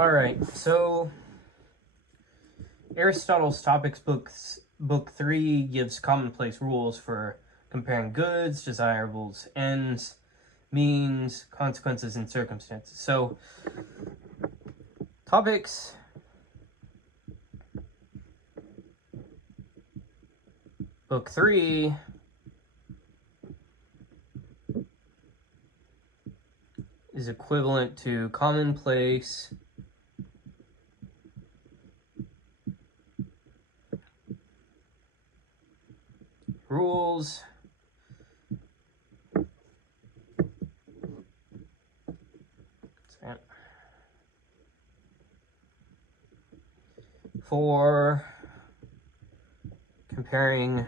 All right, so Aristotle's Topics book 3 gives commonplace rules for comparing goods, desirables, ends, means, consequences, and circumstances. So, Topics book 3 is equivalent to commonplace rules for comparing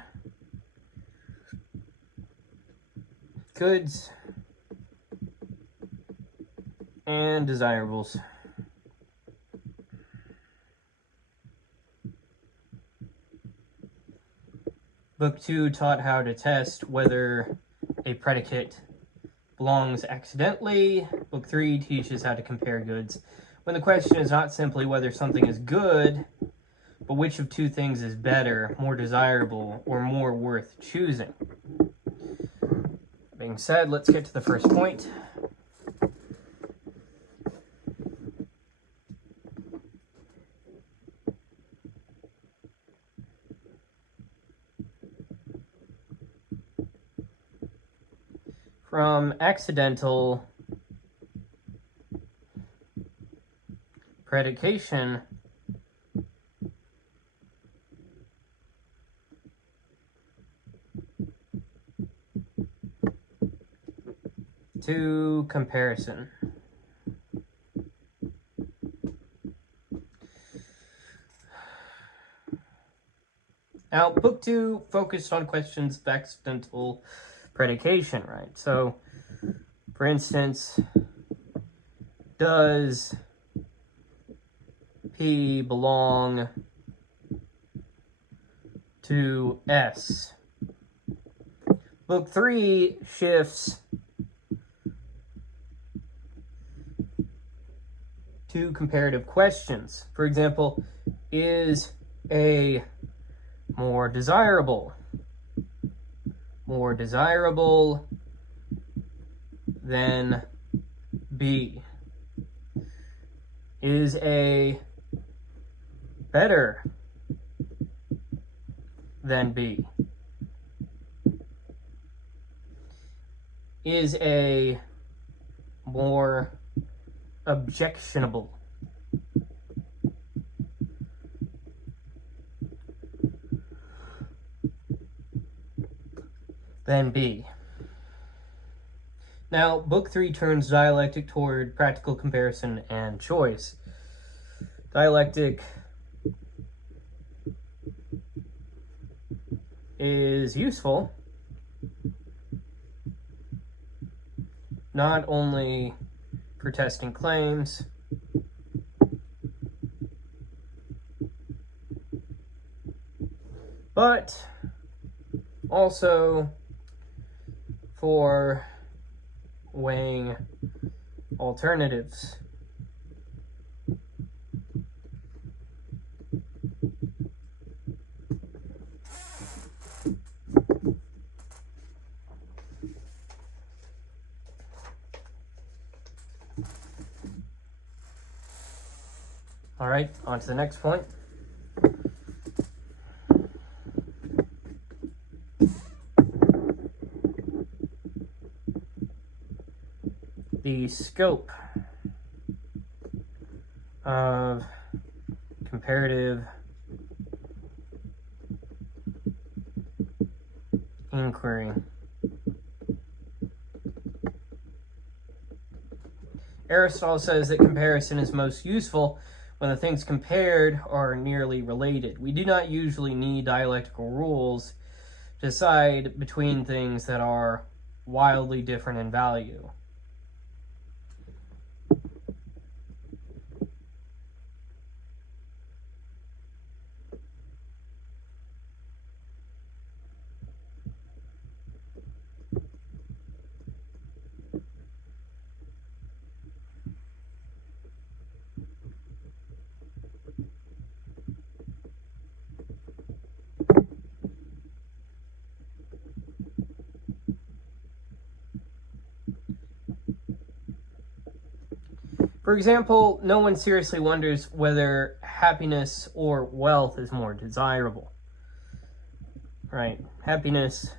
goods and desirables. Book 2 taught how to test whether a predicate belongs accidentally. Book 3 teaches how to compare goods when the question is not simply whether something is good, but which of two things is better, more desirable, or more worth choosing. That being said, let's get to the first point. From accidental predication to comparison. Now, book 2 focused on questions of accidental predication, right? So, for instance, does P belong to S? Book 3 shifts to comparative questions. For example, is A more desirable than B? Is A better than B? Is A more objectionable than B? Now, book 3 turns dialectic toward practical comparison and choice. Dialectic is useful not only for testing claims, but also for weighing alternatives. All right, on to the next point. The scope of comparative inquiry. Aristotle says that comparison is most useful when the things compared are nearly related. We do not usually need dialectical rules to decide between things that are wildly different in value. For example, no one seriously wonders whether happiness or wealth is more desirable. Right? Happiness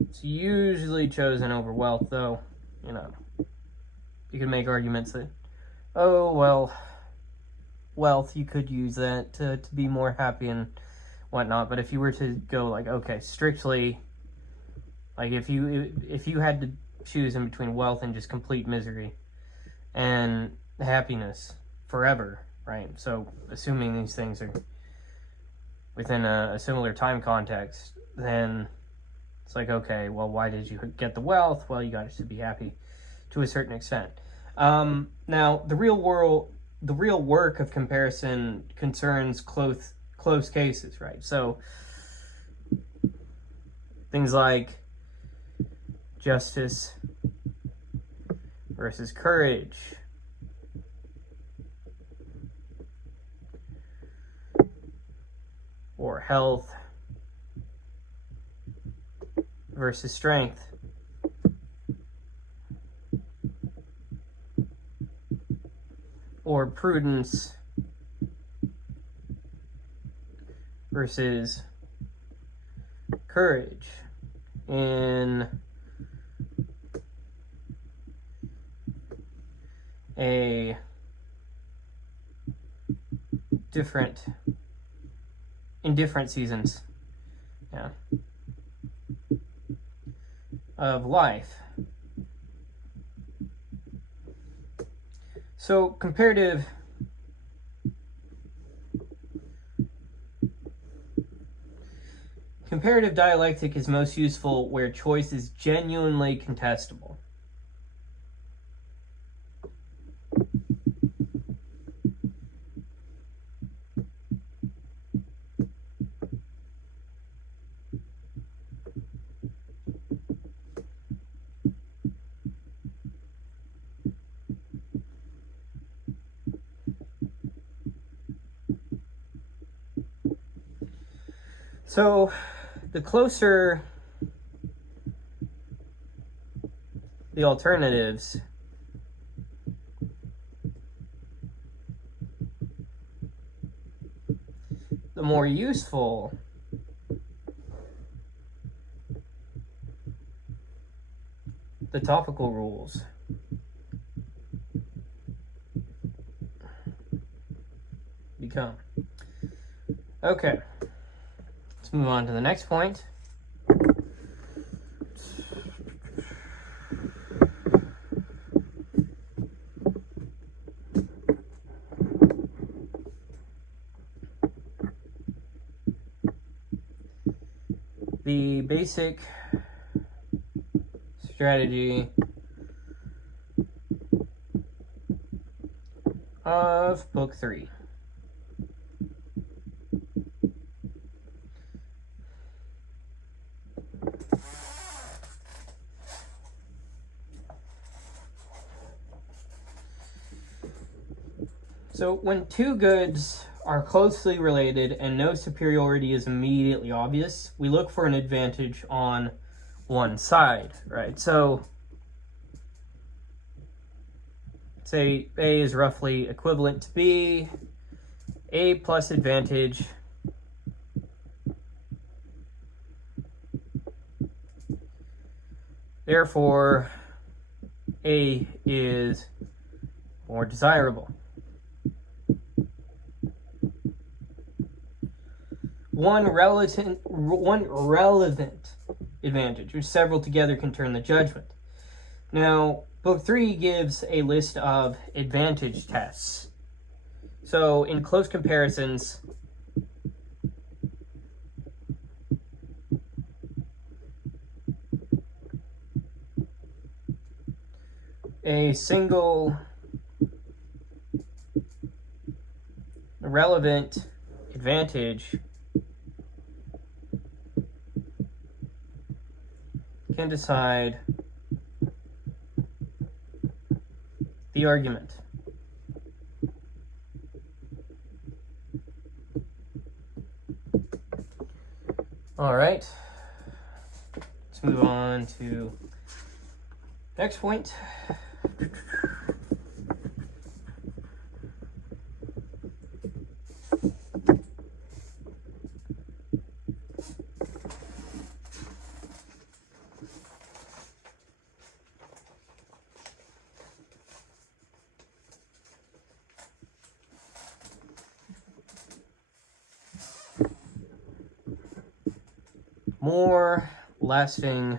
is usually chosen over wealth, though, you know, you can make arguments that, oh, well, wealth, you could use that to be more happy and whatnot. But if you were to go like, okay, strictly, like if you had to choose in between wealth and just complete misery and happiness forever, right? So assuming these things are within a similar time context, then it's like, okay, well, why did you get the wealth? Well, you got it to be happy to a certain extent. Now, the real work of comparison concerns close cases, right? So things like justice versus courage, or health versus strength, or prudence versus courage in a different seasons, yeah, of life. So comparative dialectic is most useful where choice is genuinely contestable. So the closer the alternatives, the more useful the topical rules become. Okay, let's move on to the next point. The basic strategy of Book 3. So when two goods are closely related and no superiority is immediately obvious, we look for an advantage on one side, right? So say A is roughly equivalent to B, A plus advantage therefore A is more desirable. One relevant advantage, which several together can turn the judgment. Now, Book 3 gives a list of advantage tests. So, in close comparisons, a single relevant advantage can decide the argument. All right, let's move on to Next point. More lasting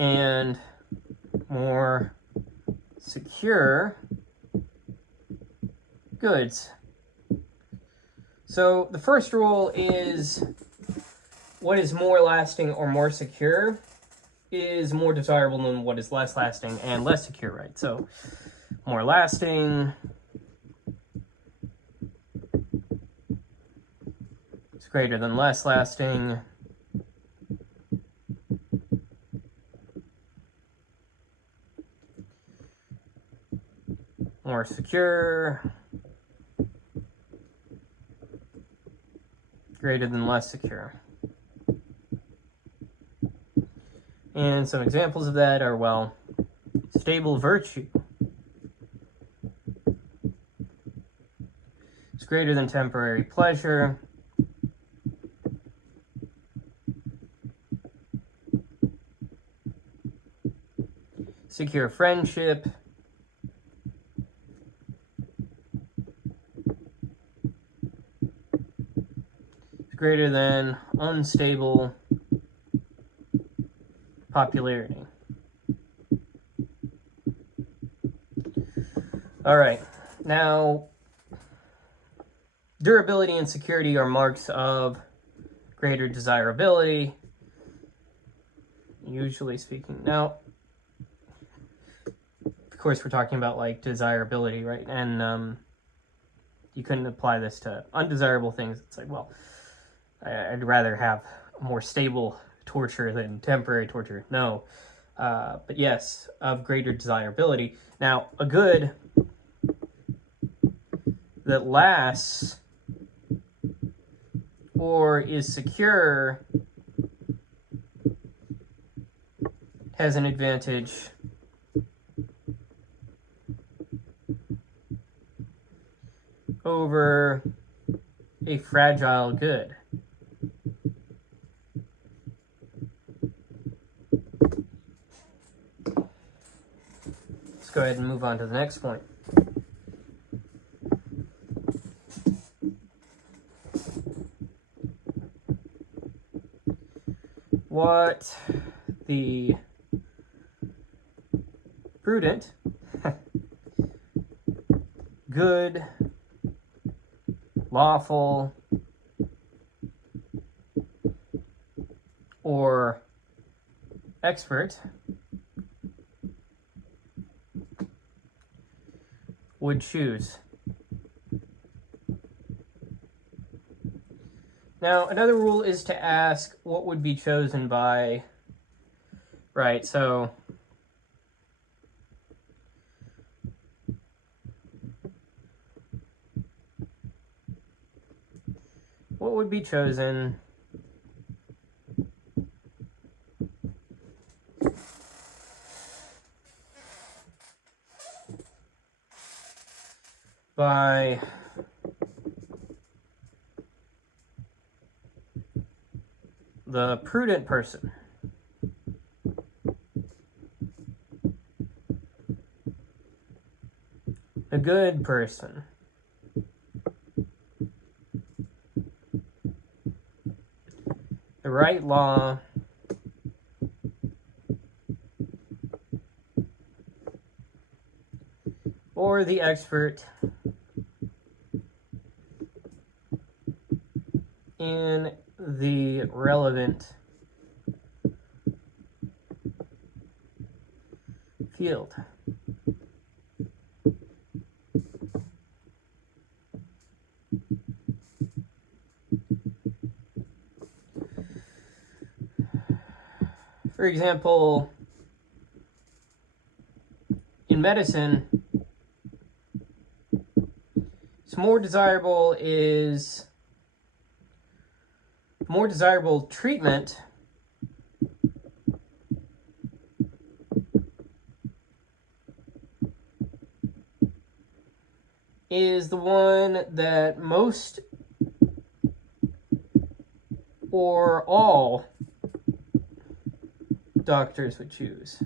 and more secure goods. So the first rule is what is more lasting or more secure is more desirable than what is less lasting and less secure, right? So more lasting is greater than less lasting. More secure, greater than less secure. And some examples of that are, well, stable virtue is greater than temporary pleasure. Secure friendship is greater than unstable popularity. All right, now durability and security are marks of greater desirability, usually speaking. Now, of course, we're talking about like desirability, right? And you couldn't apply this to undesirable things. It's like, well, I'd rather have more stable torture than temporary torture. No, but yes, of greater desirability. Now, a good that lasts or is secure has an advantage over a fragile good. Let's go ahead and move on to the next point. What the prudent, good, lawful, or expert would choose. Now, another rule is to ask what would be chosen by, right, so what would be chosen by the prudent person. A good person. The right law. Or the expert in the relevant field. For example, in medicine, more desirable treatment is the one that most or all doctors would choose.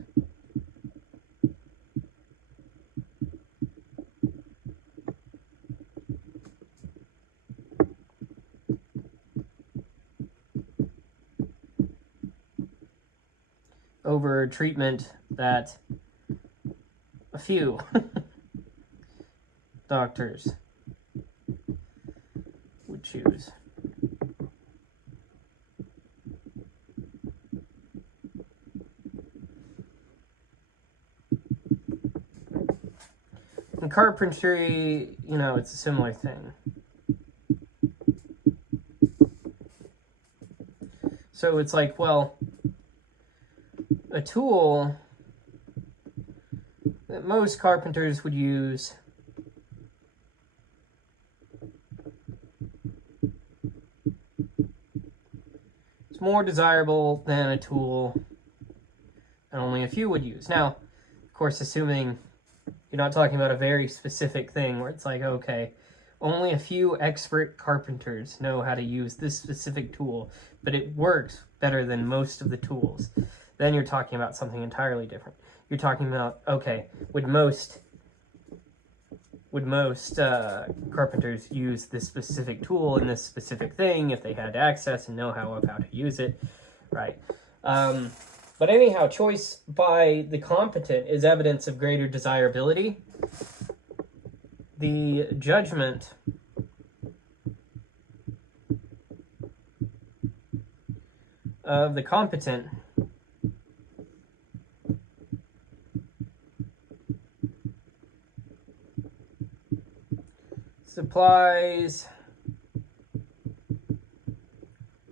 Over treatment that a few doctors would choose. In carpentry, you know, it's a similar thing. So it's like, well, a tool that most carpenters would use is more desirable than a tool that only a few would use. Now, of course, assuming you're not talking about a very specific thing where it's like, okay, only a few expert carpenters know how to use this specific tool, but it works better than most of the tools. Then you're talking about something entirely different. You're talking about, okay, would most carpenters use this specific tool in this specific thing if they had access and know-how of how to use it, right? But anyhow, choice by the competent is evidence of greater desirability. The judgment of the competent supplies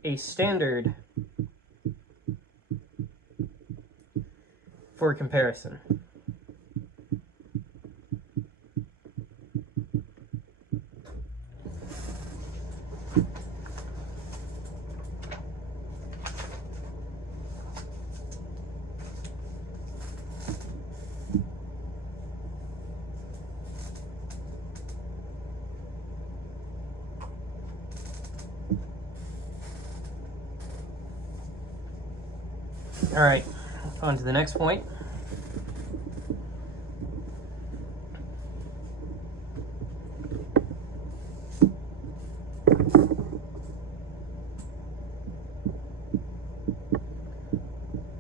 a standard for comparison. All right, on to the next point.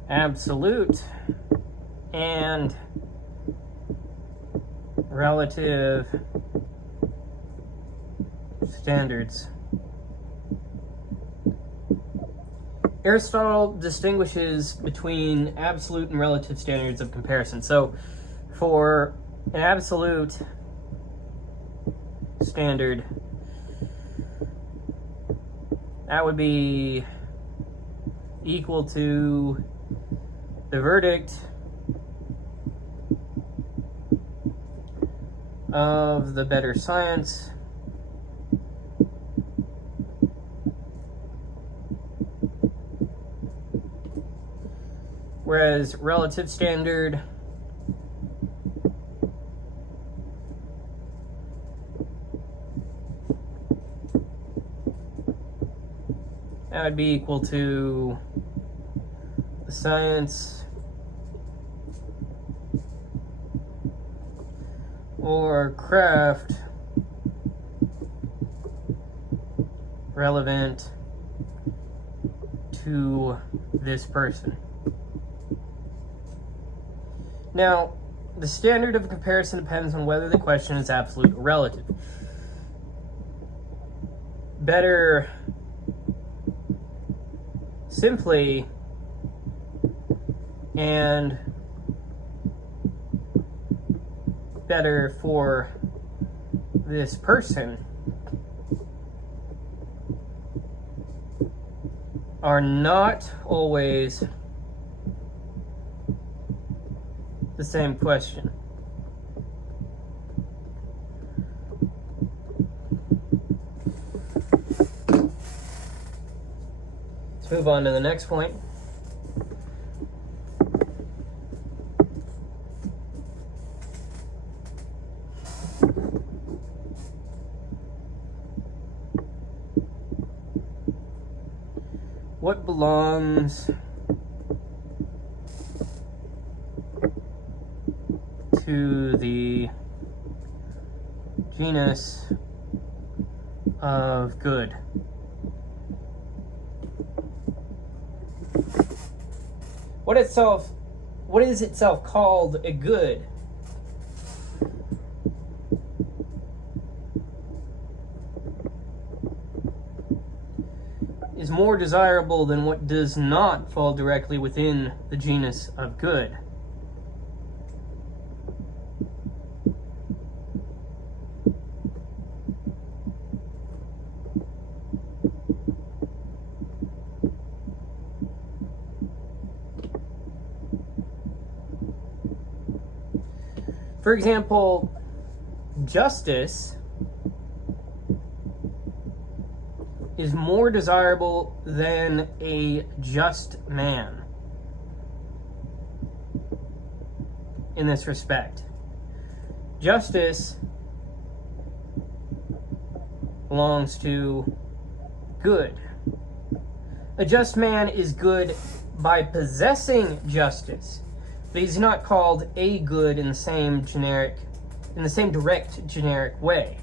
Absolute and relative standards. Aristotle distinguishes between absolute and relative standards of comparison. So for an absolute standard, that would be equal to the verdict of the better science whereas relative standard that would be equal to the science or craft relevant to this person. Now, the standard of comparison depends on whether the question is absolute or relative. Better simply and better for this person are not always the same question. Let's move on to the next point. belongs to the genus of good. What is itself called a good? Is more desirable than what does not fall directly within the genus of good. For example, justice is more desirable than a just man in this respect. Justice belongs to good. A just man is good by possessing justice, but he's not called a good in the same direct generic way.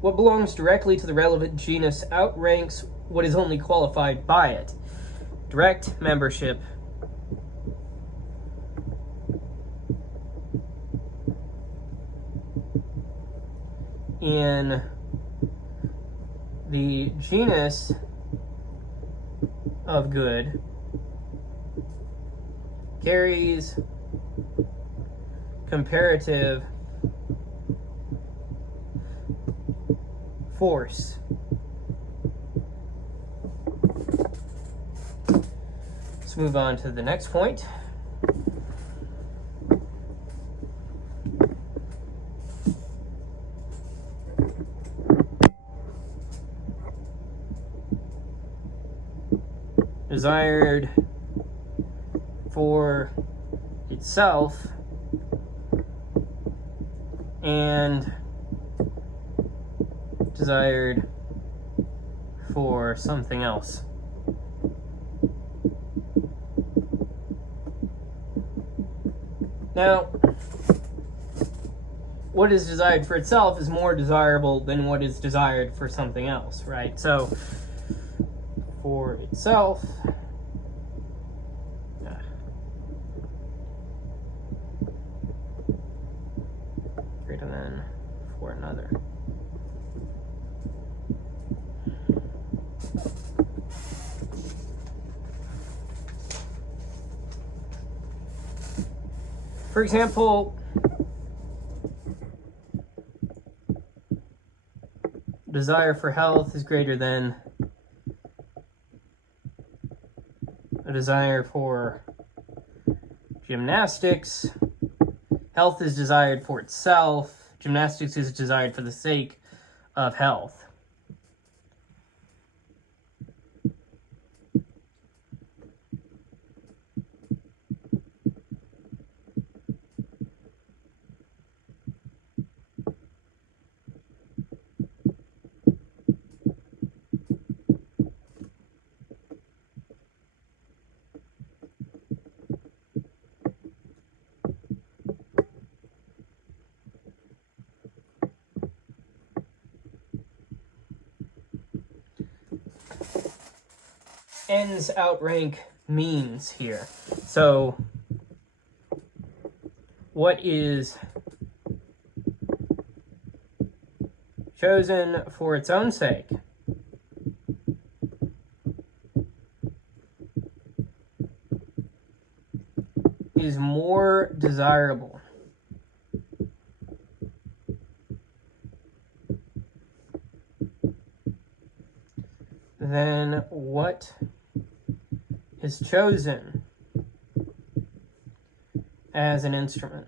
What belongs directly to the relevant genus outranks what is only qualified by it. Direct membership in the genus of good carries comparative force. Let's move on to the next point. Desired for itself and desired for something else. Now, what is desired for itself is more desirable than what is desired for something else, right? So, for itself, greater than for another. For example, desire for health is greater than a desire for gymnastics. Health is desired for itself. Gymnastics is desired for the sake of health. Ends outrank means here. So, what is chosen for its own sake is more desirable than what is chosen as an instrument.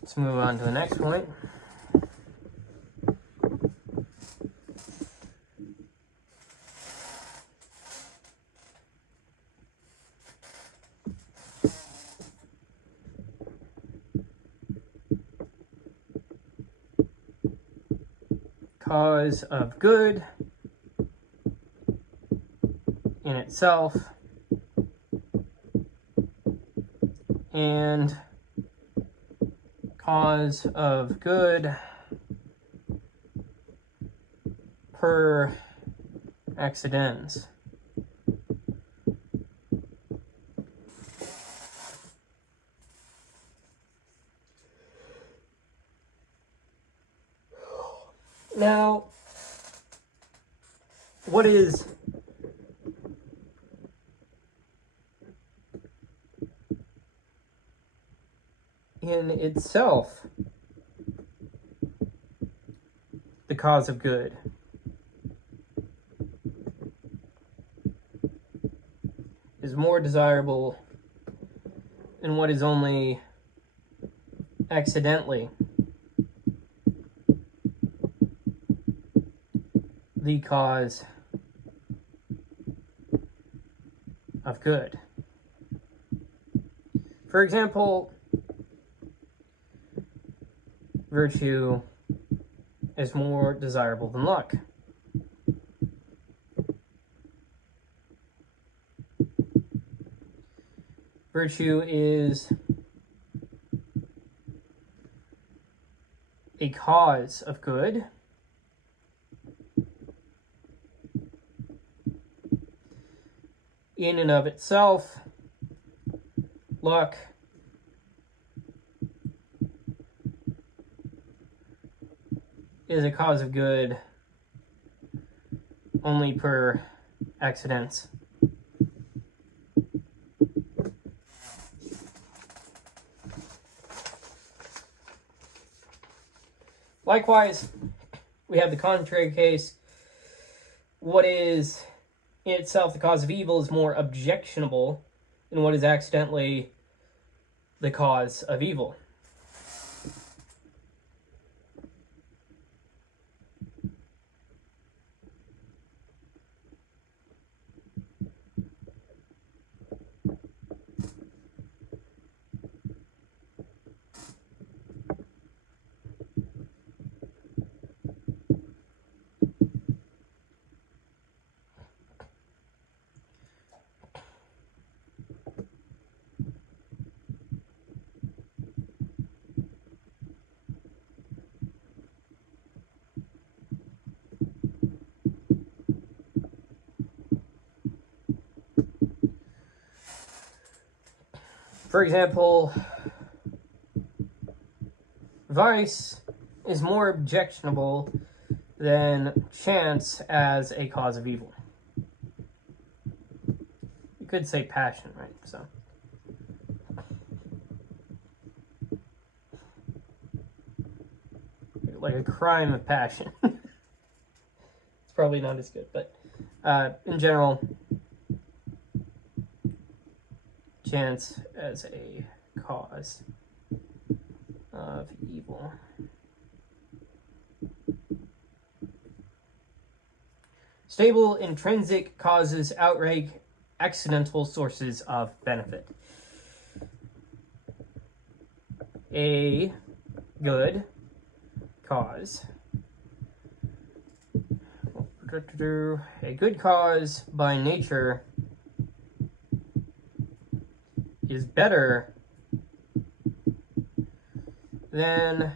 Let's move on to the next point. cause of good in itself and cause of good per accidens. Now, what is in itself the cause of good? Is more desirable than what is only accidentally the cause of good. For example, virtue is more desirable than luck. Virtue is a cause of good, in and of itself. Luck is a cause of good only per accidents. Likewise, we have the contrary case. What is in itself the cause of evil is more objectionable than what is accidentally the cause of evil. For example, vice is more objectionable than chance as a cause of evil. You could say passion, right? So, like a crime of passion. It's probably not as good, but in general, chance as a cause of evil. Stable intrinsic causes outrank accidental sources of benefit. A good cause. A good cause by nature is better than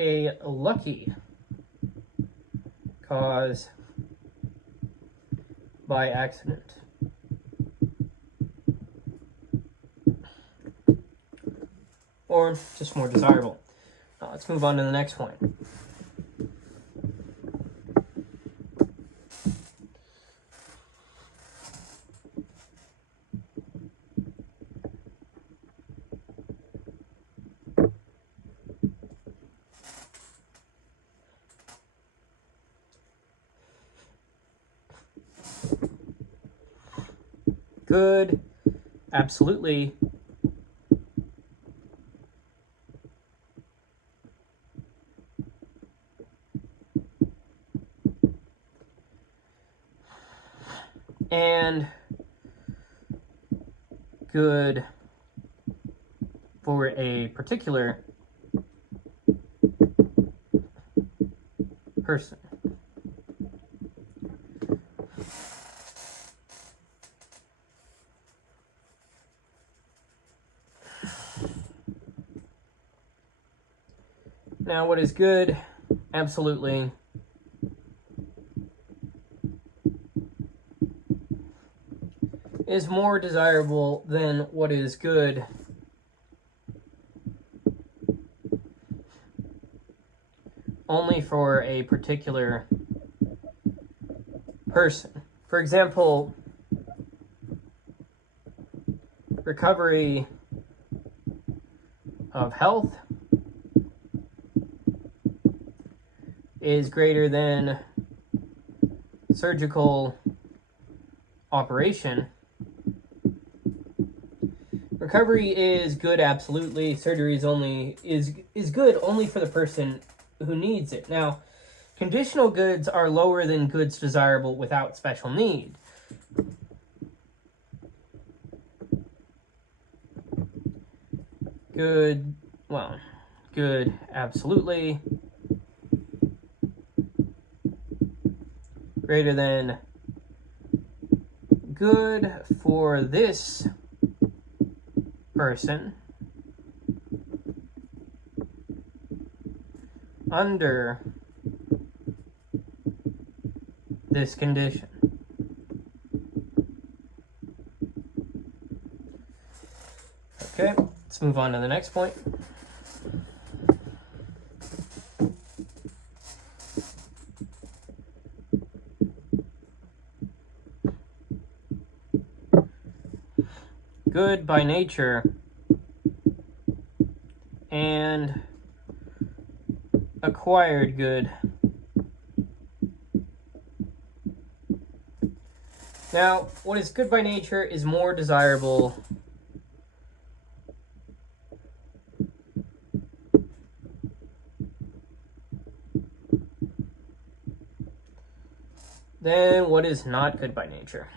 a lucky cause by accident. Or just more desirable. Let's move on to the next point. Good, absolutely. And good for a particular person. Now, what is good? Absolutely. Is more desirable than what is good. Only for a particular person. For example, recovery of health is greater than surgical operation. Recovery is good, absolutely. Surgery is good only for the person who needs it. Now, conditional goods are lower than goods desirable without special need. Good, well, good, absolutely. Greater than good for this person under this condition. Okay, let's move on to the next point. Good by nature and acquired good. Now, what is good by nature is more desirable than what is not good by nature.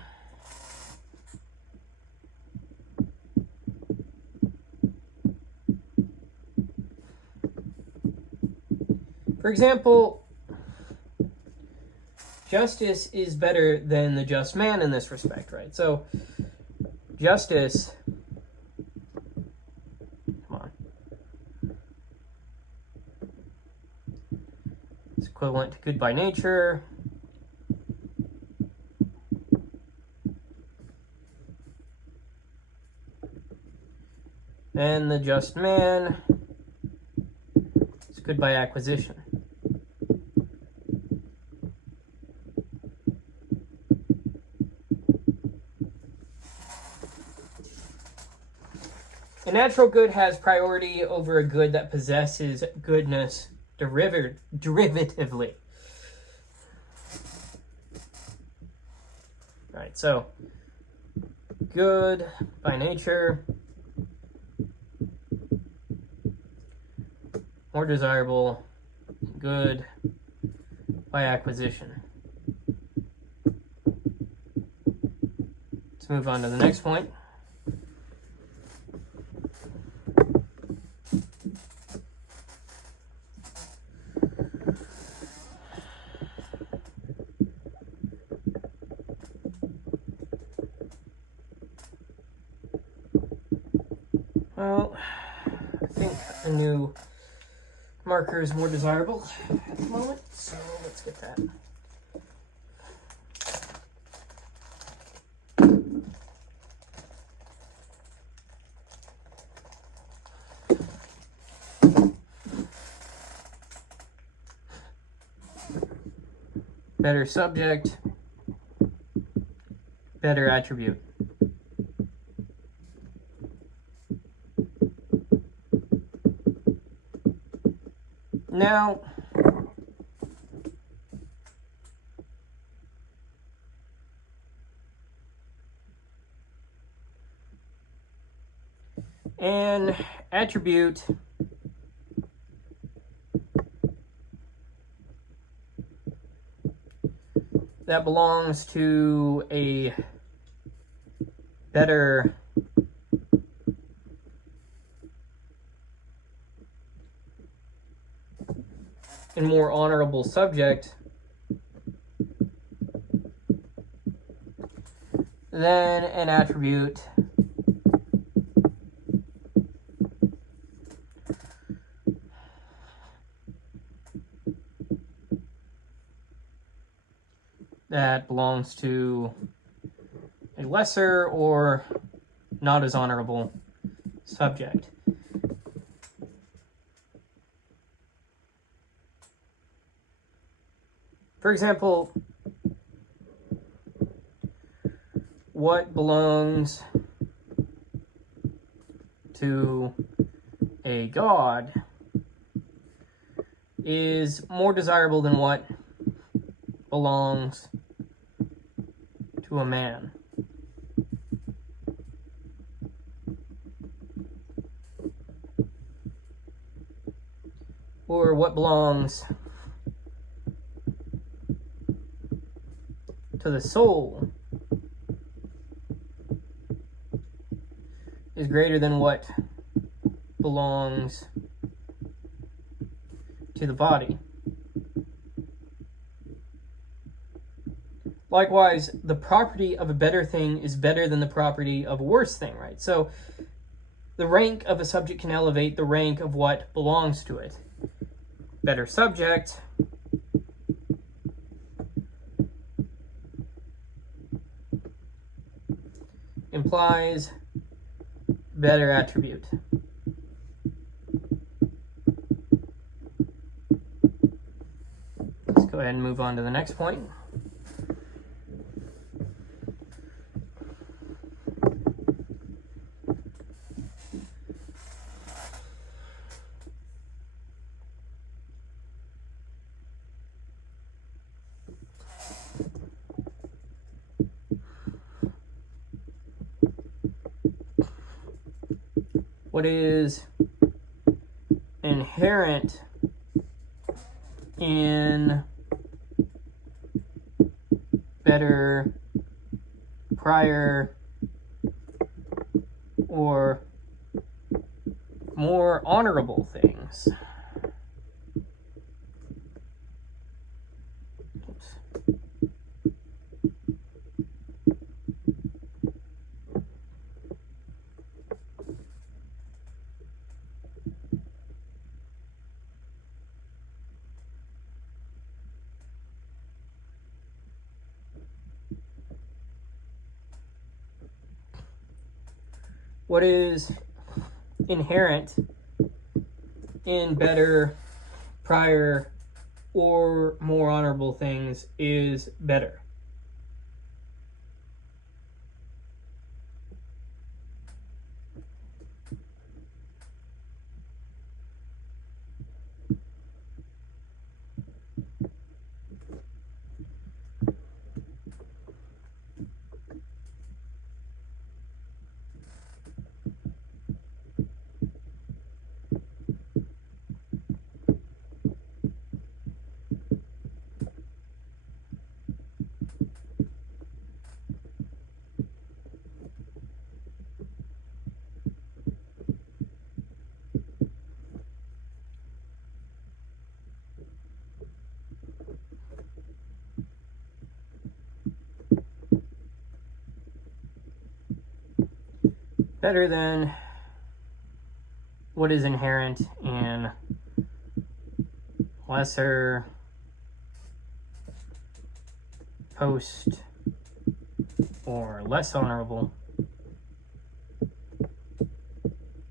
For example, justice is better than the just man in this respect, right? So, justice, come on, is equivalent to good by nature. And the just man is good by acquisition. A natural good has priority over a good that possesses goodness derivatively. Right, so good by nature, more desirable, good by acquisition. Let's move on to the next point. Well, I think a new marker is more desirable at the moment, so let's get that. Better subject, better attribute. Now, an attribute that belongs to a better and more honorable subject than an attribute that belongs to a lesser or not as honorable subject. For example, what belongs to a god is more desirable than what belongs to a man. Or what belongs to the soul is greater than what belongs to the body. Likewise, the property of a better thing is better than the property of a worse thing, right? So the rank of a subject can elevate the rank of what belongs to it. Better subject implies better attribute. Let's go ahead and move on to the next point. What is inherent in better, prior, or more honorable things? Oops. What is inherent in better, prior, or more honorable things is better. Better than what is inherent in lesser, post, or less honorable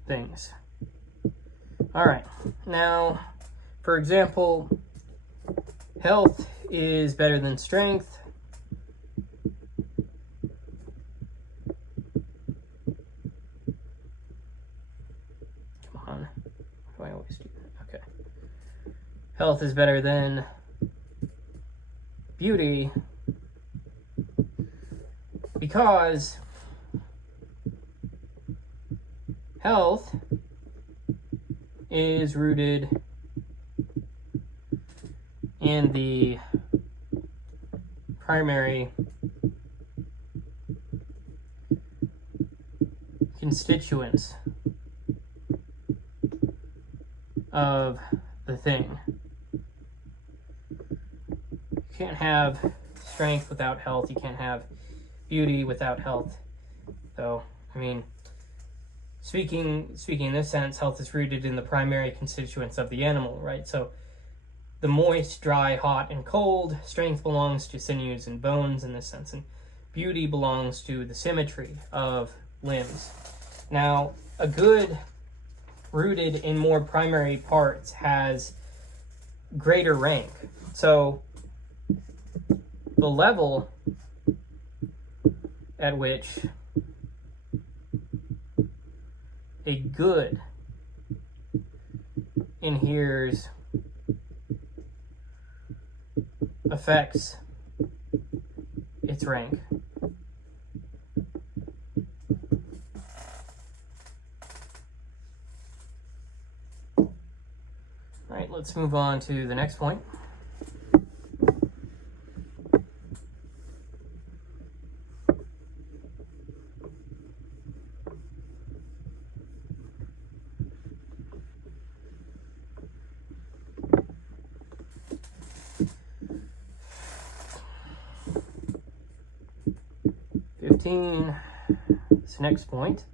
things. All right, now, for example, health is better than strength. I always do that. Okay. Health is better than beauty because health is rooted in the primary constituents of the thing. You can't have strength without health. You can't have beauty without health. So, I mean, speaking in this sense, health is rooted in the primary constituents of the animal, right? So the moist, dry, hot, and cold, strength belongs to sinews and bones in this sense, and beauty belongs to the symmetry of limbs. Now, a good rooted in more primary parts has greater rank. So the level at which a good inheres affects its rank. All right, let's move on to the next point. This next point,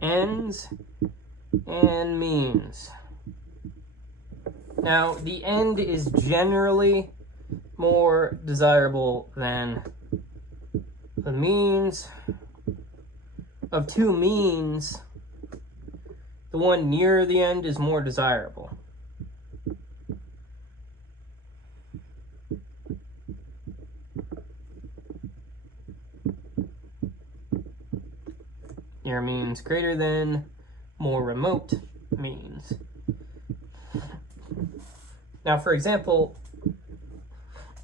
ends and means. Now, the end is generally more desirable than the means. Of two means, the one nearer the end is more desirable. Near means greater than, more remote means. Now, for example,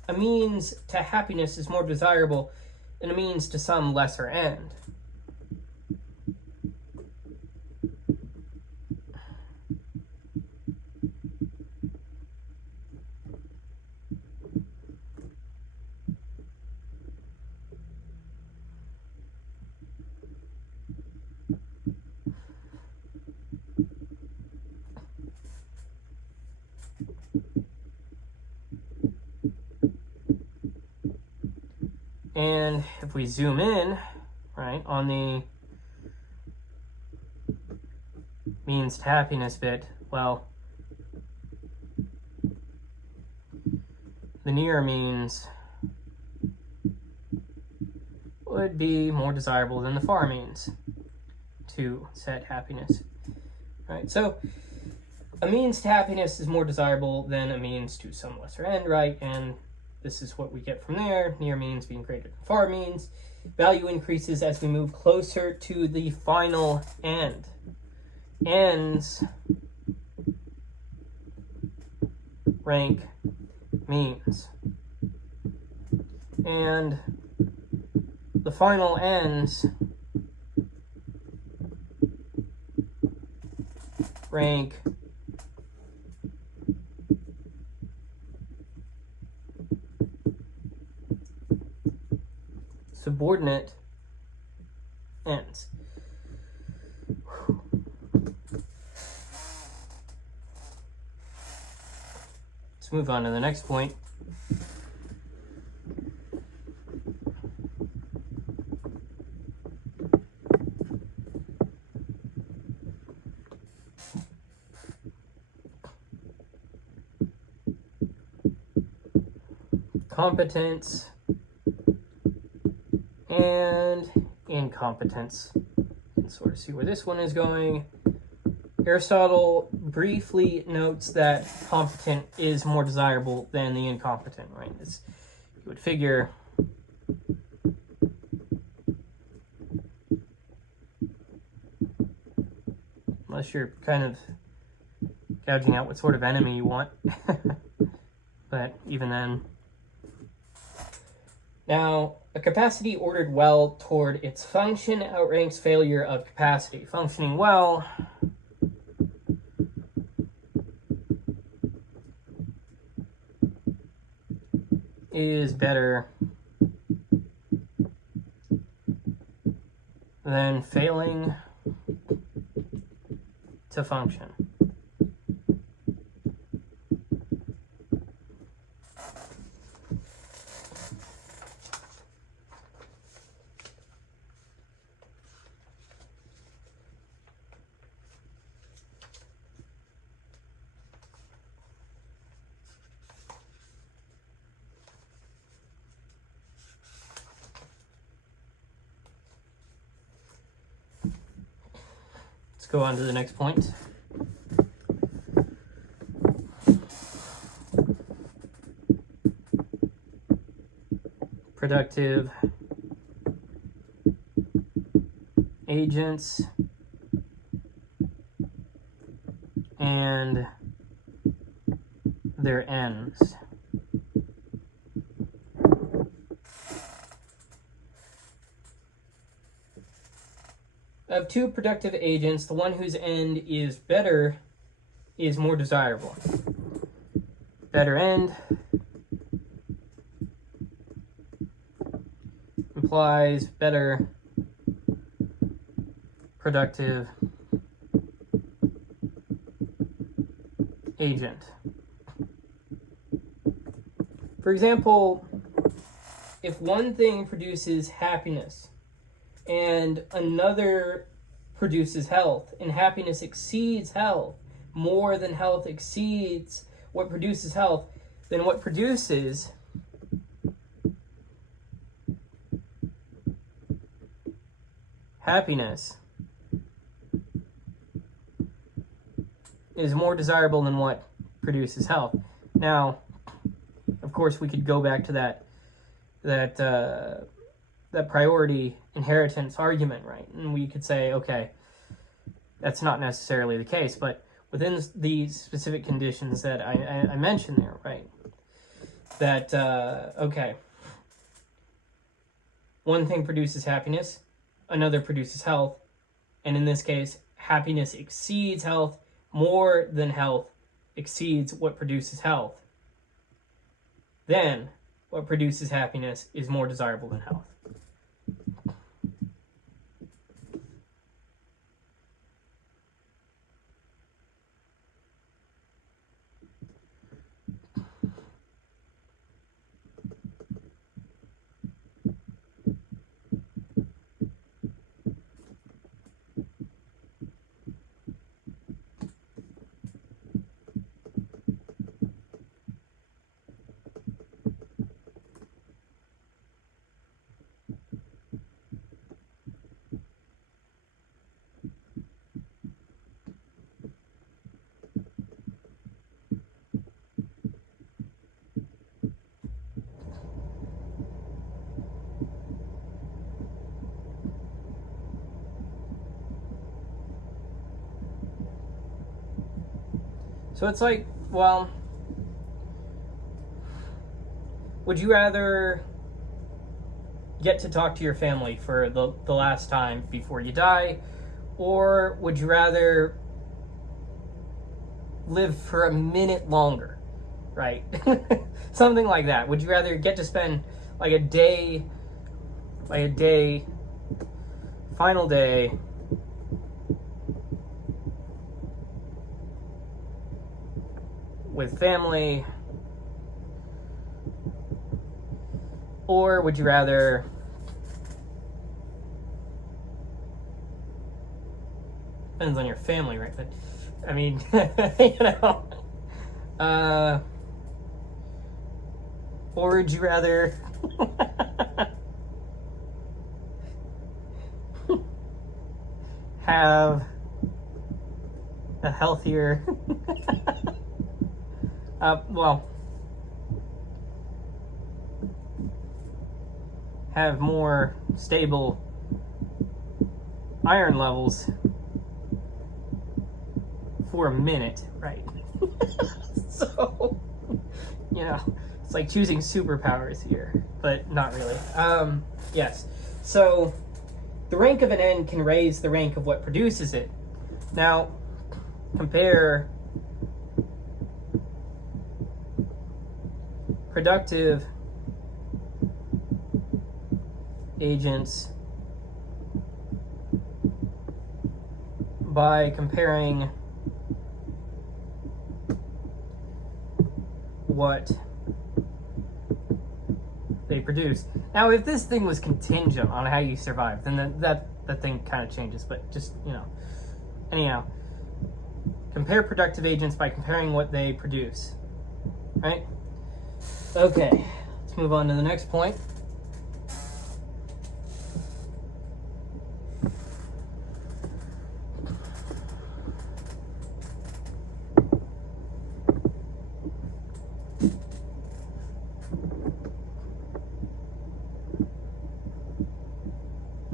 a means to happiness is more desirable than a means to some lesser end. And if we zoom in, right, on the means to happiness bit, well, the near means would be more desirable than the far means to set happiness, right? So a means to happiness is more desirable than a means to some lesser end, right? And this is what we get from there, near means being greater than far means. Value increases as we move closer to the final end. Ends rank means. And the final ends rank subordinate ends. Let's move on to the next point. Competence and incompetence. You can sort of see where this one is going. Aristotle briefly notes that competent is more desirable than the incompetent, right? You would figure unless you're kind of gouging out what sort of enemy you want. But even then. Now, a capacity ordered well toward its function outranks failure of capacity. Functioning well is better than failing to function. Let's go on to the next point. Productive agents and their ends. Of two productive agents, the one whose end is better is more desirable. Better end implies better productive agent. For example, if one thing produces happiness and another produces health, and happiness exceeds health more than health exceeds what produces health, then what produces happiness is more desirable than what produces health. Now, of course, we could go back to that priority inheritance argument, right? And we could say, okay, that's not necessarily the case, but within these specific conditions that I mentioned there, right? That, okay, one thing produces happiness, another produces health, and in this case, happiness exceeds health more than health exceeds what produces health. Then, what produces happiness is more desirable than health. So it's like, well, would you rather get to talk to your family for the last time before you die, or would you rather live for a minute longer, right? Something like that. Would you rather get to spend like a day, final day, with family, or would you rather depends on your family, right? But I mean, you know, or would you rather have a healthier well, have more stable iron levels for a minute, right? So, you know, it's like choosing superpowers here, but not really. Yes. So, the rank of an end can raise the rank of what produces it. Now, compare productive agents by comparing what they produce. Now, if this thing was contingent on how you survive, then that thing kind of changes, but just, you know. Anyhow, compare productive agents by comparing what they produce, right? Okay, let's move on to the next point.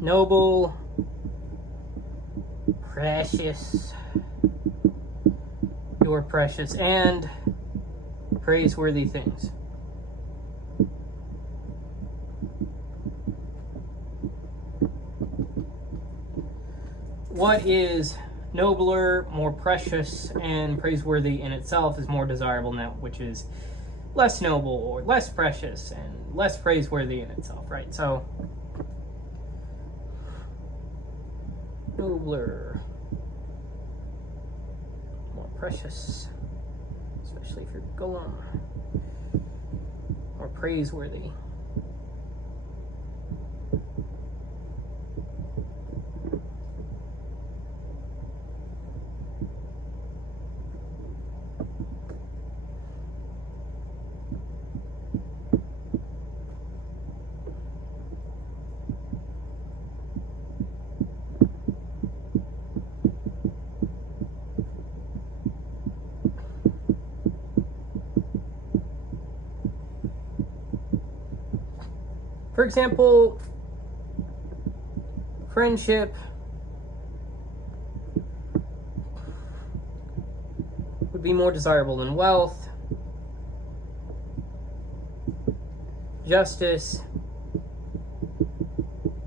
noble, precious, your precious, and praiseworthy things. What is nobler, more precious, and praiseworthy in itself is more desirable now, which is less noble or less precious and less praiseworthy in itself, right? So, nobler, more precious, especially if you're golem, or praiseworthy. For example, friendship would be more desirable than wealth. Justice,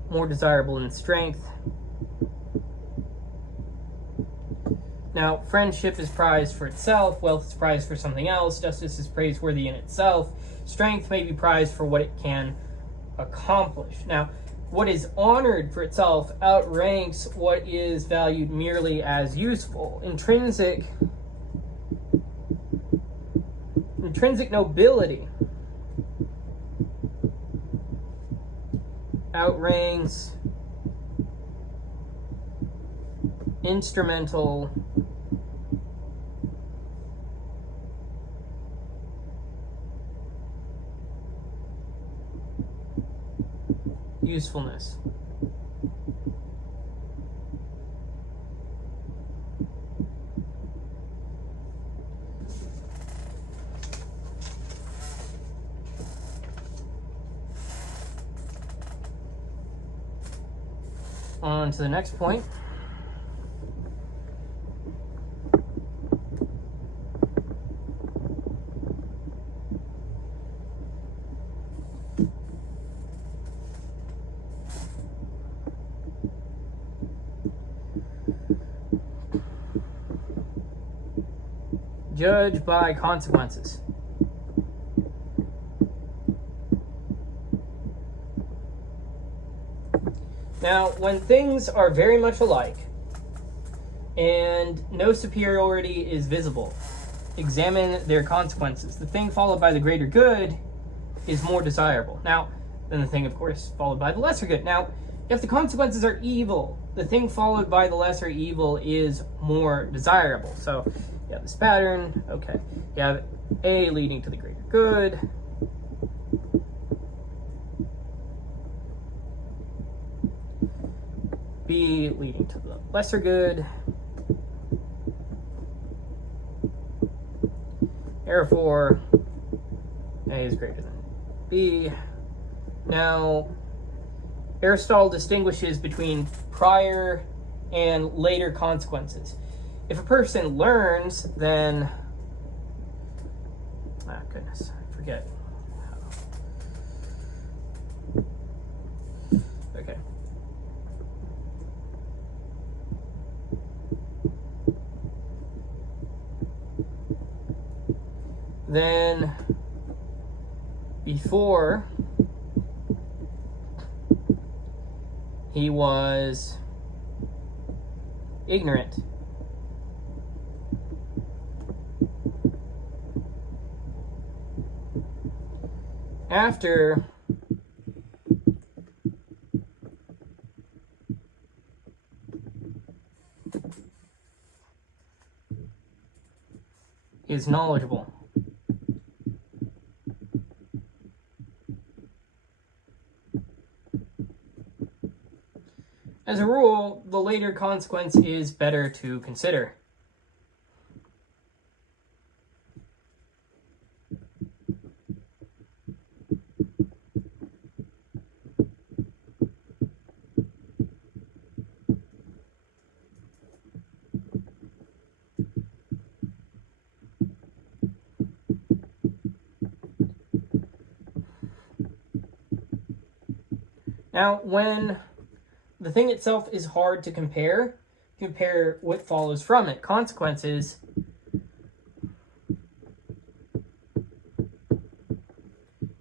more desirable than strength. Now, friendship is prized for itself, wealth is prized for something else, justice is praiseworthy in itself, strength may be prized for what it can accomplish. Now, what is honored for itself outranks what is valued merely as useful. Intrinsic nobility outranks instrumental usefulness. On to the next point. Judge by consequences. Now, when things are very much alike and no superiority is visible, examine their consequences. The thing followed by the greater good is more desirable. Now, then the thing, of course, followed by the lesser good. Now, if the consequences are evil, the thing followed by the lesser evil is more desirable. So, you have this pattern. Okay, you have A leading to the greater good. B leading to the lesser good. Therefore, A is greater than B. Now, Aristotle distinguishes between prior and later consequences. If a person learns, then... Ah, goodness, I forget. Okay. Then, before, he was ignorant. After, is knowledgeable. As a rule, the later consequence is better to consider. Now, when the thing itself is hard to compare what follows from it. Consequences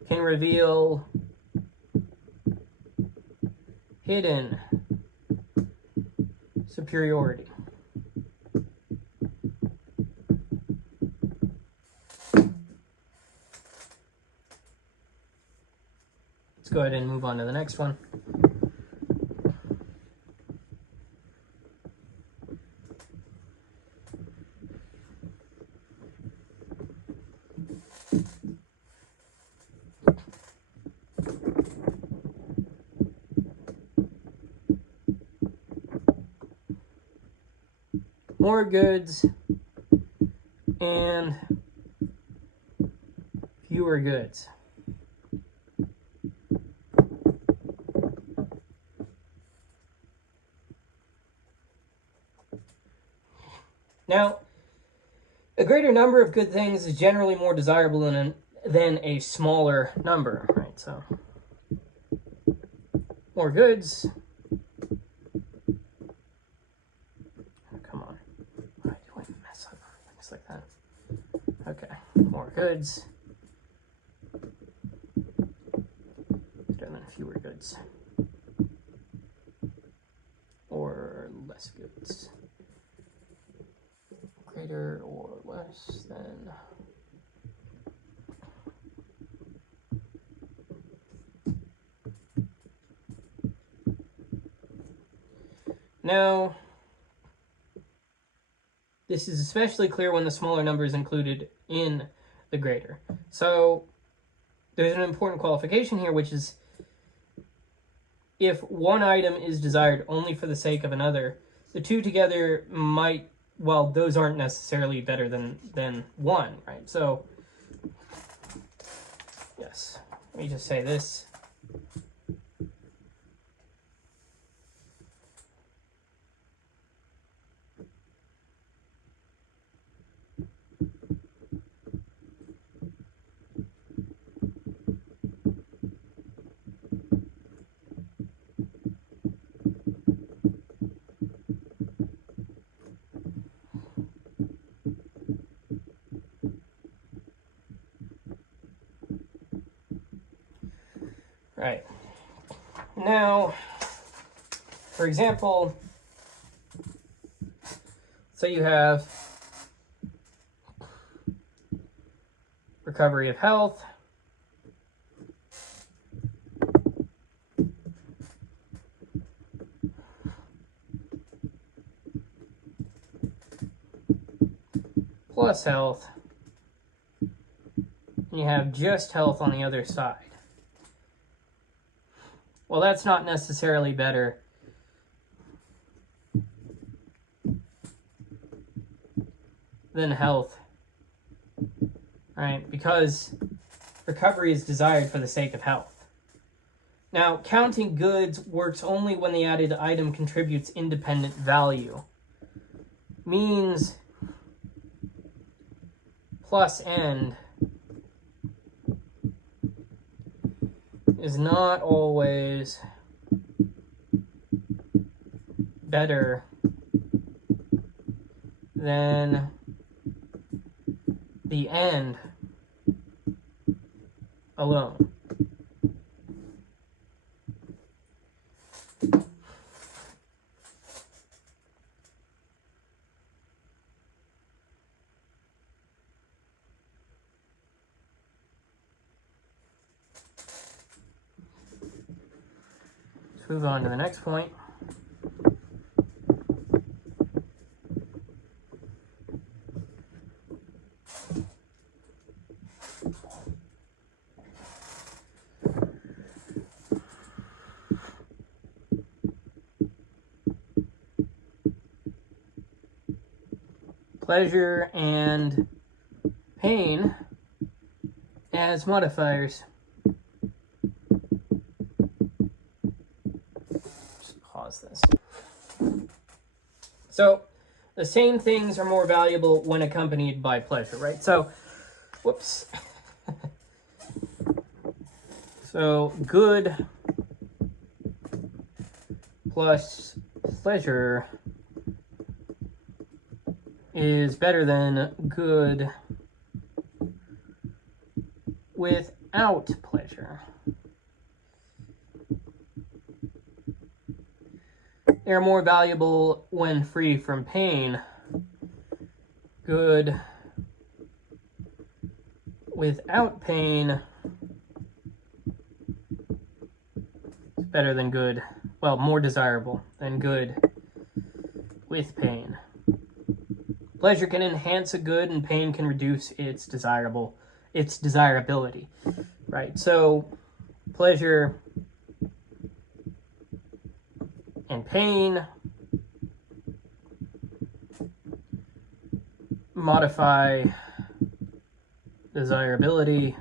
can reveal hidden superiority. Let's go ahead and move on to the next one. More goods and fewer goods. Now, a greater number of good things is generally more desirable than a smaller number, right? So, more goods. Oh, come on. Why do I mess up things like that? Okay, more goods. Better than fewer goods. Or less goods. Greater or less than. Now, this is especially clear when the smaller number is included in the greater. So, there's an important qualification here, which is if one item is desired only for the sake of another, the two together might, well, those aren't necessarily better than one, right? So, yes, let me just say this. Right. Now, for example, say you have recovery of health, plus health, and you have just health on the other side. Well, that's not necessarily better than health, right? Because recovery is desired for the sake of health. Now, counting goods works only when the added item contributes independent value. Means plus end is not always better than the end alone. Let's move on to the next point. Pleasure and pain as modifiers. Just pause this. So, the same things are more valuable when accompanied by pleasure, right? So, whoops. So, good plus pleasure is better than good without pleasure. They are more valuable when free from pain. Good without pain is better than good, well, more desirable than good with pain. Pleasure can enhance a good, and pain can reduce its desirability, right? So pleasure and pain modify desirability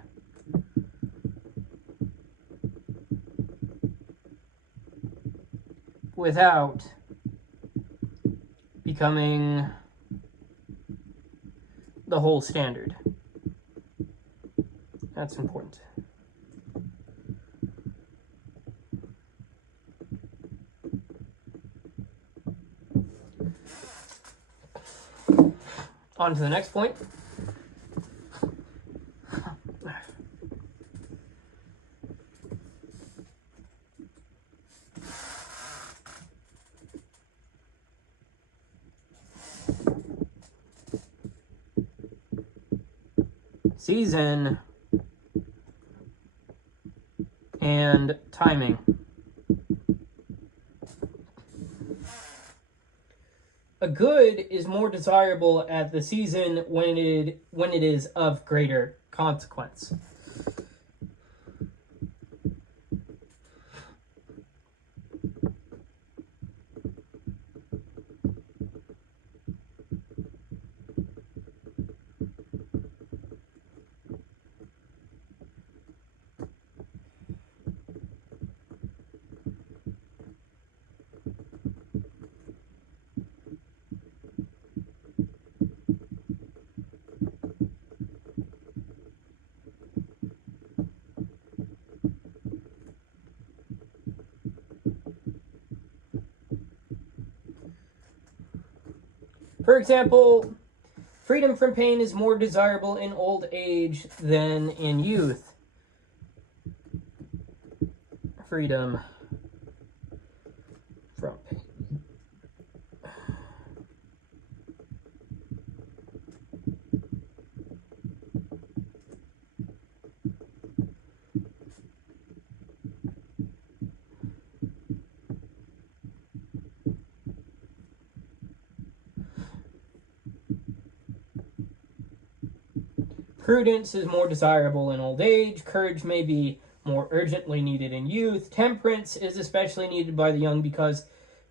without becoming the whole standard. That's important. On to the next point. Season and timing. A good is more desirable at the season when it is of greater consequence. For example, freedom from pain is more desirable in old age than in youth. Freedom from pain. Prudence is more desirable in old age. Courage may be more urgently needed in youth. Temperance is especially needed by the young because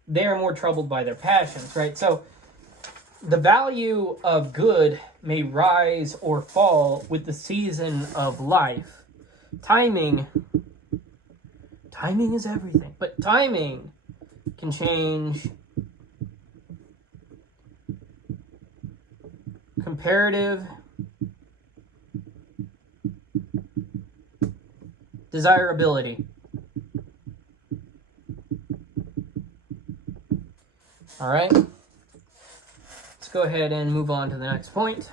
they are more troubled by their passions, right? So the value of good may rise or fall with the season of life. Timing is everything, but timing can change comparative desirability. All right, let's go ahead and move on to the next point.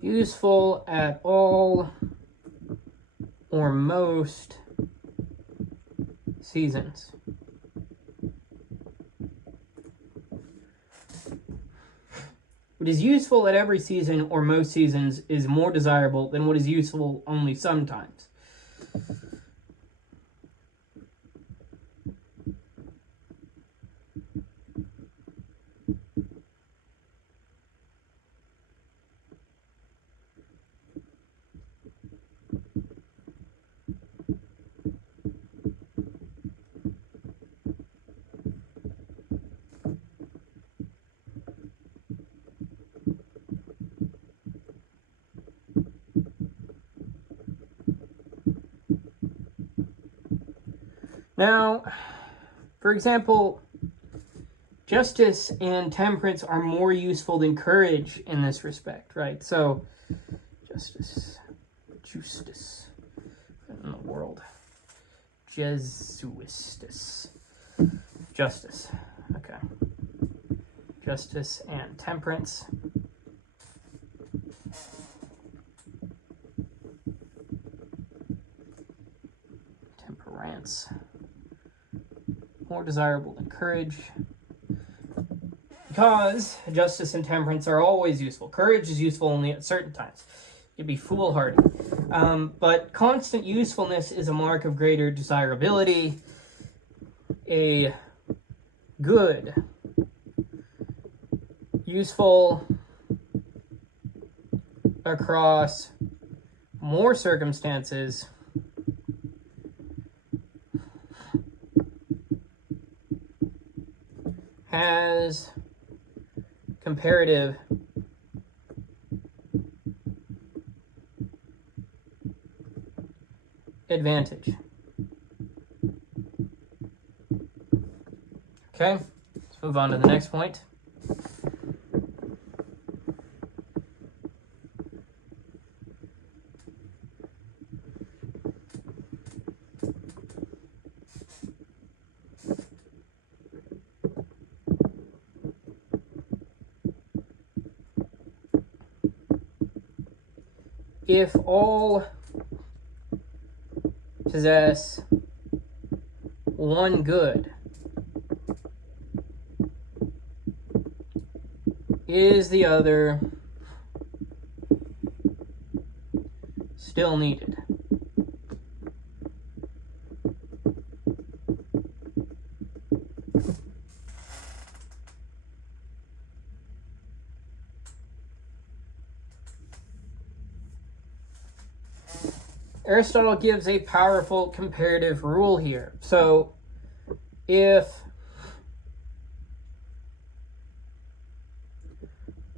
Useful at all or most seasons. What is useful at every season or most seasons is more desirable than what is useful only sometimes. Now, for example, justice and temperance are more useful than courage in this respect, right? So, justice, in the world, Jesuistus, justice, okay, justice and temperance. Temperance, more desirable than courage. Because justice and temperance are always useful. Courage is useful only at certain times. You'd be foolhardy. But constant usefulness is a mark of greater desirability. A good, useful across more circumstances has comparative advantage. Okay, let's move on to the next point. If all possess one good, is the other still needed? Aristotle gives a powerful comparative rule here. So, if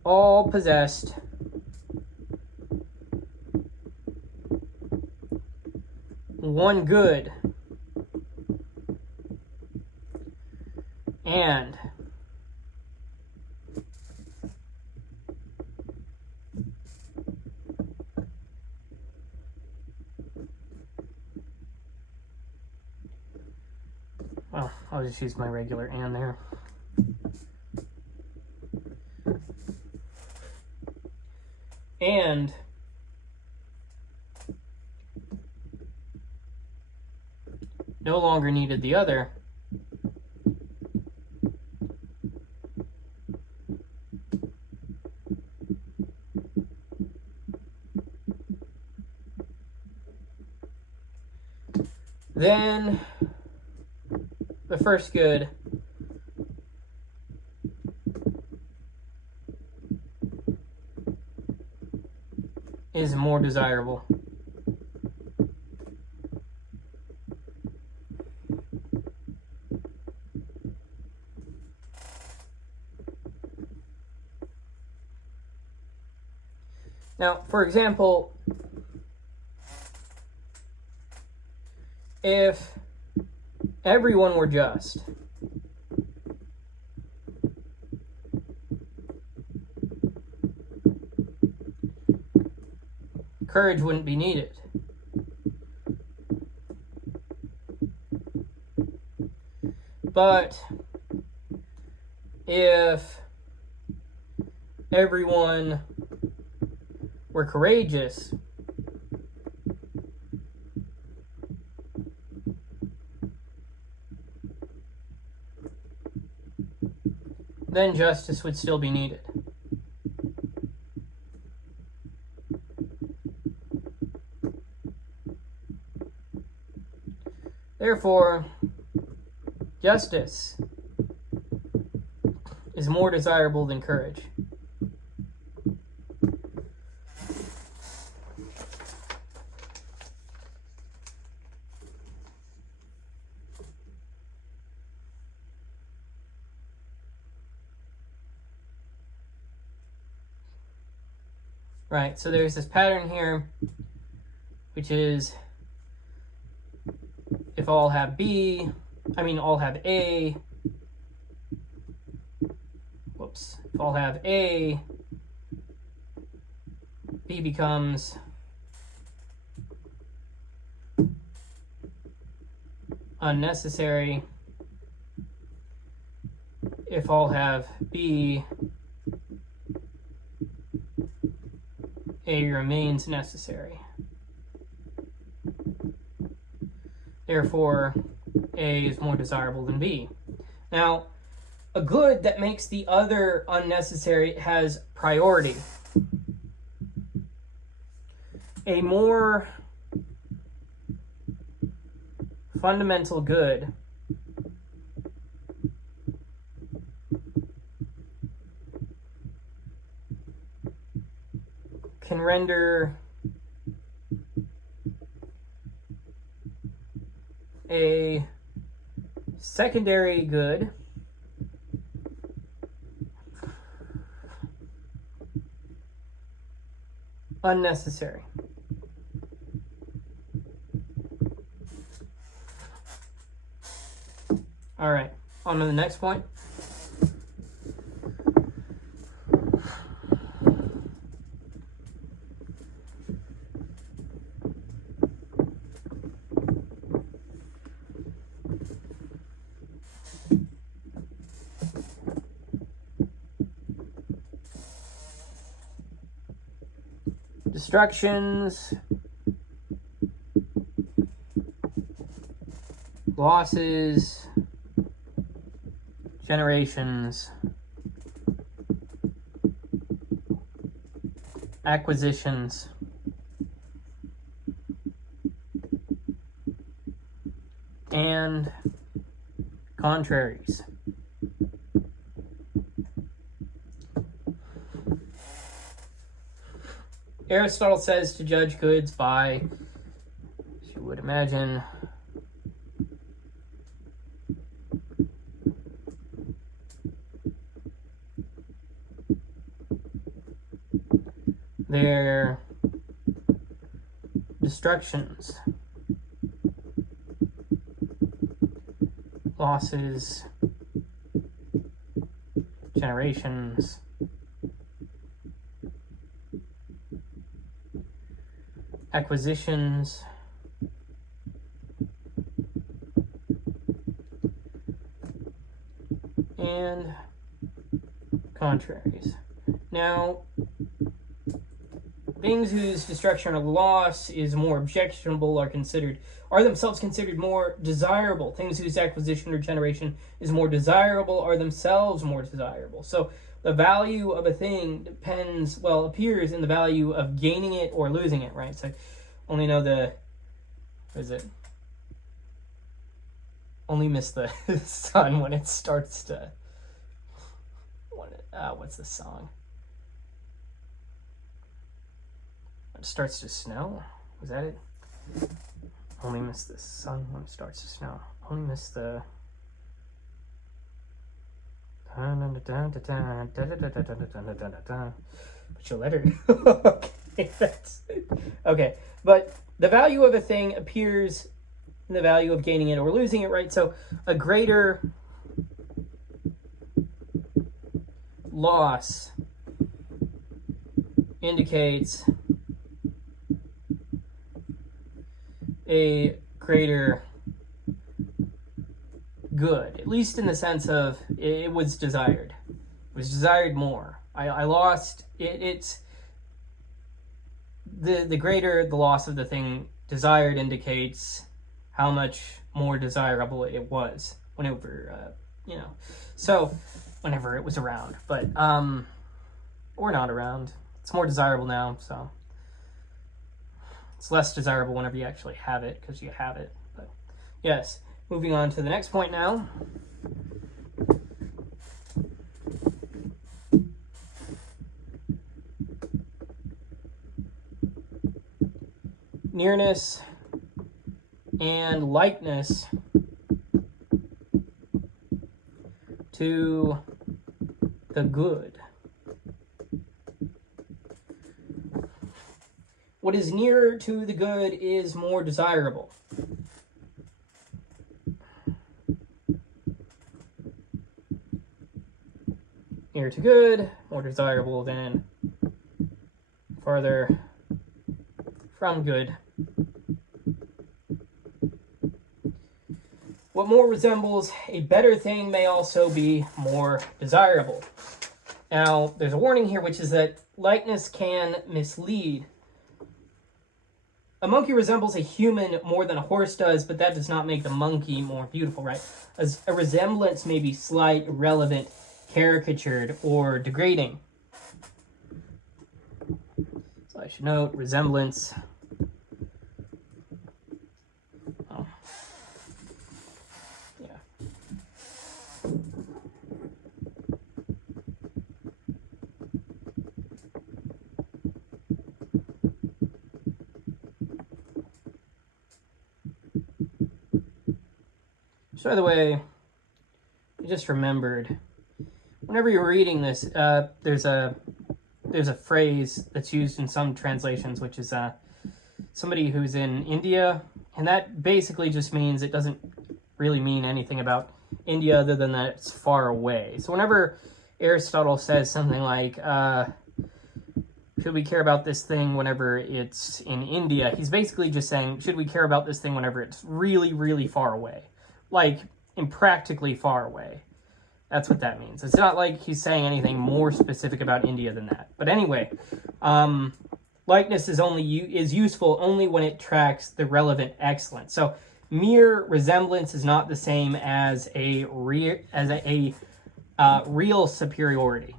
all possessed one good and well, I'll just use my regular and there. And no longer needed the other, then the first good is more desirable. Now, for example, if everyone were just, courage wouldn't be needed. But if everyone were courageous, then justice would still be needed. Therefore, justice is more desirable than courage. Right, so there's this pattern here, which is if all have B, all have A, if all have A, B becomes unnecessary. If all have B, A remains necessary. Therefore, A is more desirable than B. Now, a good that makes the other unnecessary has priority. A more fundamental good can render a secondary good unnecessary. All right, on to the next point. Destructions, losses, generations, acquisitions, and contraries. Aristotle says to judge goods by, as you would imagine, their destructions, losses, generations, acquisitions, and contraries. Now, things whose destruction or loss is more objectionable are themselves considered more desirable. Things whose acquisition or generation is more desirable are themselves more desirable. So the value of a thing appears in the value of gaining it or losing it, right? So only know only miss the sun when it starts to, what's the song? When it starts to snow? Was that it? Only miss the sun when it starts to snow. Only miss the... But you'll let her... Okay, that's... Okay, but the value of a thing appears in the value of gaining it or losing it, right? So a greater loss indicates a greater good, at least in the sense of it was desired. It was desired more. I lost it. It's the greater the loss of the thing desired indicates how much more desirable it was whenever so whenever it was around, but or not around. It's more desirable now, so it's less desirable whenever you actually have it, because you have it. But yes, moving on to the next point now. Nearness and likeness to the good. What is nearer to the good is more desirable. near to good, more desirable than farther from good. What more resembles a better thing may also be more desirable. Now, there's a warning here, which is that likeness can mislead. A monkey resembles a human more than a horse does, but that does not make the monkey more beautiful, right? A resemblance may be slight, irrelevant, caricatured, or degrading. So I should note resemblance. Oh. Yeah. So by the way, I just remembered, whenever you're reading this, there's a phrase that's used in some translations, which is somebody who's in India, and that basically just means, it doesn't really mean anything about India other than that it's far away. So whenever Aristotle says something like, should we care about this thing whenever it's in India, he's basically just saying, should we care about this thing whenever it's really, really far away? Like, impractically far away. That's what that means. It's not like he's saying anything more specific about India than that. But anyway, likeness is useful only when it tracks the relevant excellence. So mere resemblance is not the same as a real superiority.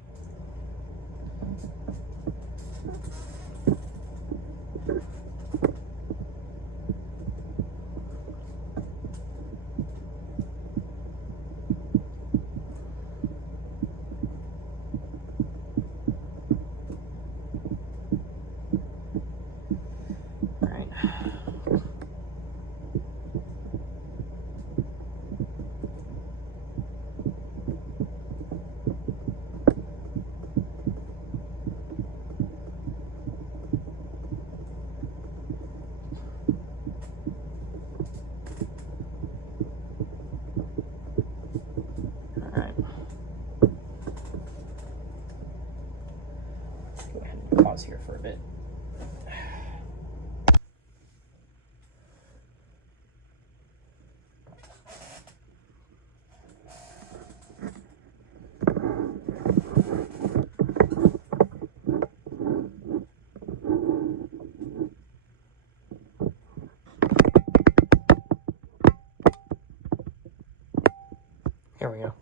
Pause here for a bit. Here we go.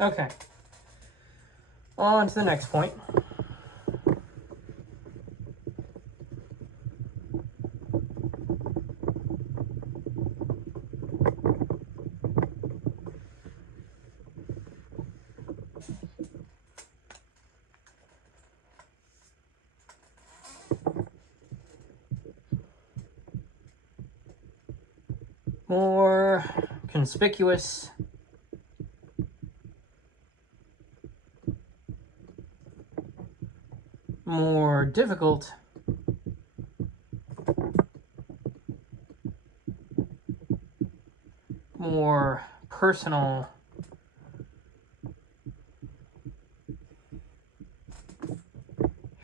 Okay. On to the next point. More conspicuous, more difficult, more personal,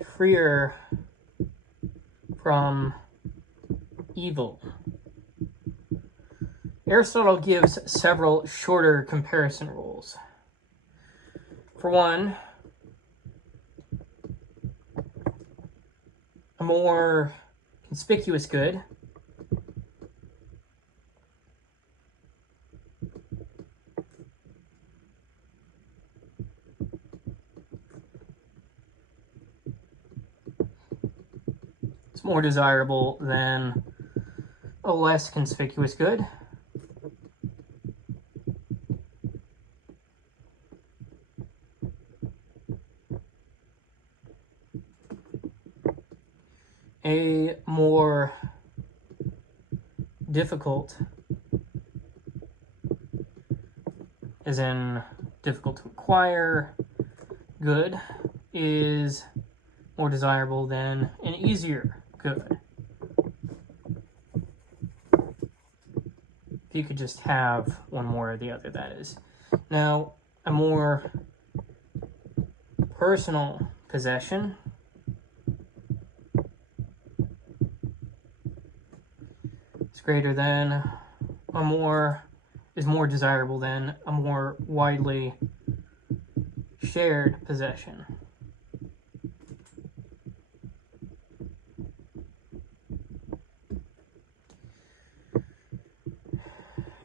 freer from evil. Aristotle gives several shorter comparison rules. For one, a more conspicuous good is more desirable than a less conspicuous good. A more difficult, as in difficult to acquire, good is more desirable than an easier good. If you could just have one more or the other, that is. Now, a more personal possession is greater than is more desirable than a more widely shared possession.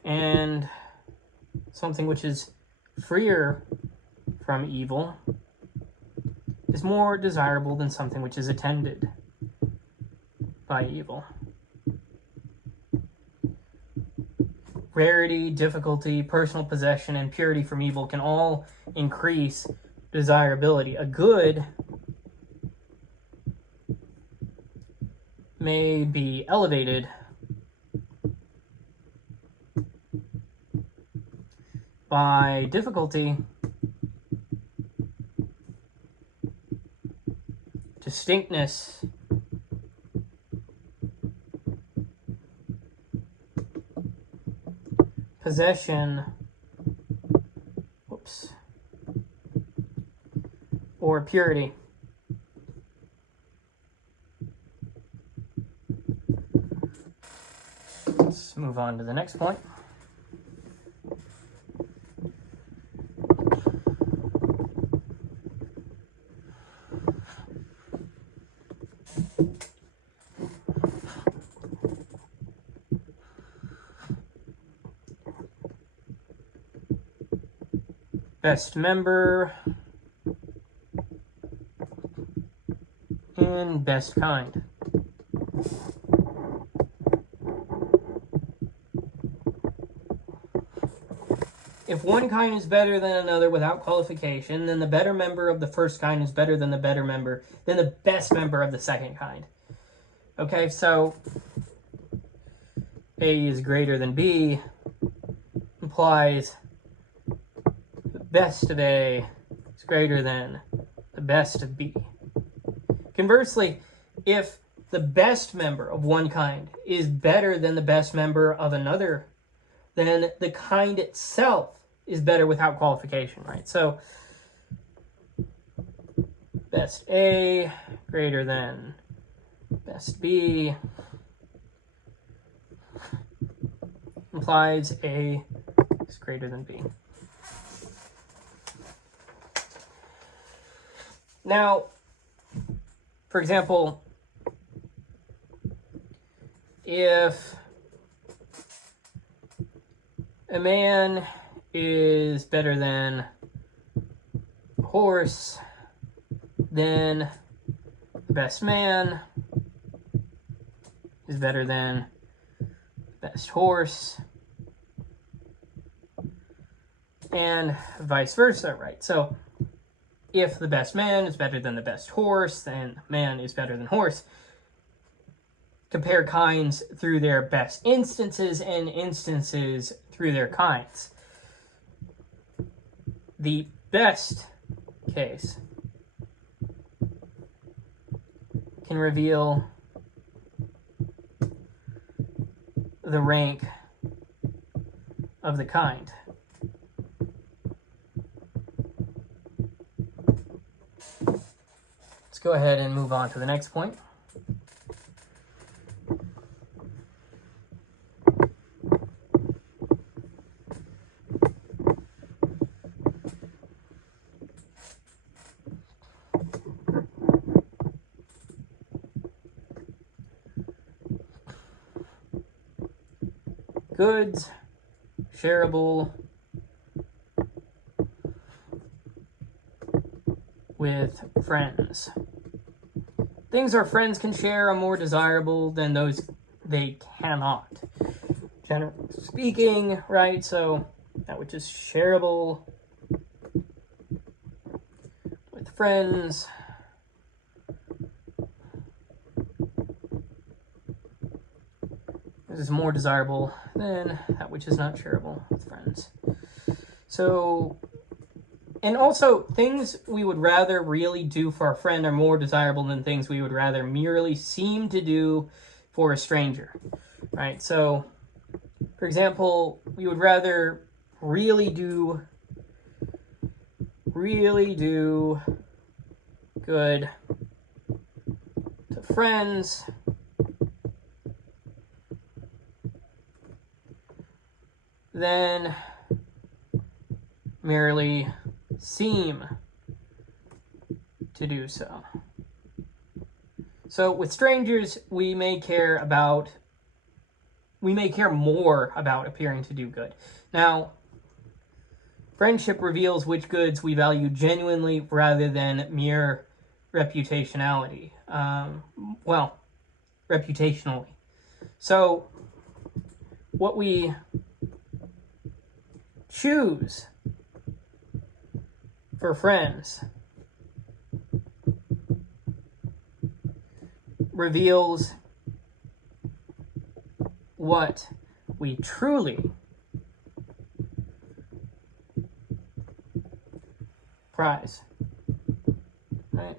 And something which is freer from evil is more desirable than something which is attended by evil. Rarity, difficulty, personal possession, and purity from evil can all increase desirability. A good may be elevated by difficulty, distinctness, possession, or purity. Let's move on to the next point. Best member and best kind. If one kind is better than another without qualification, then the better member of the first kind is better than the best member of the second kind. Okay, so A is greater than B implies the best of A is greater than the best of B. Conversely, if the best member of one kind is better than the best member of another, then the kind itself is better without qualification, right? So best A greater than best B implies A is greater than B. Now, for example, if a man is better than a horse, then the best man is better than the best horse, and vice versa, right? So if the best man is better than the best horse, then man is better than horse. Compare kinds through their best instances and instances through their kinds. The best case can reveal the rank of the kind. Let's go ahead and move on to the next point. Goods shareable with friends. Things our friends can share are more desirable than those they cannot. Generally speaking, right? So that which is shareable with friends is more desirable than that which is not shareable with friends. So, and also, things we would rather really do for a friend are more desirable than things we would rather merely seem to do for a stranger, right? So, for example, we would rather really do good to friends than merely seem to do so. So with strangers, we may care more about appearing to do good. Now, friendship reveals which goods we value genuinely rather than mere reputationality. Reputationally. So, what we choose for friends reveals what we truly prize. Right.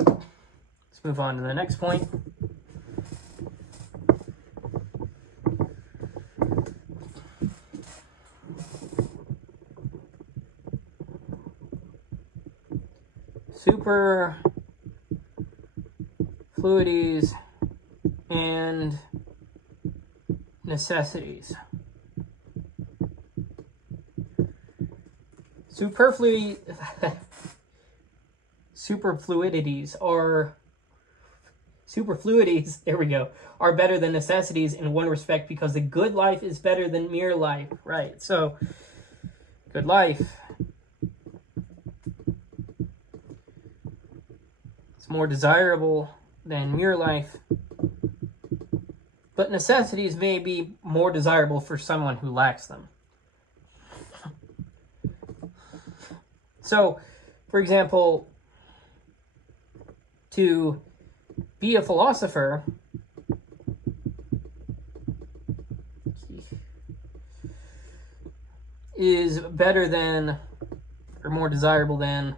Let's move on to the next point. Superfluities and necessities. Superfluities, there we go, are better than necessities in one respect because the good life is better than mere life, right? So, good life, it's more desirable than mere life, but necessities may be more desirable for someone who lacks them. So, for example, to be a philosopher is better than, or more desirable than,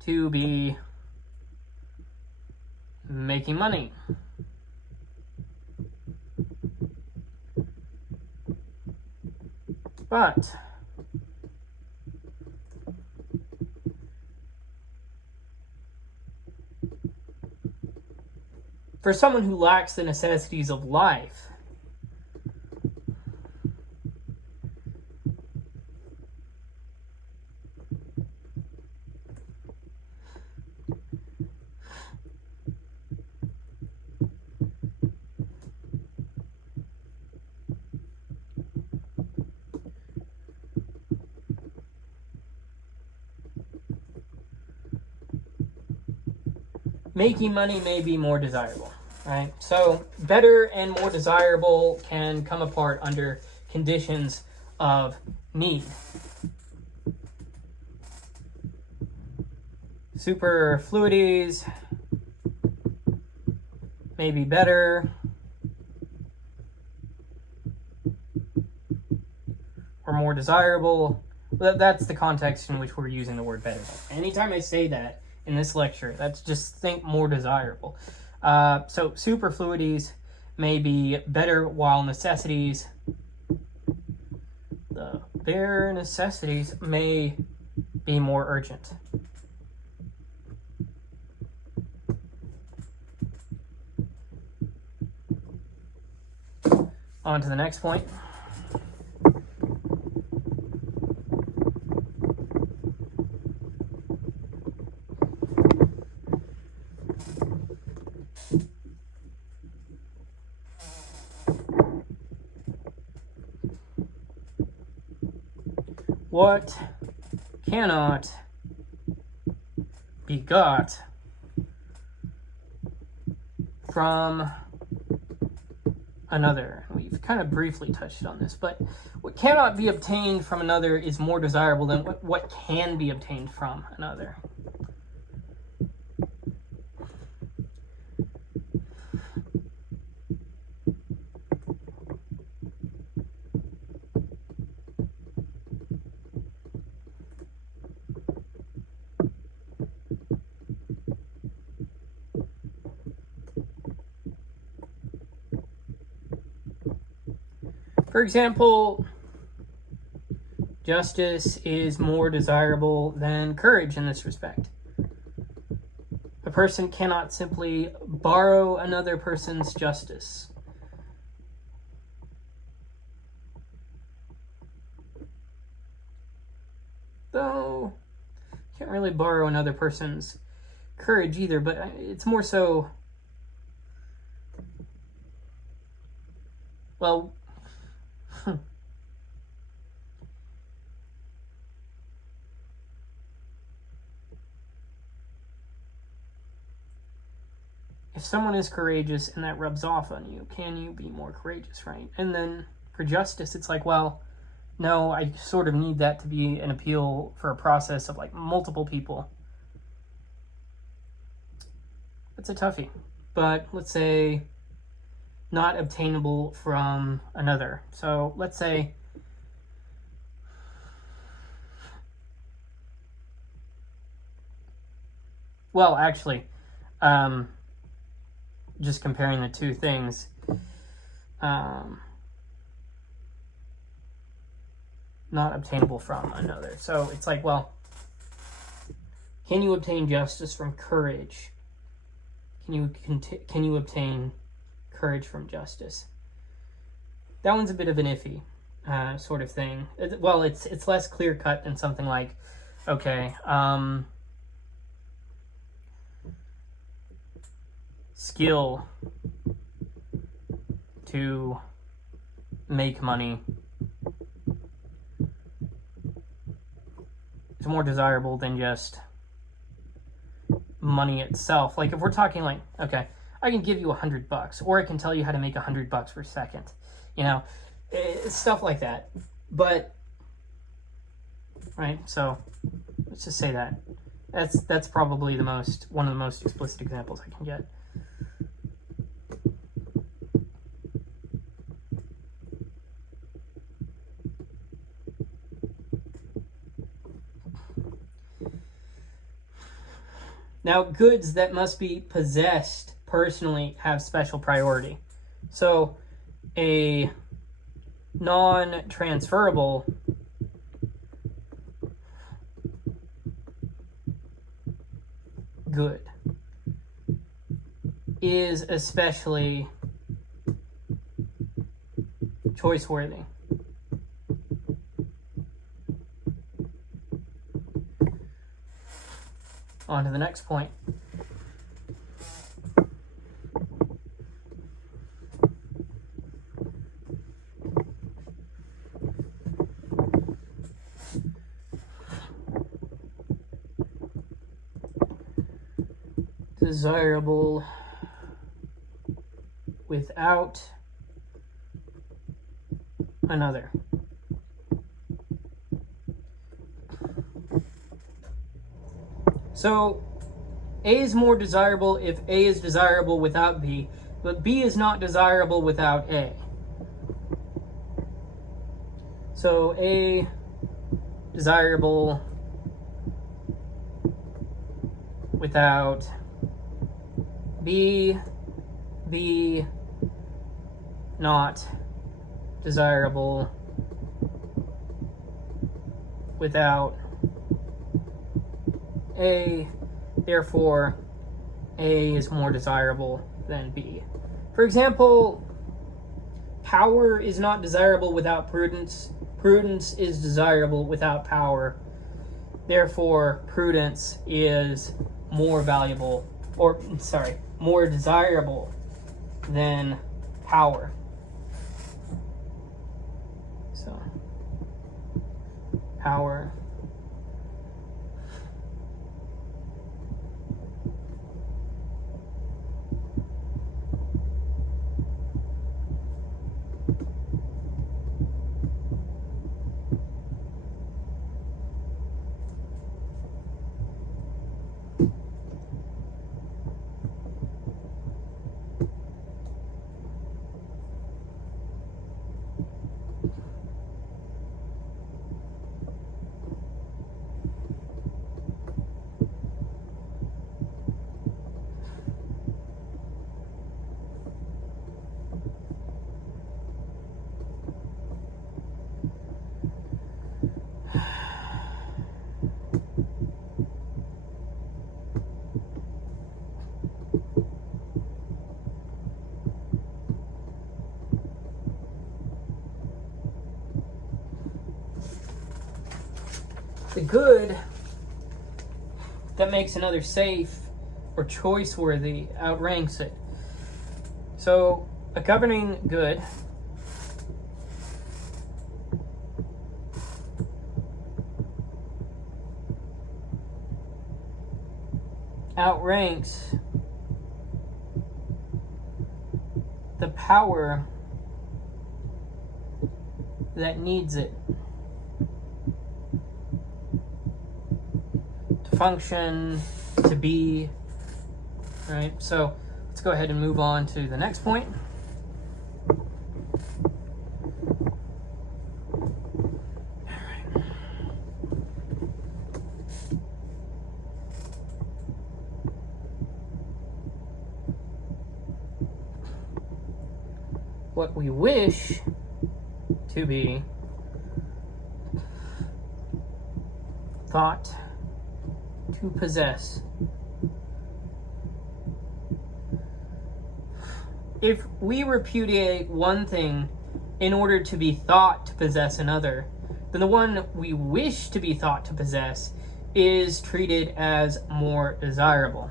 to be making money. But for someone who lacks the necessities of life, making money may be more desirable, right? So better and more desirable can come apart under conditions of need. Superfluities may be better or more desirable. That's the context in which we're using the word better. Anytime I say that in this lecture, that's just think more desirable. So superfluities may be better, while necessities, the bare necessities, may be more urgent. On to the next point. What cannot be got from another. We've kind of briefly touched on this, but what cannot be obtained from another is more desirable than what can be obtained from another. For example, Justice is more desirable than courage in this respect. A person cannot simply borrow another person's justice. Though, can't really borrow another person's courage either, but it's more so, well, if someone is courageous and that rubs off on you, can you be more courageous, right? And then for justice, it's like, well, no, I sort of need that to be an appeal for a process of like multiple people. It's a toughie. But let's say not obtainable from another. So let's say well, actually, just comparing the two things, not obtainable from another. So it's like, well, can you obtain justice from courage? Can you obtain courage from justice? That one's a bit of an iffy sort of thing. Well, it's less clear cut than something like, okay, skill to make money is more desirable than just money itself. Like if we're talking like, okay, I can give you $100, or I can tell you how to make $100 per second, you know, stuff like that. But right, so let's just say that that's probably one of the most explicit examples I can get. Now, goods that must be possessed personally have special priority. So, a non-transferable good is especially choice-worthy. On to the next point. Desirable without another. So, A is more desirable if A is desirable without B, but B is not desirable without A. So, A desirable without B, B not desirable without A, therefore A is more desirable than B. For example, power is not desirable without prudence. Prudence is desirable without power. Therefore, prudence is more valuable, or sorry, more desirable than power. So, power the good that makes another safe or choice-worthy outranks it. So a governing good outranks the power that needs it to function, to be, right? So let's go ahead and move on to the next point. What we wish to be thought to possess. If we repudiate one thing in order to be thought to possess another, then the one we wish to be thought to possess is treated as more desirable.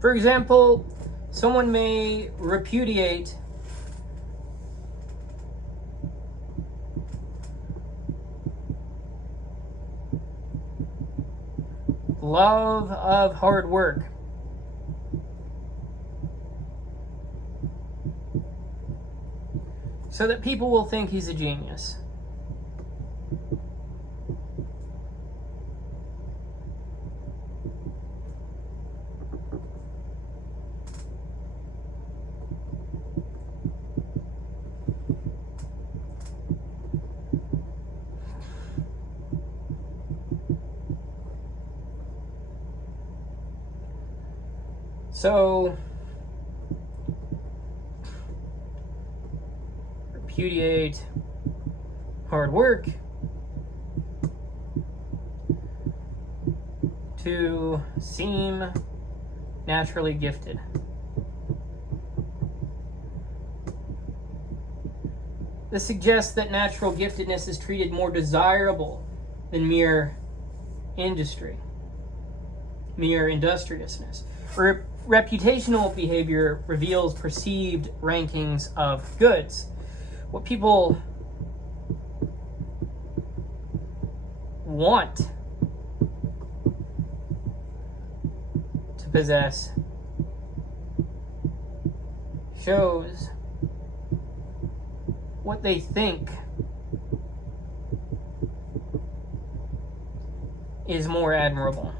For example, someone may repudiate love of hard work so that people will think he's a genius. So, repudiate hard work to seem naturally gifted. This suggests that natural giftedness is treated more desirable than mere industry, mere industriousness. Reputational behavior reveals perceived rankings of goods. What people want to possess shows what they think is more admirable.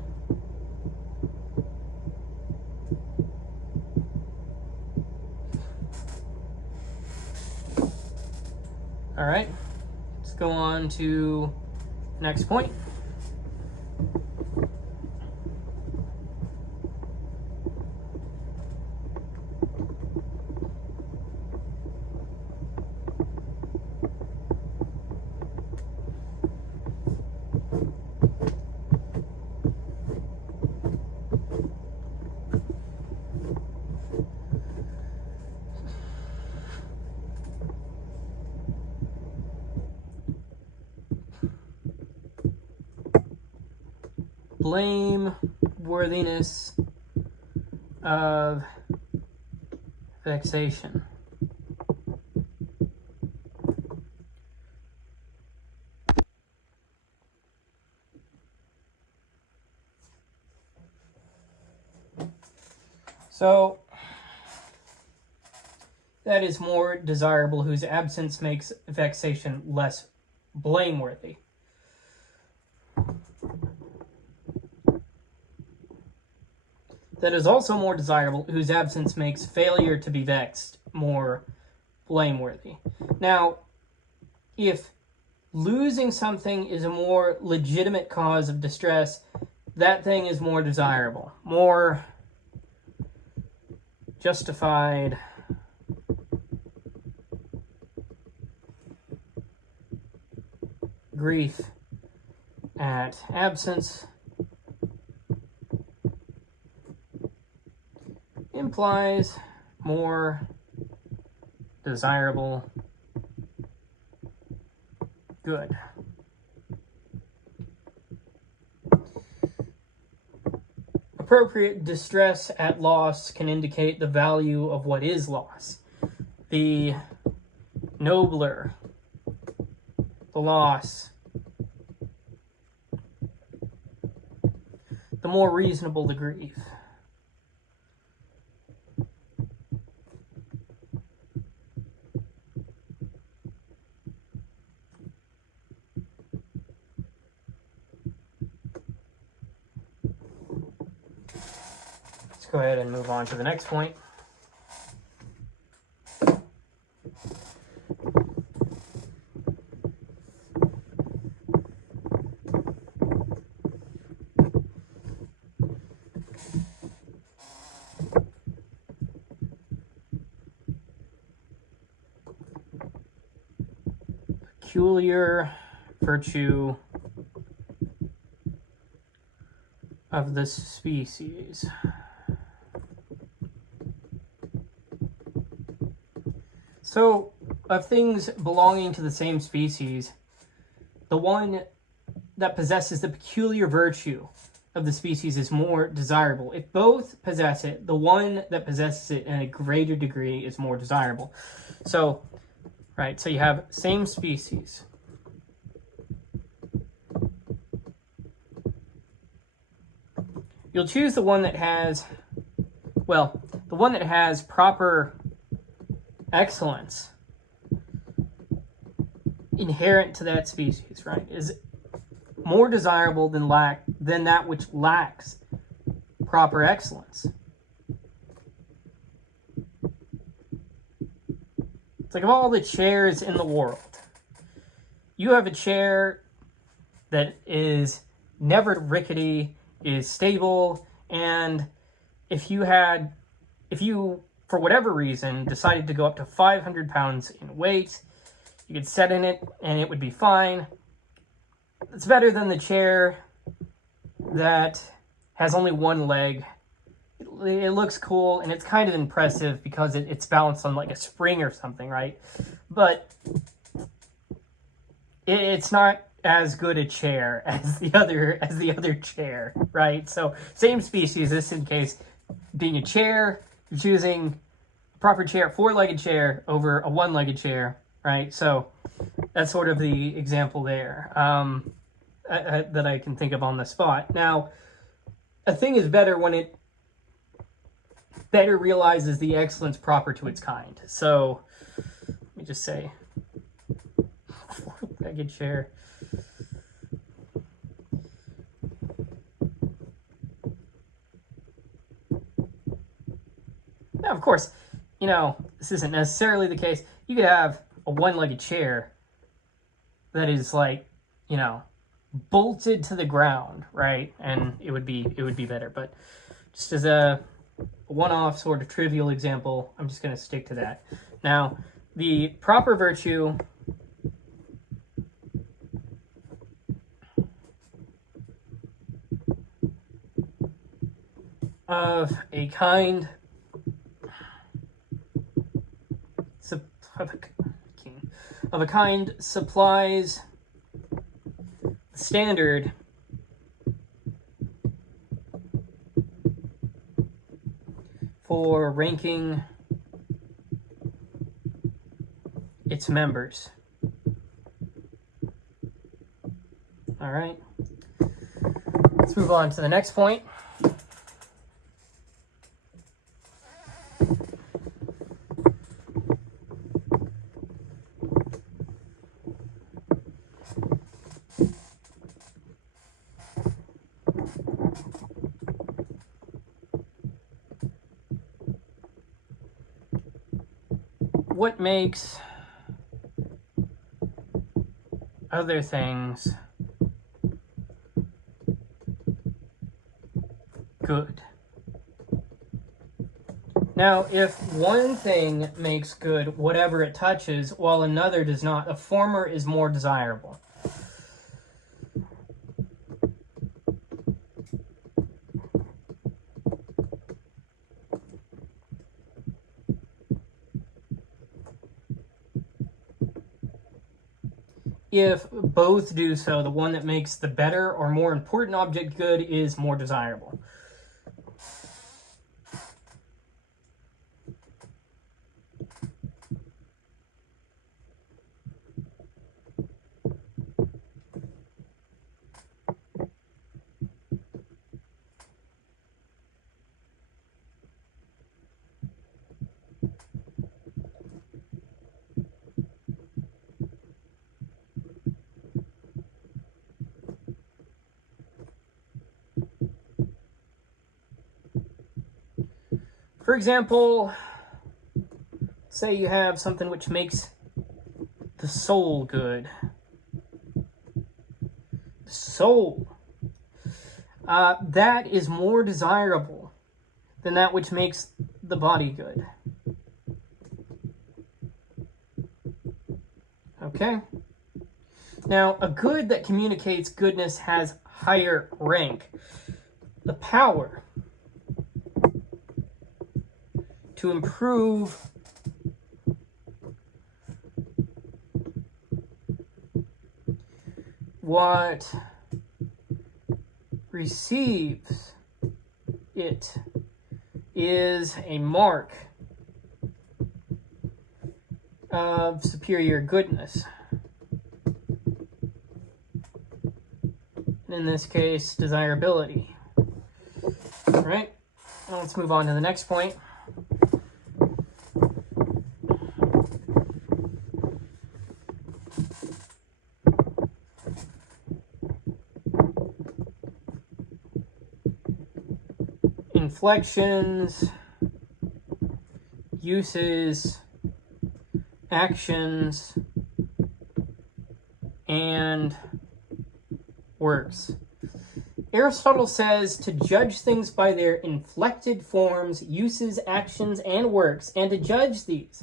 All right, let's go on to next point. blameworthiness of vexation. So, that is more desirable, whose absence makes vexation less blameworthy. That is also more desirable, whose absence makes failure to be vexed more blameworthy. Now, if losing something is a more legitimate cause of distress, that thing is more desirable, more justified grief at absence implies more desirable good. Appropriate distress at loss can indicate the value of what is loss. The nobler the loss, the more reasonable the grief. Let's go ahead and move on to the next point. Peculiar virtue of the species. So, of things belonging to the same species, the one that possesses the peculiar virtue of the species is more desirable. If both possess it, the one that possesses it in a greater degree is more desirable. So, right, so you have same species. You'll choose the one that has, well, the one that has proper excellence inherent to that species, right, is more desirable than that which lacks proper excellence. It's like of all the chairs in the world, you have a chair that is never rickety, is stable, and if you, for whatever reason, decided to go up to 500 pounds in weight, you could sit in it and it would be fine. It's better than the chair that has only one leg. It looks cool and it's kind of impressive because it's balanced on like a spring or something, right? But it's not as good a chair as the other chair, right? So same species, this in case being a chair, you're choosing a proper chair, four-legged chair over a one-legged chair, right? So that's sort of the example there that I can think of on the spot. Now, a thing is better when it better realizes the excellence proper to its kind. So let me just say, four-legged chair. Now, of course, this isn't necessarily the case. You could have a one-legged chair that is like, bolted to the ground, right? And it would be better. But just as a one-off sort of trivial example, I'm just going to stick to that. Now, the proper virtue of a kind supplies the standard for ranking its members. All right. Let's move on to the next point. What makes other things good? Now, if one thing makes good whatever it touches, while another does not, the former is more desirable. If both do so, the one that makes the better or more important object good is more desirable. For example, say you have something which makes the soul good. The soul. That is more desirable than that which makes the body good. Okay? Now, a good that communicates goodness has higher rank. The power to improve what receives it is a mark of superior goodness. In this case, desirability. All right, now let's move on to the next point. Inflections, uses, actions, and works. Aristotle says to judge things by their inflected forms, uses, actions, and works, and to judge these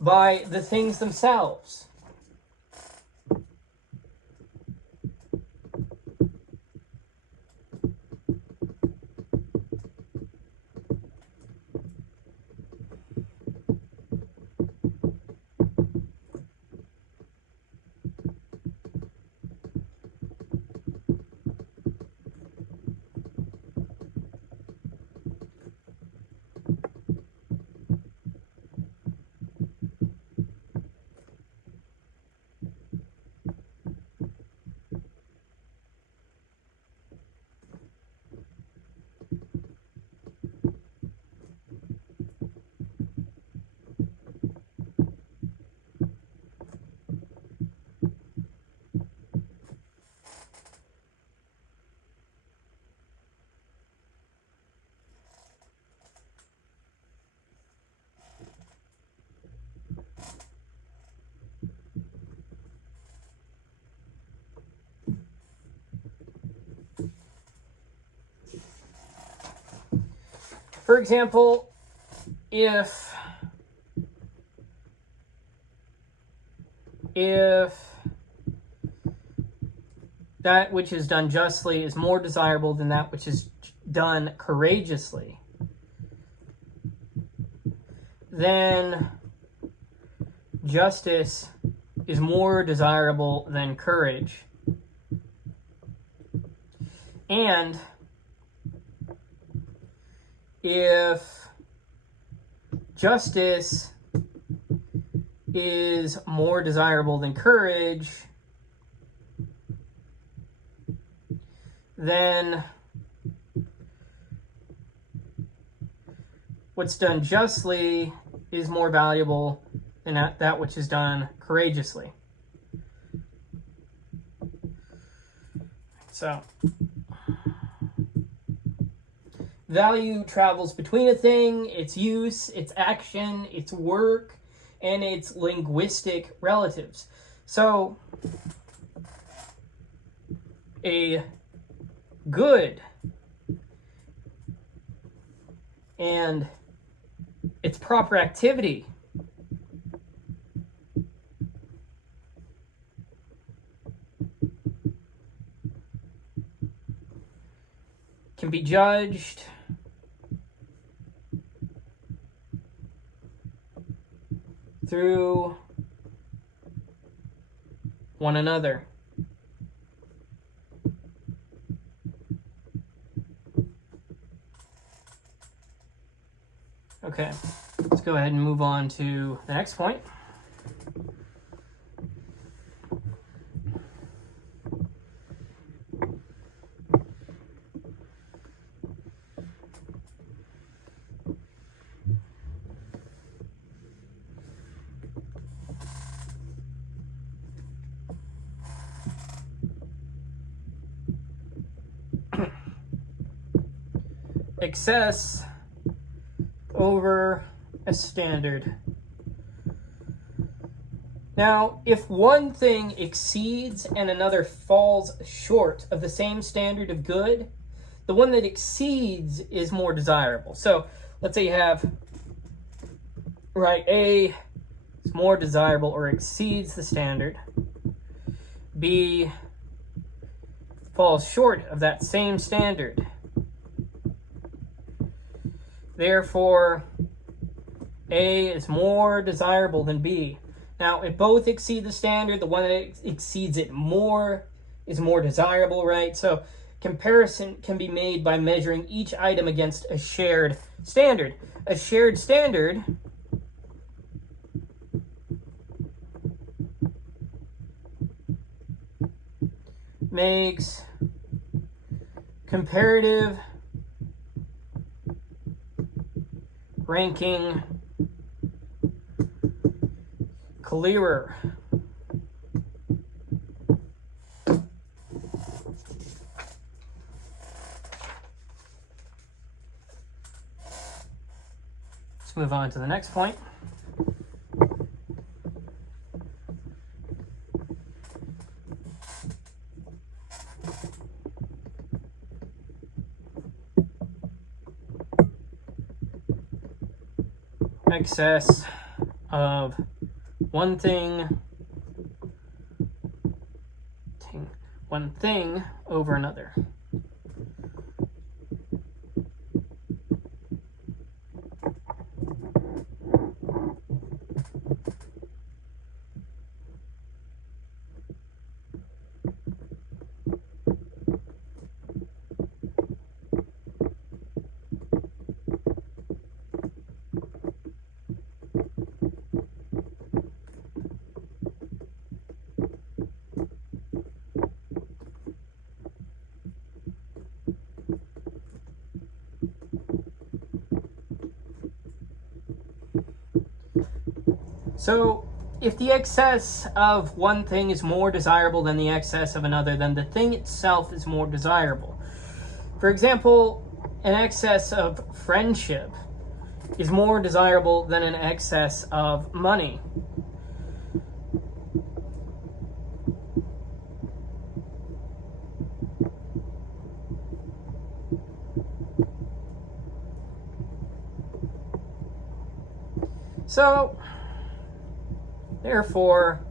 by the things themselves. For example, if that which is done justly is more desirable than that which is done courageously, then justice is more desirable than courage. And if justice is more desirable than courage, then what's done justly is more valuable than that which is done courageously. So, value travels between a thing, its use, its action, its work, and its linguistic relatives. So, a good and its proper activity can be judged through one another. Okay, let's go ahead and move on to the next point. Excess over a standard. Now, if one thing exceeds and another falls short of the same standard of good, the one that exceeds is more desirable. So let's say you have, right, A is more desirable or exceeds the standard. B falls short of that same standard. Therefore, A is more desirable than B. Now, if both exceed the standard, the one that exceeds it more is more desirable, right? So comparison can be made by measuring each item against a shared standard. A shared standard makes comparative ranking clearer. Let's move on to the next point. Excess of one thing over another. So, if the excess of one thing is more desirable than the excess of another, then the thing itself is more desirable. For example, an excess of friendship is more desirable than an excess of money. So, therefore,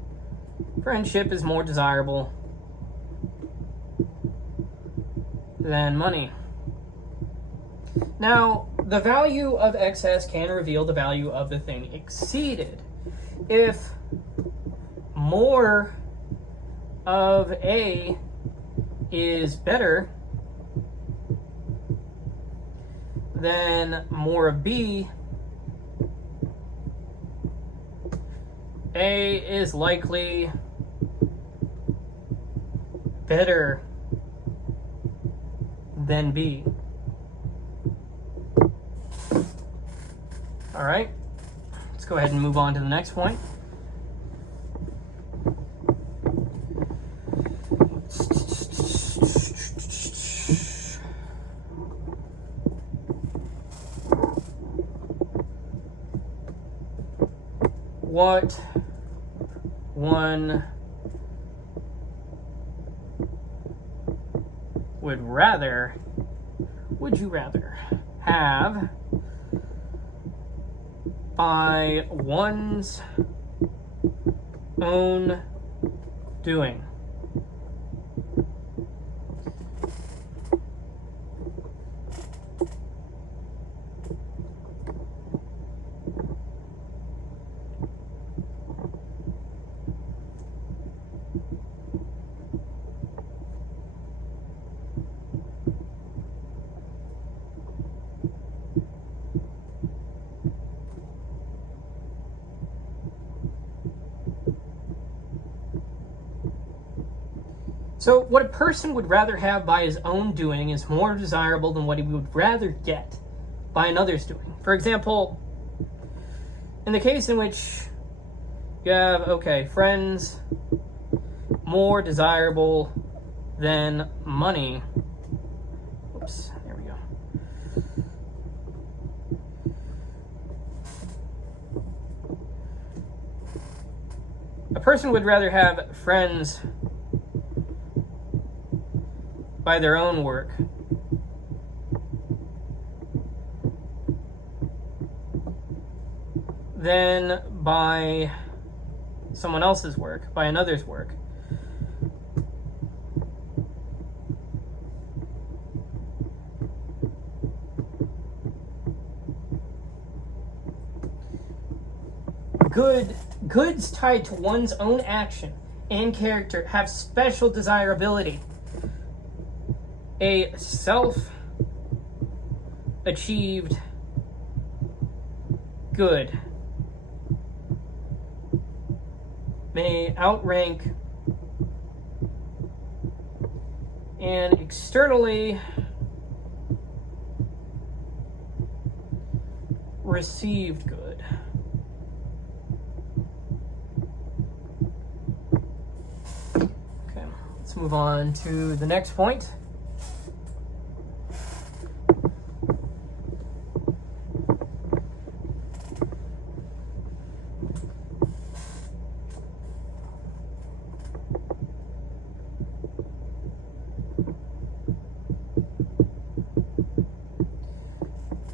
friendship is more desirable than money. Now, the value of excess can reveal the value of the thing exceeded. If more of A is better than more of B, A is likely better than B. All right, let's go ahead and move on to the next point. What one would you rather have by one's own doing? So what a person would rather have by his own doing is more desirable than what he would rather get by another's doing. For example, in the case in which you have, okay, friends more desirable than money. Oops, there we go. A person would rather have friends by their own work than by someone else's work, by another's work. Goods tied to one's own action and character have special desirability. A self-achieved good may outrank an externally received good. Okay, let's move on to the next point.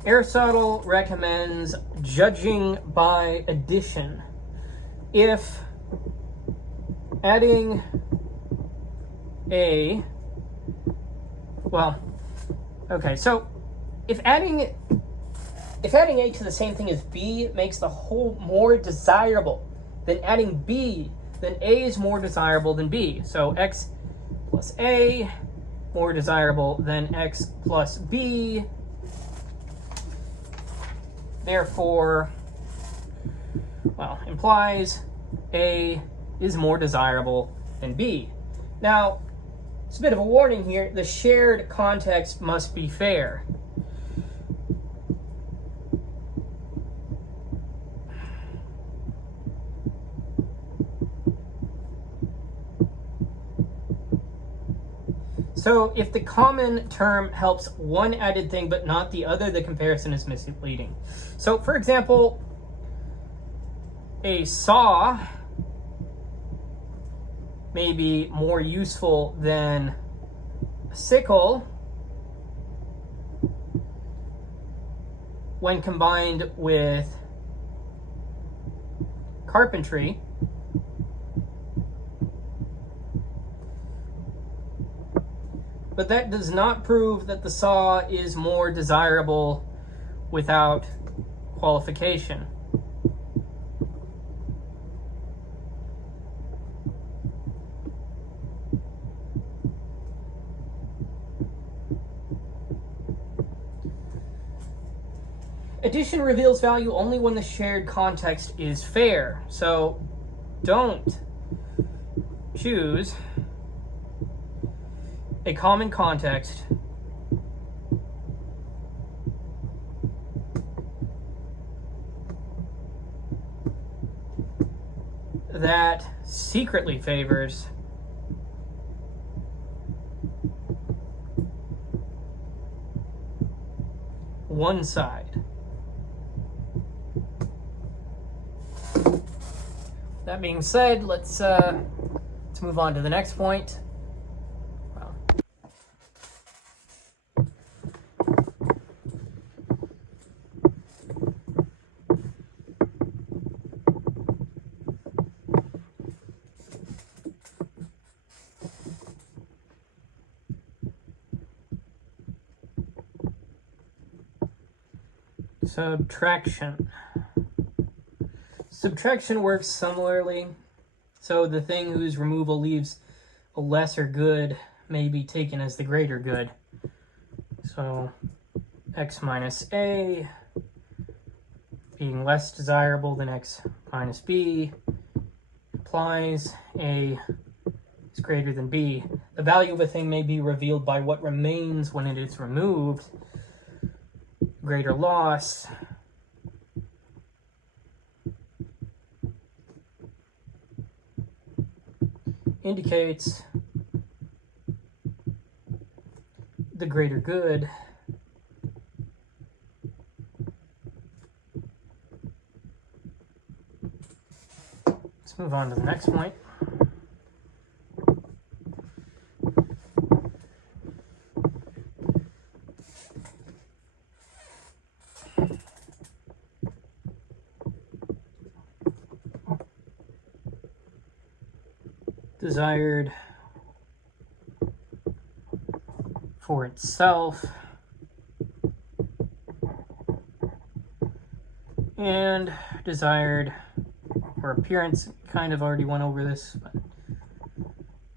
Aristotle recommends judging by addition. If adding A, well, okay, so if adding A to the same thing as B makes the whole more desirable than adding B, then A is more desirable than B. So X plus A more desirable than X plus B. Therefore, well, implies A is more desirable than B. Now, it's a bit of a warning here. The shared context must be fair. So if the common term helps one added thing but not the other, the comparison is misleading. So for example, a saw may be more useful than a sickle when combined with carpentry. But that does not prove that the saw is more desirable without qualification. Addition reveals value only when the shared context is fair. So don't choose a common context that secretly favors one side. That being said, let's move on to the next point. Wow. Subtraction. Subtraction works similarly. So the thing whose removal leaves a lesser good may be taken as the greater good. So x minus a being less desirable than x minus b implies a is greater than b. The value of a thing may be revealed by what remains when it is removed. Greater loss indicates the greater good. Let's move on to the next point. Desired for itself and desired for appearance. Kind of already went over this, but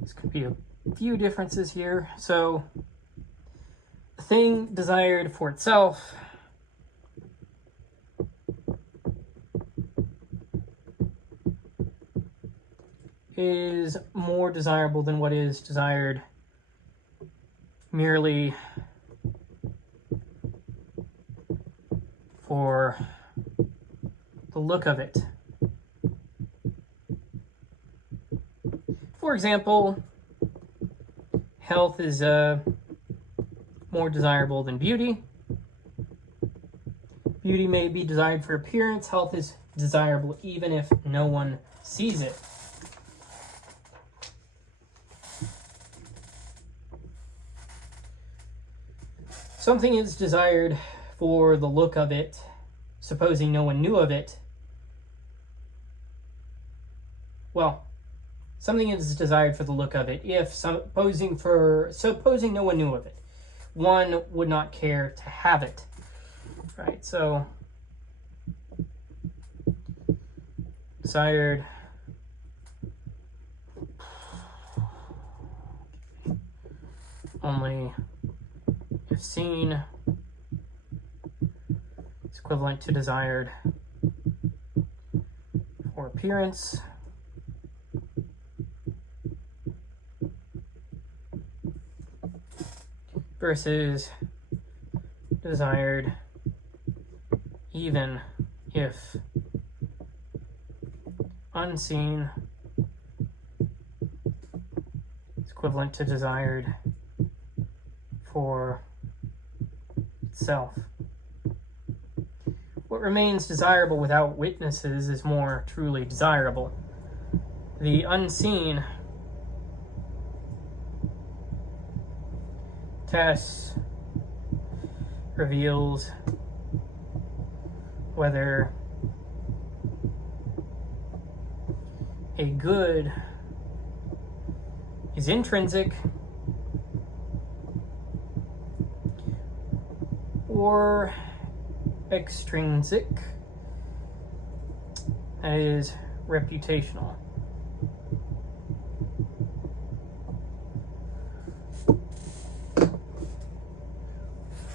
this could be a few differences here. So the thing desired for itself is more desirable than what is desired merely for the look of it. For example, health is more desirable than beauty. Beauty may be desired for appearance. Health is desirable even if no one sees it. Something is desired for the look of it, supposing no one knew of it. Well, something is desired for the look of it if supposing no one knew of it. One would not care to have it. Right? So desired only if seen is equivalent to desired for appearance. Versus desired even if unseen is equivalent to desired for itself. What remains desirable without witnesses is more truly desirable. The unseen test reveals whether a good is intrinsic or extrinsic, that is, reputational.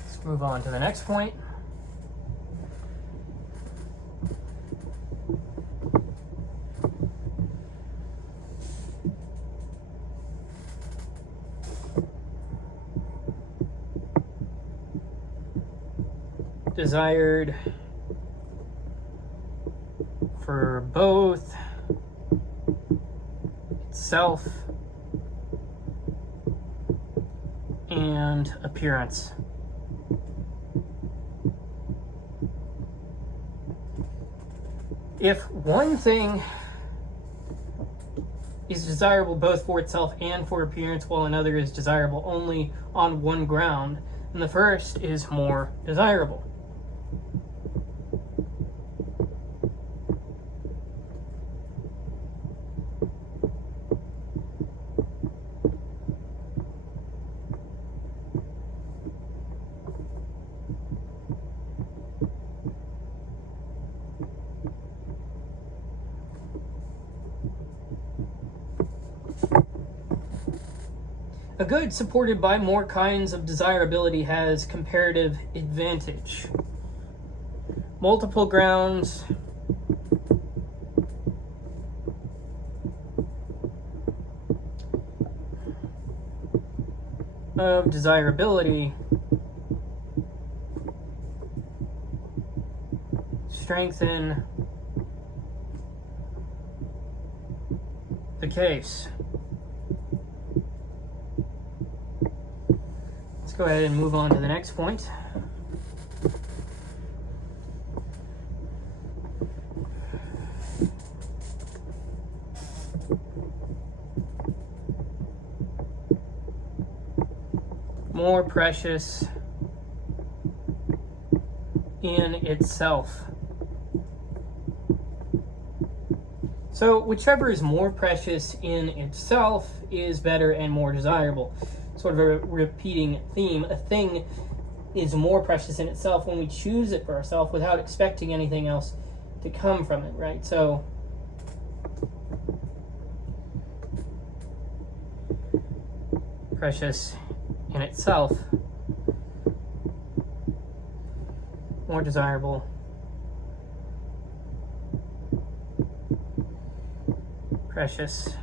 Let's move on to the next point. desired for both itself and appearance. If one thing is desirable both for itself and for appearance, while another is desirable only on one ground, then the first is more desirable. A good supported by more kinds of desirability has comparative advantage. Multiple grounds of desirability strengthen the case. Let's go ahead and move on to the next point. More precious in itself. So whichever is more precious in itself is better and more desirable. Sort of a repeating theme. A thing is more precious in itself when we choose it for ourselves without expecting anything else to come from it, right? So precious in itself, more desirable, precious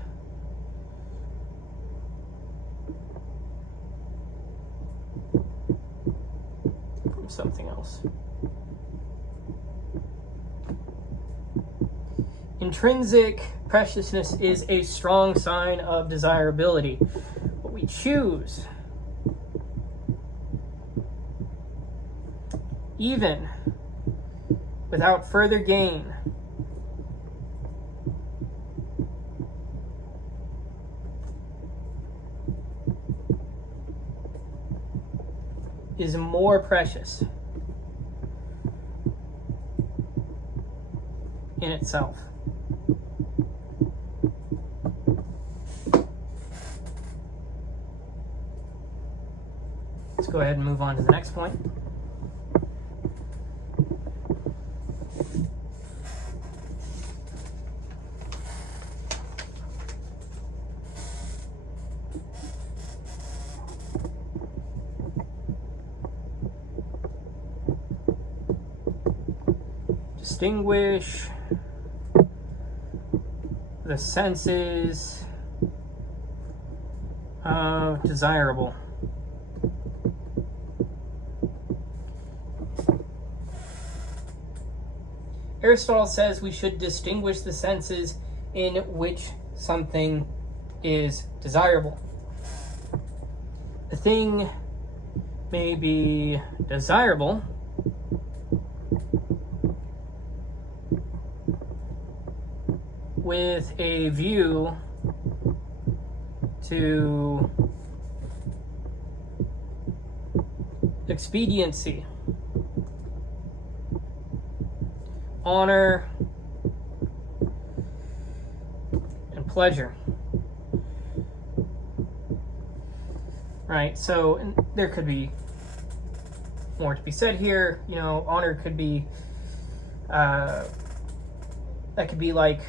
from something else. Intrinsic preciousness is a strong sign of desirability. What we choose, even without further gain, is more precious in itself. Let's go ahead and move on to the next point. Distinguish the senses of desirable. Aristotle says we should distinguish the senses in which something is desirable. A thing may be desirable with a view to expediency, honor, and pleasure. Right, so there could be more to be said here. You know, honor could be, that could be like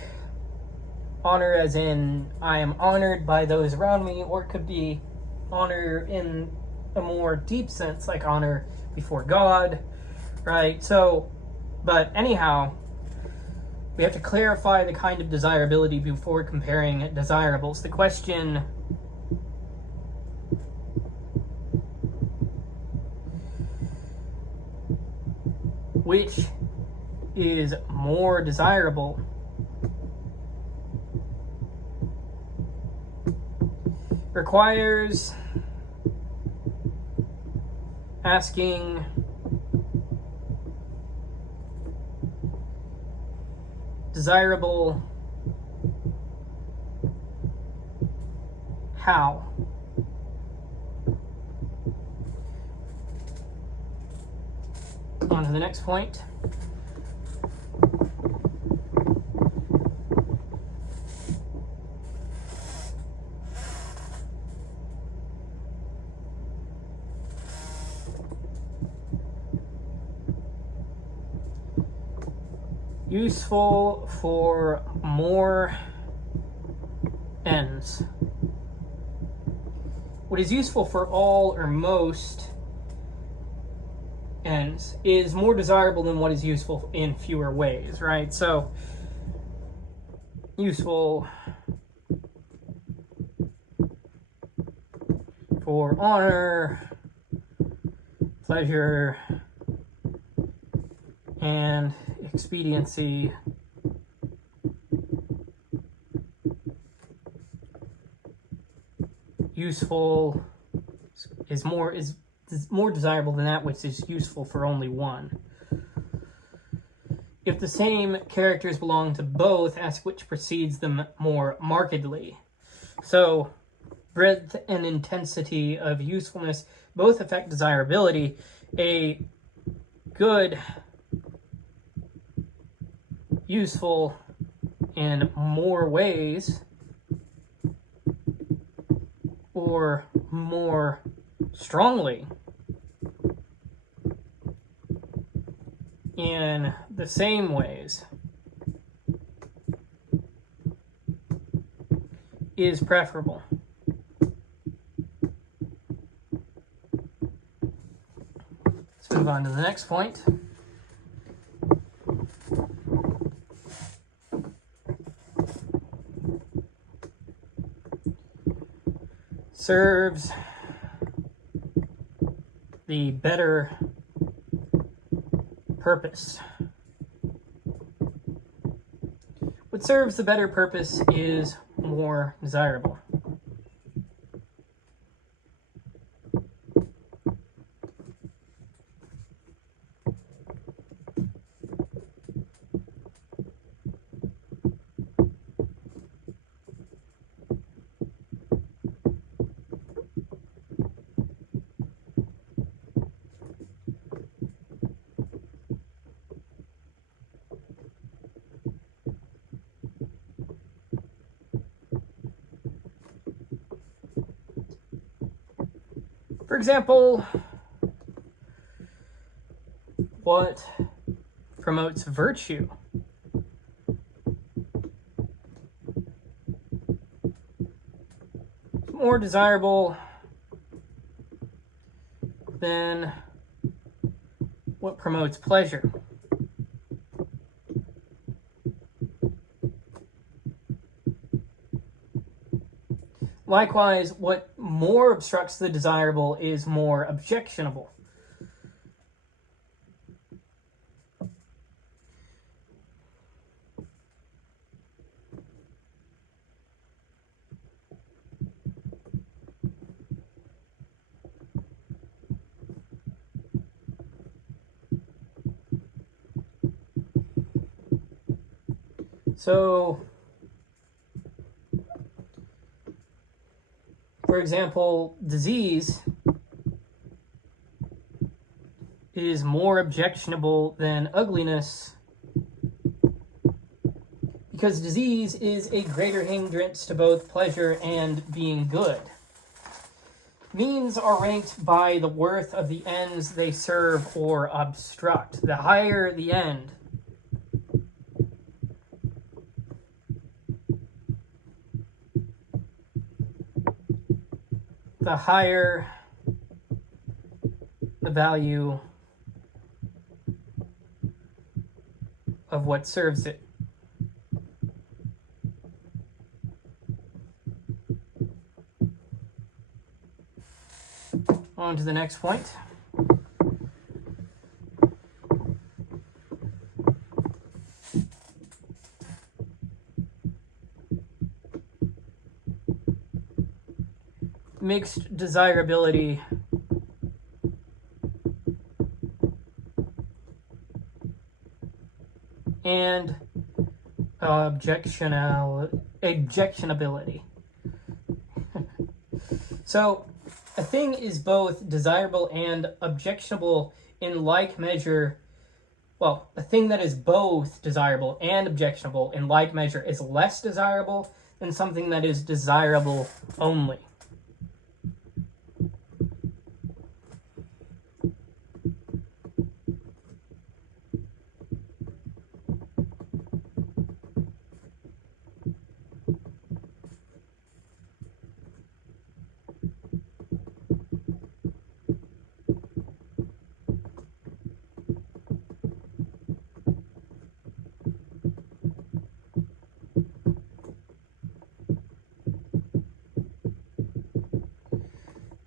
honor as in I am honored by those around me, or it could be honor in a more deep sense, like honor before God, right? So, but anyhow, we have to clarify the kind of desirability before comparing desirables. The question which is more desirable, requires asking desirable how. On to the next point. Useful for more ends. What is useful for all or most ends is more desirable than what is useful in fewer ways, right? So, useful for honor, pleasure, and expediency. Useful is more desirable than that which is useful for only one. If the same characters belong to both, ask which precedes them more markedly. So, breadth and intensity of usefulness both affect desirability. A good, useful in more ways, or more strongly in the same ways, is preferable. Let's move on to the next point. Serves the better purpose. What serves the better purpose is more desirable. For example, what promotes virtue? More desirable than what promotes pleasure. Likewise, what more obstructs the desirable is more objectionable. So, for example, disease is more objectionable than ugliness because disease is a greater hindrance to both pleasure and being good. Means are ranked by the worth of the ends they serve or obstruct. The higher the end, the higher the value of what serves it. On to the next point. mixed desirability and objectionability. So a thing is both desirable and objectionable in like measure. Well, a thing that is both desirable and objectionable in like measure is less desirable than something that is desirable only.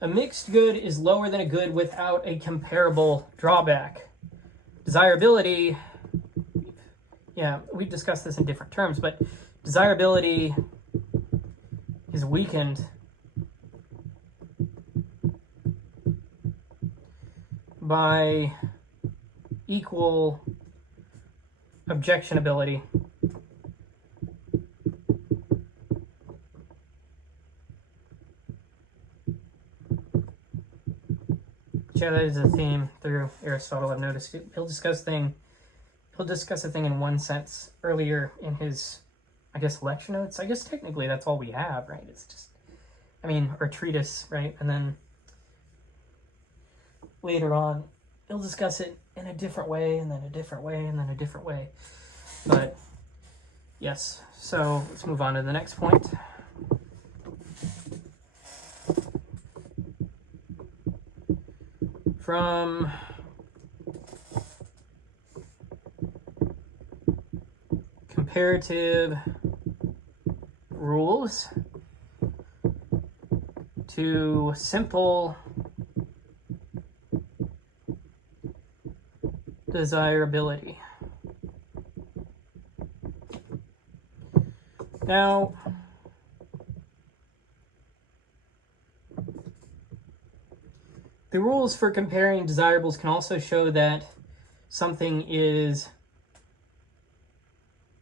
A mixed good is lower than a good without a comparable drawback. Desirability, yeah, we discussed this in different terms, but desirability is weakened by equal objectionability. Yeah, that is a theme through Aristotle. I've noticed he'll discuss a thing in one sense earlier in his, I guess, lecture notes. I guess technically that's all we have, right? It's just, I mean, or treatise, right? And then later on, he'll discuss it in a different way, and then a different way, and then a different way. But yes, so let's move on to the next point. From comparative rules to simple desirability. Now, the rules for comparing desirables can also show that something is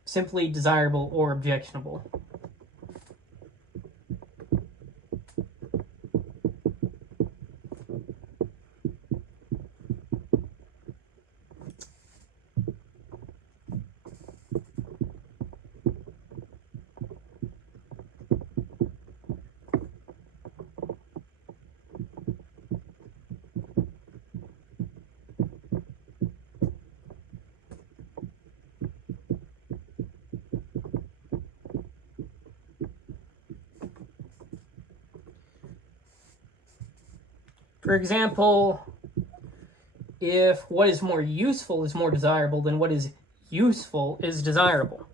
simply desirable or objectionable. For example, if what is more useful is more desirable, then what is useful is desirable.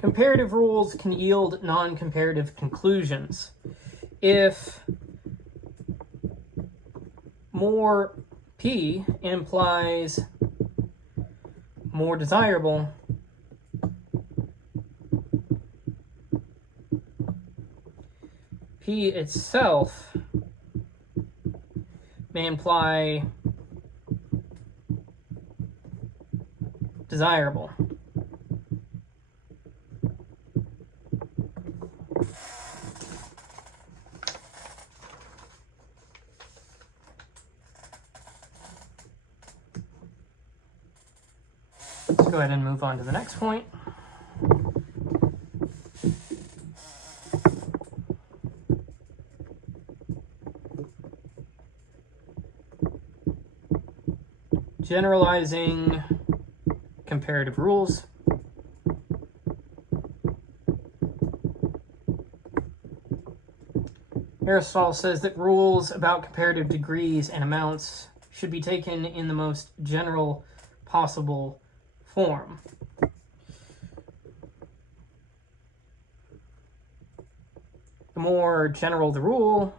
Comparative rules can yield non-comparative conclusions. If more P implies more desirable, P itself may imply desirable. Let's go ahead and move on to the next point. Generalizing comparative rules. Aristotle says that rules about comparative degrees and amounts should be taken in the most general possible form. the more general the rule,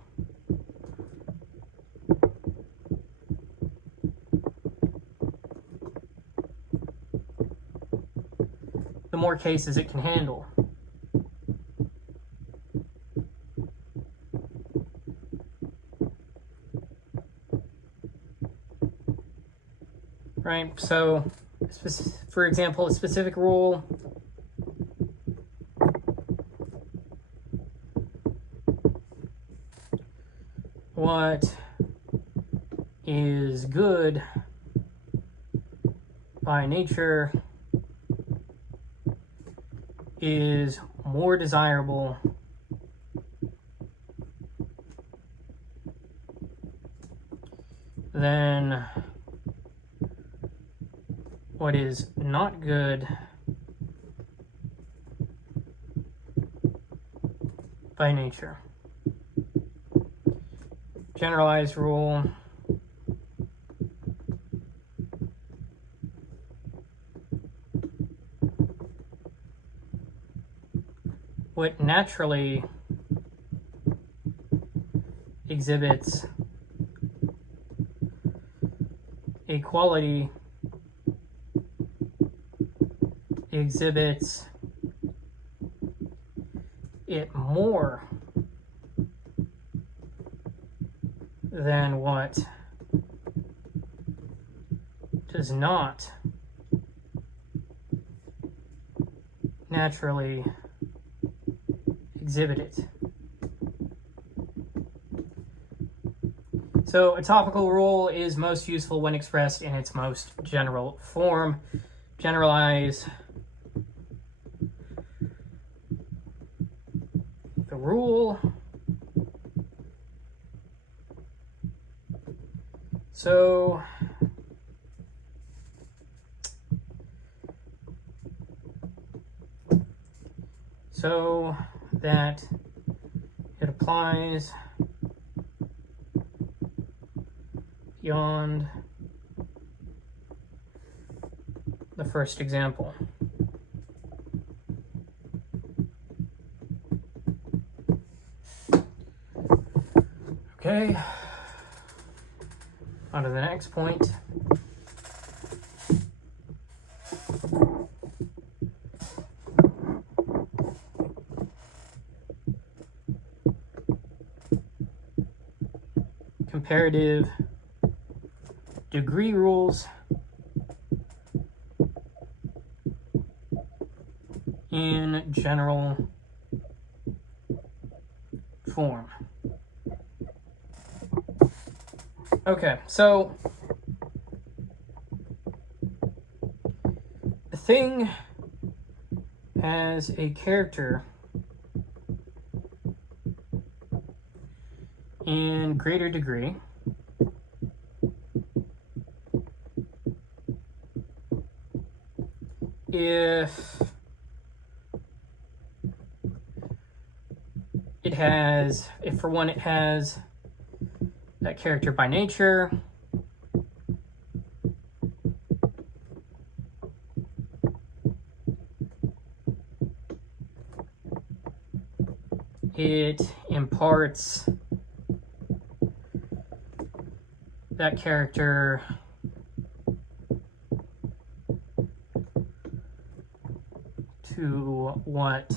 the more cases it can handle. Right, so for example, a specific rule what is good by nature is more desirable than what is not good by nature. Generalized rule. What naturally exhibits a quality exhibits it more than what does not naturally exhibit it. So a topical rule is most useful when expressed in its most general form. Generalize the rule. So that it applies beyond the first example. Okay, on to the next point. Comparative degree rules in general form. Okay, so a thing has a character in greater degree if for one it has that character by nature, it imparts that character to what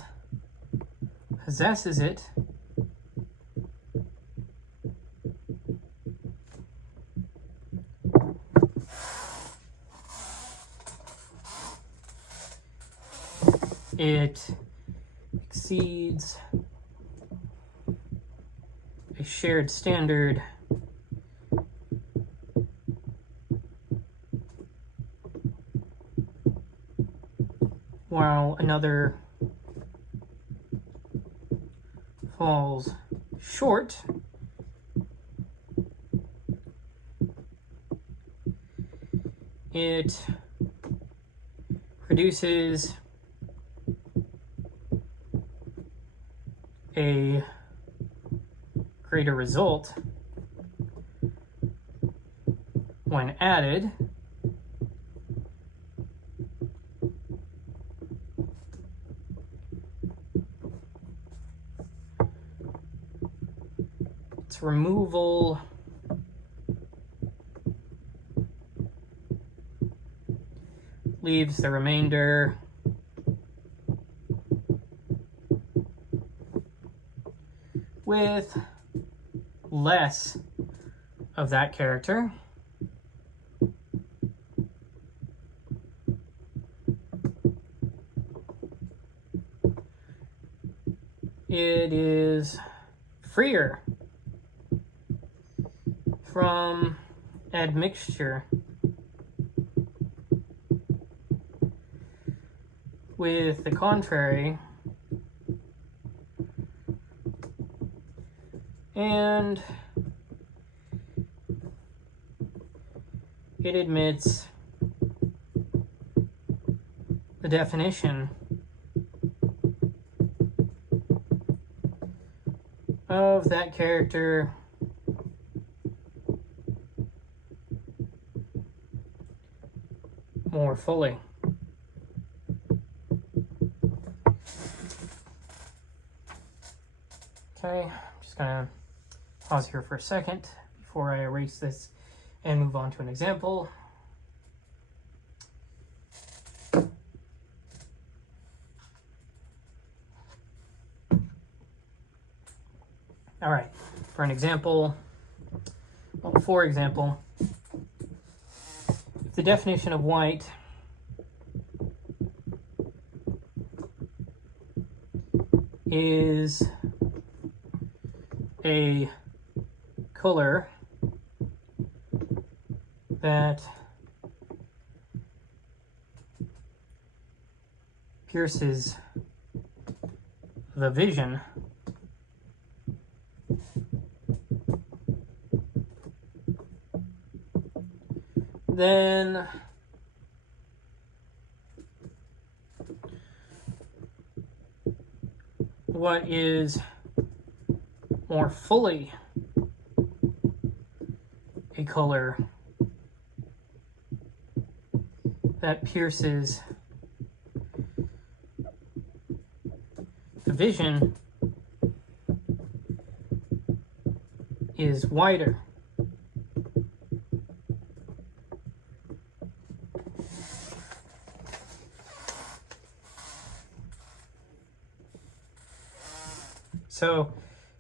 possesses it, it exceeds a shared standard while another falls short. It produces a greater result when added, its removal leaves the remainder with less of that character. It is freer from admixture with the contrary, and it admits the definition of that character more fully. Okay, I'm just gonna pause here for a second before I erase this and move on to an example. All right, for an example, well, for example, if the definition of white is a color that pierces the vision, then what is more fully a color that pierces the vision is wider. So,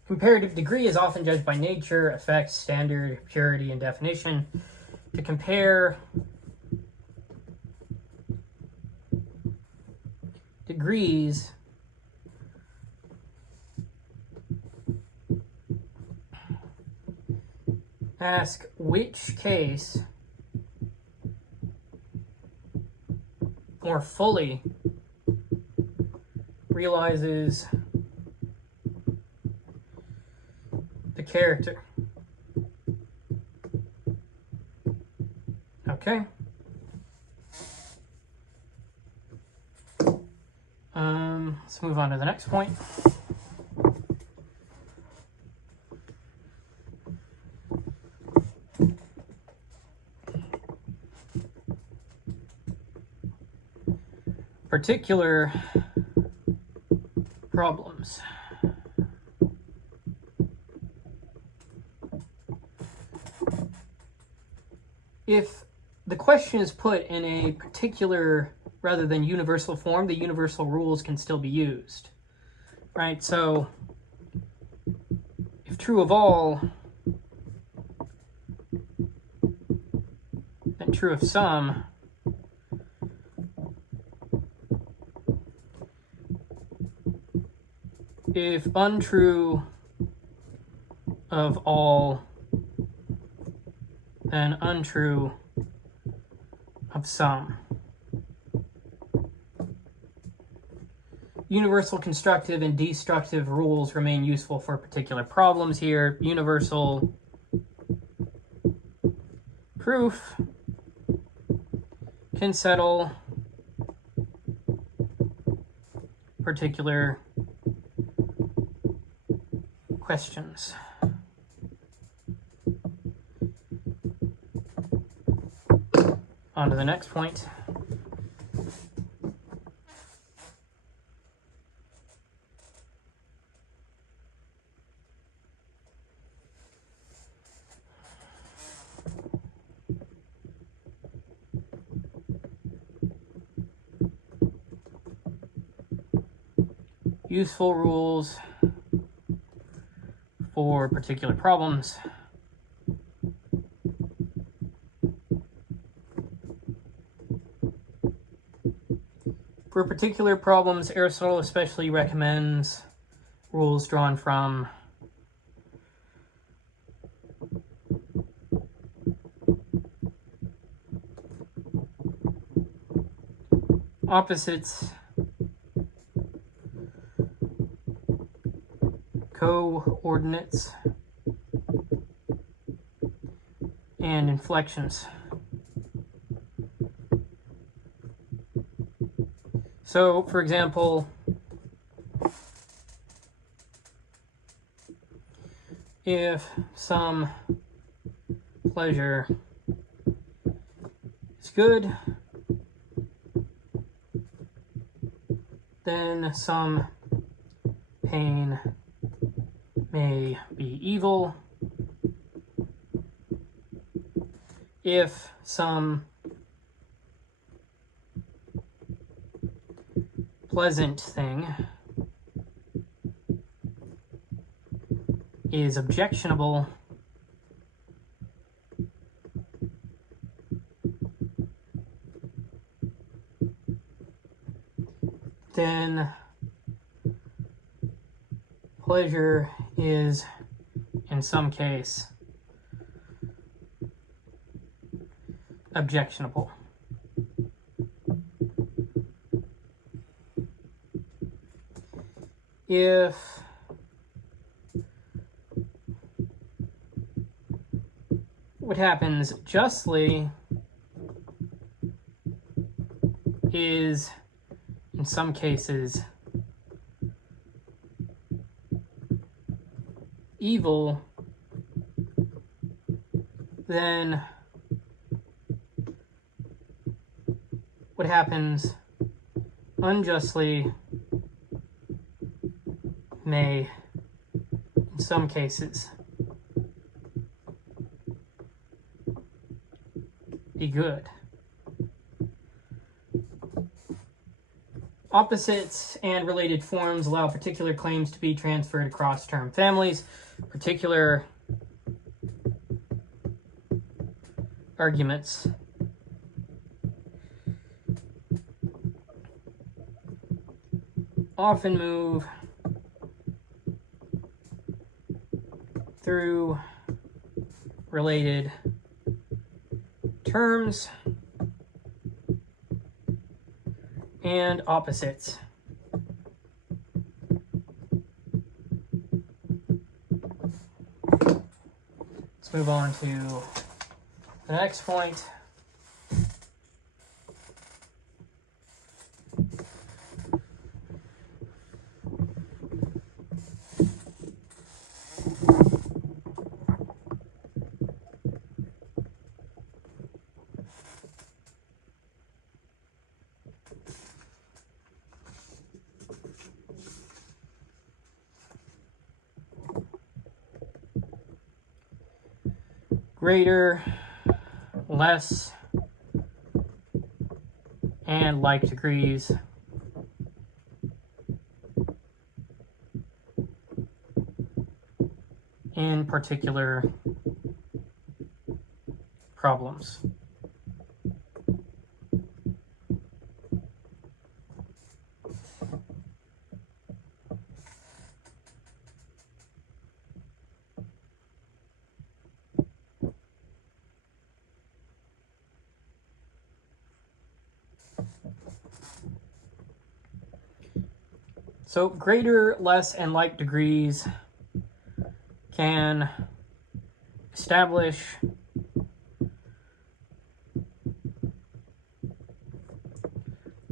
comparative degree is often judged by nature, effects, standard, purity, and definition. To compare degrees, ask which case more fully realizes the character. Okay. Let's move on to the next point. Particular problems. If the question is put in a particular rather than universal form, the universal rules can still be used, right? So if true of all, then true of some, if untrue of all, then untrue of some. Universal constructive and destructive rules remain useful for particular problems here. Universal proof can settle particular questions. On to the next point. useful rules for particular problems. For particular problems, Aristotle especially recommends rules drawn from opposites, coordinates, and inflections. So, for example, if some pleasure is good, then some pain may be evil. If some pleasant thing is objectionable, then pleasure is, in some case, objectionable. If what happens justly is, in some cases, evil, then what happens unjustly may, in some cases, be good. Opposites and related forms allow particular claims to be transferred across term families. Particular arguments often move through related terms and opposites. Let's move on to the next point. Greater, less, and like degrees in particular problems. So greater, less, and like degrees can establish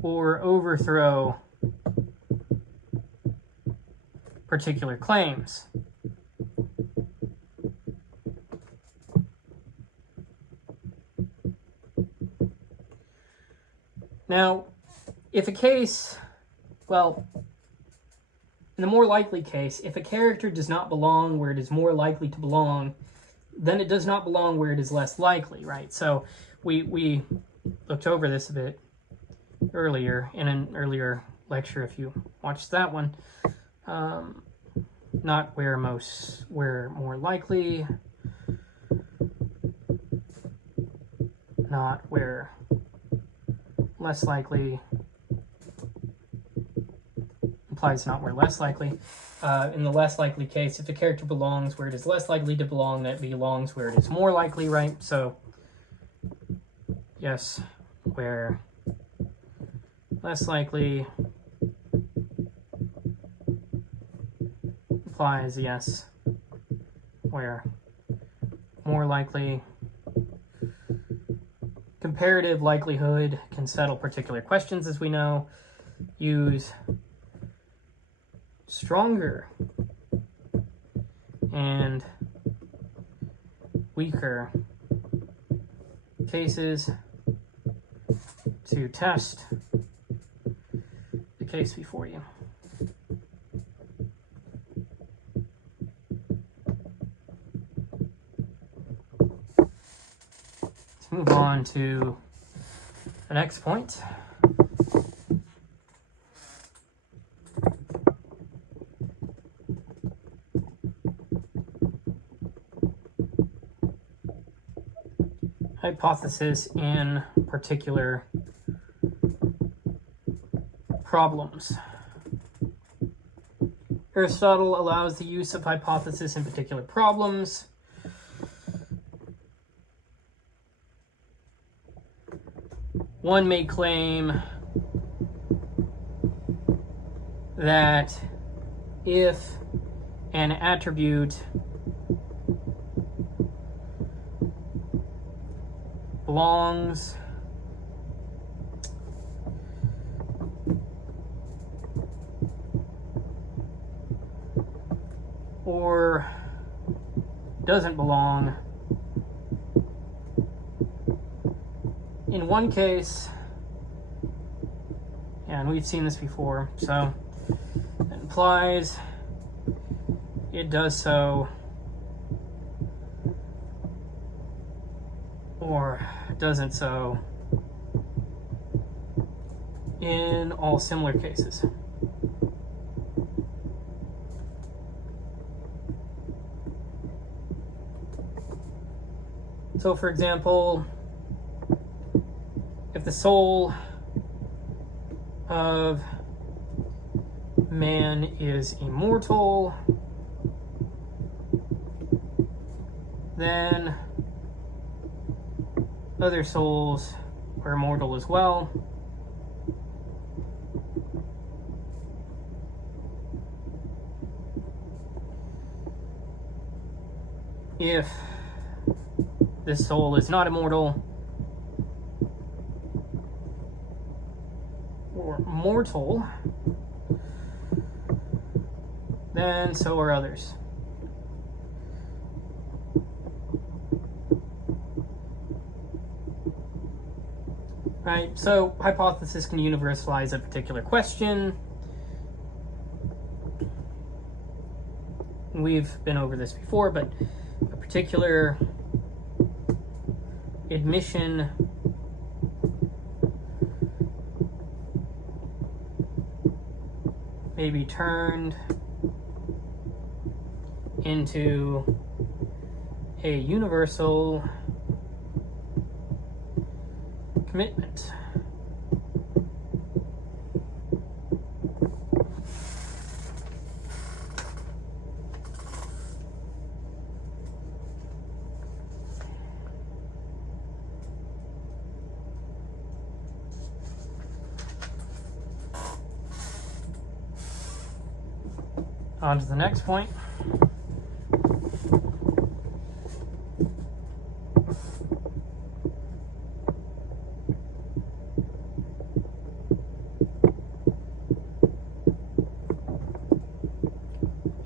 or overthrow particular claims. Now, if a case, well, in the more likely case, if a character does not belong where it is more likely to belong, then it does not belong where it is less likely, right? So we looked over this a bit earlier in an earlier lecture if you watched that one. Not where more likely, not where less likely, implies not where less likely. In the less likely case, if a character belongs where it is less likely to belong, that belongs where it is more likely, right? So, yes, where less likely implies yes, where more likely. Comparative likelihood can settle particular questions, as we know. Use stronger and weaker cases to test the case before you. Let's move on to the next point. Hypothesis in particular problems. Aristotle allows the use of hypothesis in particular problems. One may claim that if an attribute belongs or doesn't belong, in one case, and we've seen this before, so it implies it does so or doesn't so in all similar cases. So, for example, if the soul of man is immortal, then other souls are immortal as well. If this soul is not immortal or mortal, then so are others. Right, so hypothesis can universalize a particular question. We've been over this before, but a particular admission may be turned into a universal commitment. On to the next point.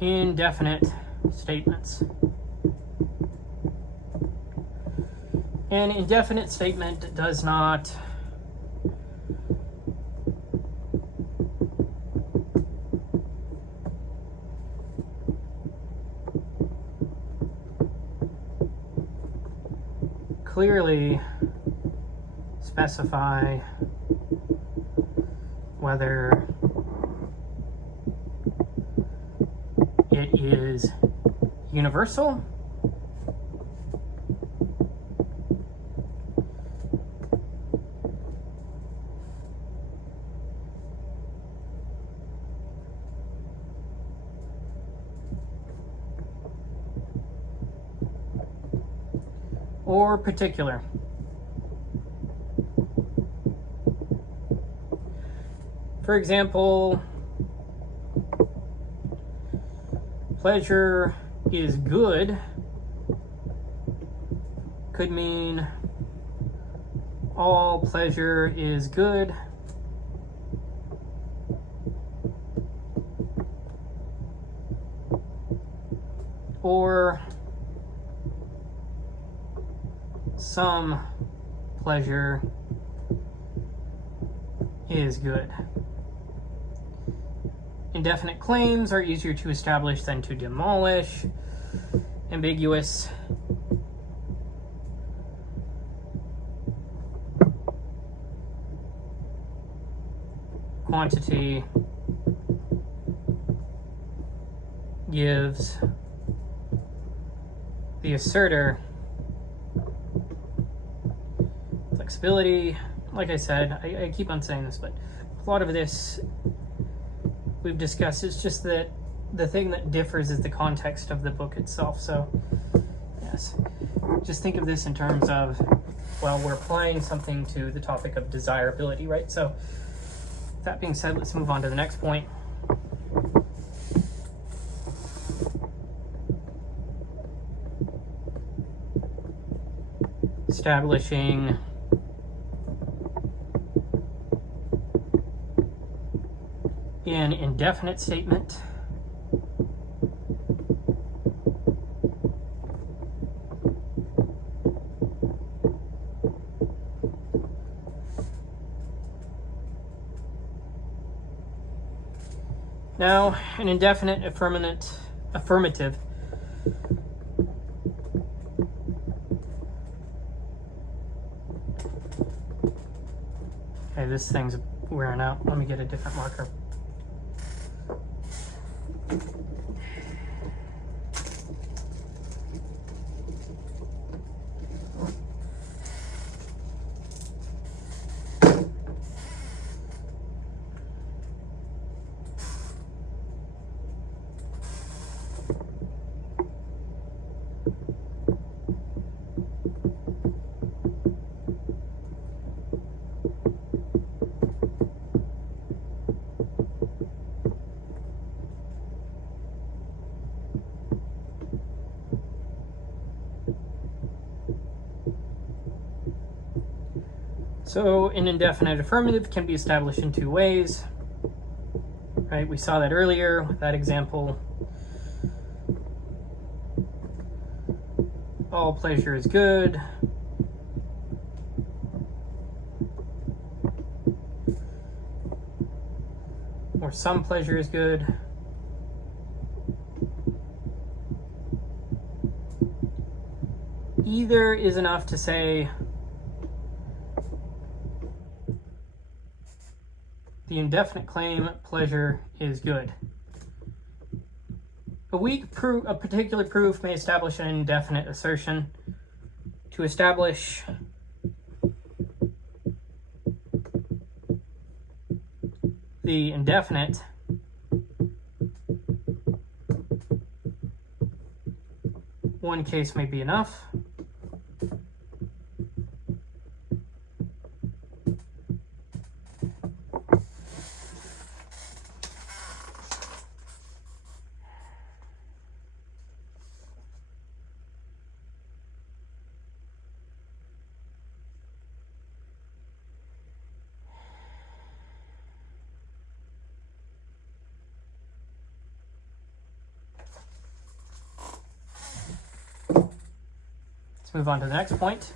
Indefinite statements. An indefinite statement does not clearly specify whether predicate is universal. Or particular. For example, pleasure is good could mean all pleasure is good. Or some pleasure is good. Indefinite claims are easier to establish than to demolish. Ambiguous. Quantity gives the asserter flexibility. Like I said, I keep on saying this, but a lot of this we've discussed. It's just that the thing that differs is the context of the book itself. So, yes, just think of this in terms of, well, we're applying something to the topic of desirability, right? So, that being said, let's move on to the next point. Establishing an indefinite statement. Now, an indefinite affirmative okay, this thing's wearing out. Let me get a different marker. So an indefinite affirmative can be established in two ways, right? We saw that earlier with that example. All pleasure is good. Or some pleasure is good. Either is enough to say the indefinite claim, pleasure is good. A particular proof may establish an indefinite assertion. To establish the indefinite, one case may be enough. Let's move on to the next point.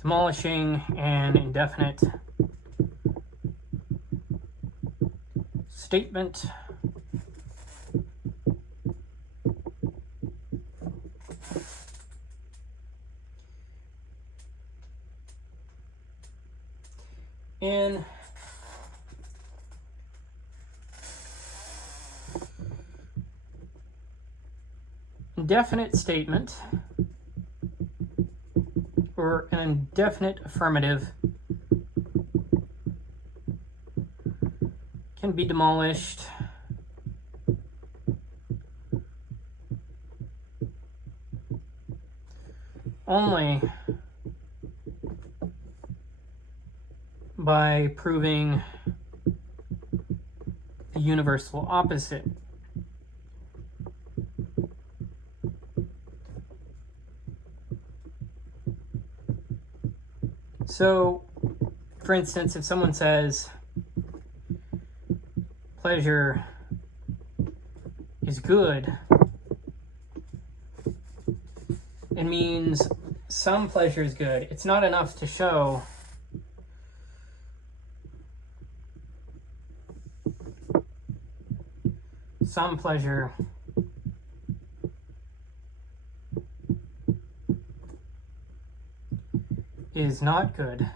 Demolishing an indefinite statement. in indefinite statement or an indefinite affirmative can be demolished only by proving the universal opposite. So, for instance, if someone says pleasure is good, it means some pleasure is good. It's not enough to show some pleasure is not good.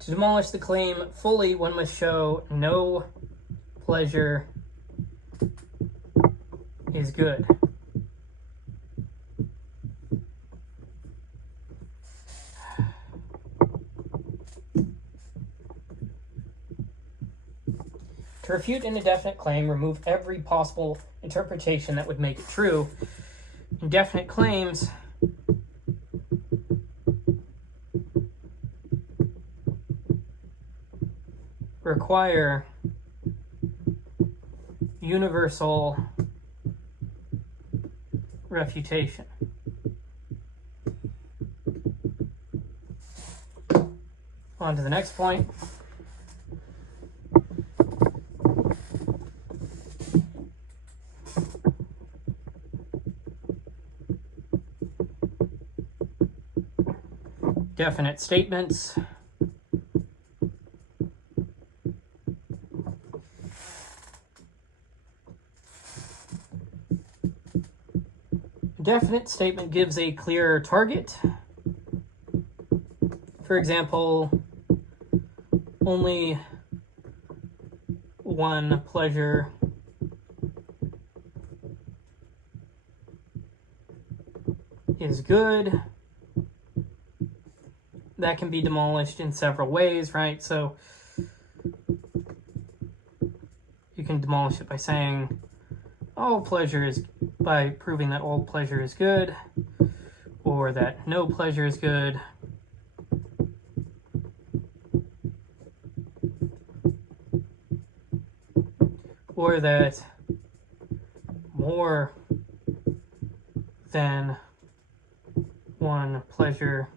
To demolish the claim fully, one must show no pleasure is good. To refute an indefinite claim, remove every possible interpretation that would make it true. Indefinite claims require universal refutation. On to the next point. Definite statements definite statement gives a clear target. For example, only one pleasure is good. That can be demolished in several ways, right? So you can demolish it by saying all pleasure is, by proving that all pleasure is good, or that no pleasure is good, or that more than one pleasure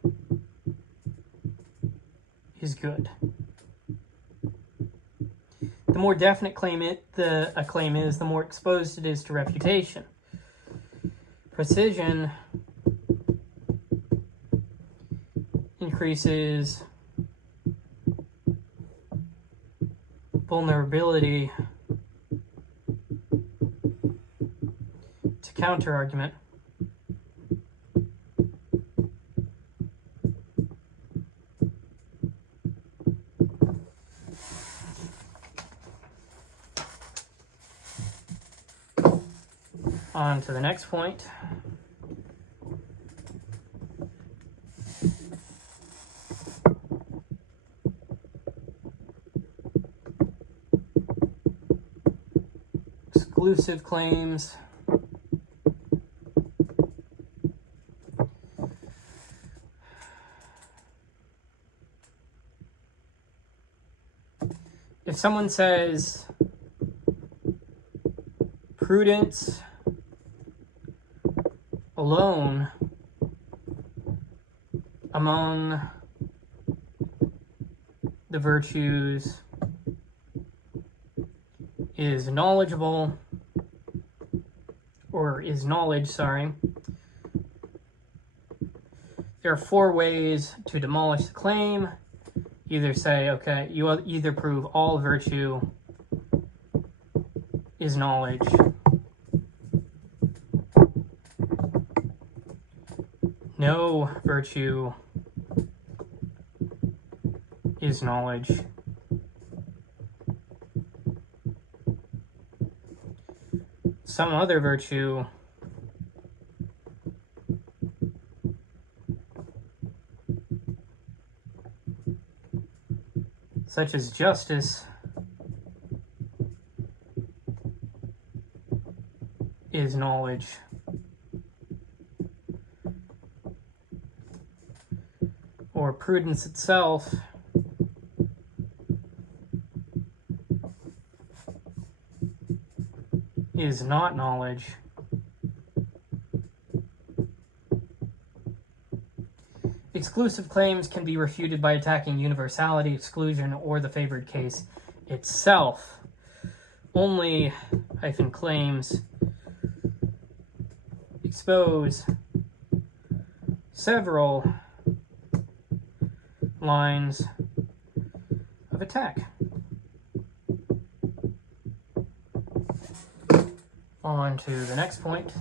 is good. The more definite a claim is, the more exposed it is to refutation. Precision increases vulnerability to counter-argument. On to the next point. Exclusive claims. If someone says prudence alone among the virtues is knowledgeable, or is knowledge, sorry. There are four ways to demolish the claim. Either say, okay, you either prove all virtue is knowledge. No virtue is knowledge. Some other virtue such as justice is knowledge. Or prudence itself is not knowledge. Exclusive claims can be refuted by attacking universality, exclusion, or the favored case itself. Only claims expose several lines of attack. On to the next point.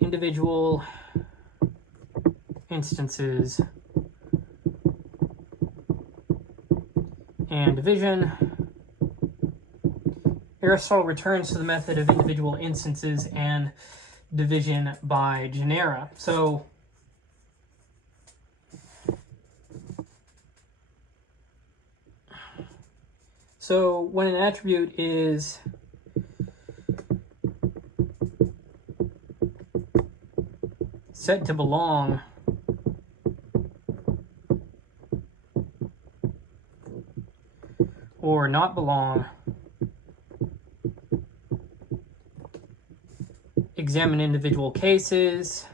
Individual instances and division. Aristotle returns to the method of individual instances and division by genera. So when an attribute is said to belong or not belong, examine individual cases,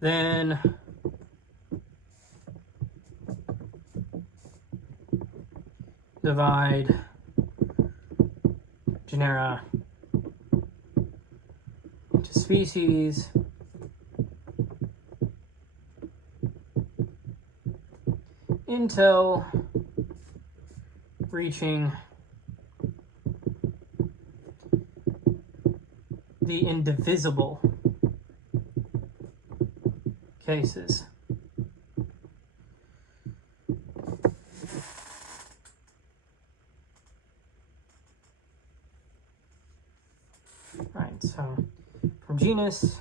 then divide genera into species, until reaching the indivisible cases. Right, so from genus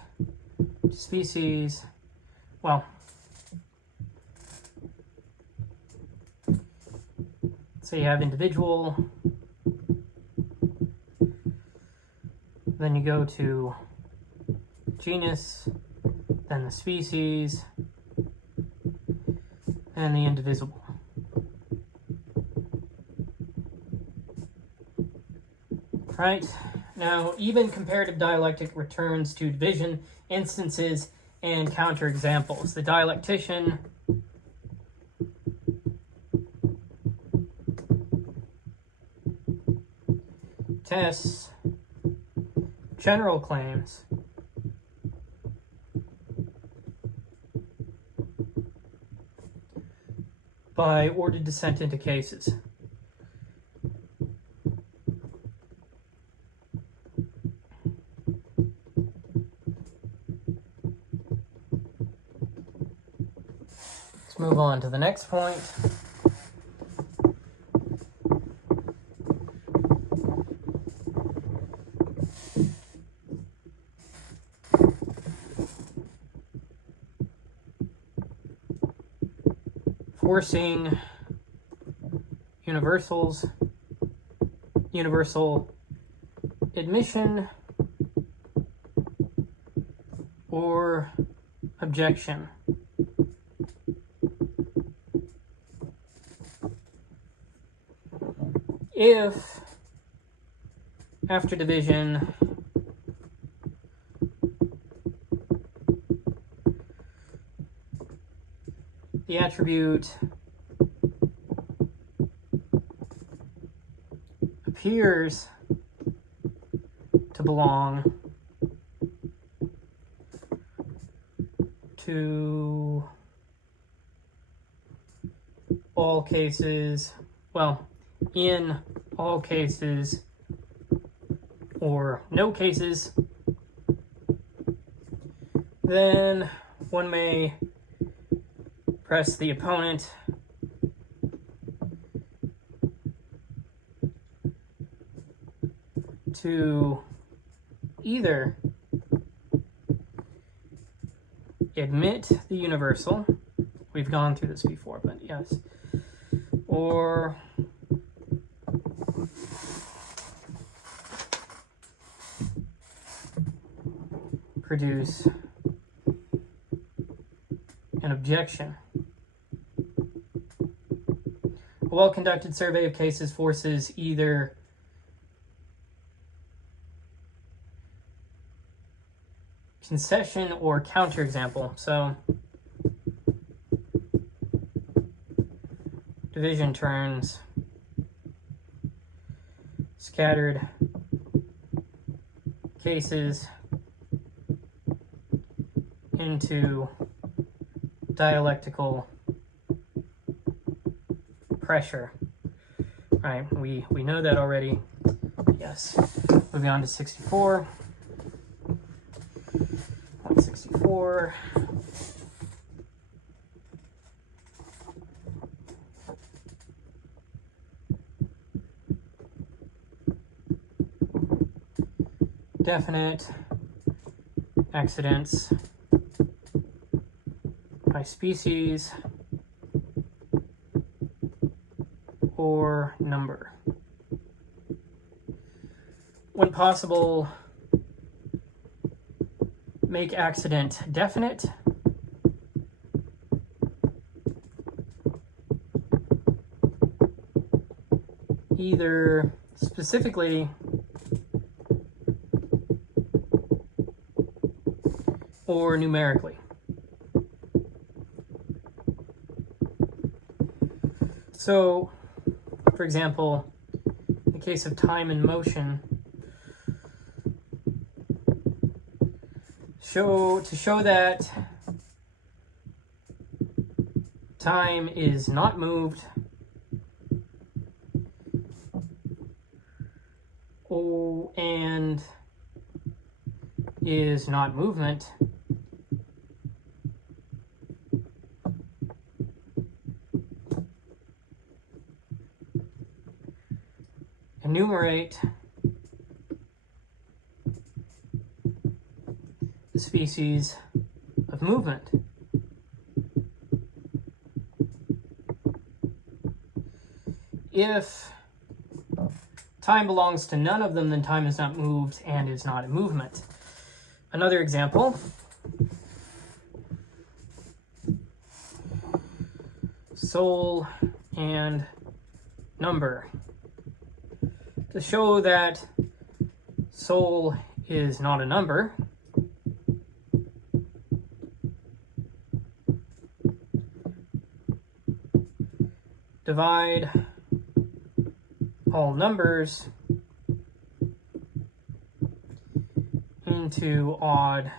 to species, well, so you have individual, then you go to genus, then the species, and the indivisible. Right, now even comparative dialectic returns to division, instances, and counterexamples. The dialectician tests general claims by ordered descent into cases. Let's move on to the next point. Forcing universals, universal admission or objection. If after division the attribute appears to belong to all cases, well, in all cases or no cases, then one may press the opponent to either admit the universal, we've gone through this before, but yes, or produce an objection. A well-conducted survey of cases forces either concession or counterexample. So division turns scattered cases into dialectical pressure. Right, we know that already. Yes. Moving on to 64. 164. Definite accidents by species or number. When possible, make accident definite. Either specifically or numerically. So, for example, in the case of time and motion, to show that time is not moved and is not movement, enumerate the species of movement. If time belongs to none of them, then time is not moved and is not a movement. Another example. Soul and number. To show that soul is not a number, divide all numbers into odd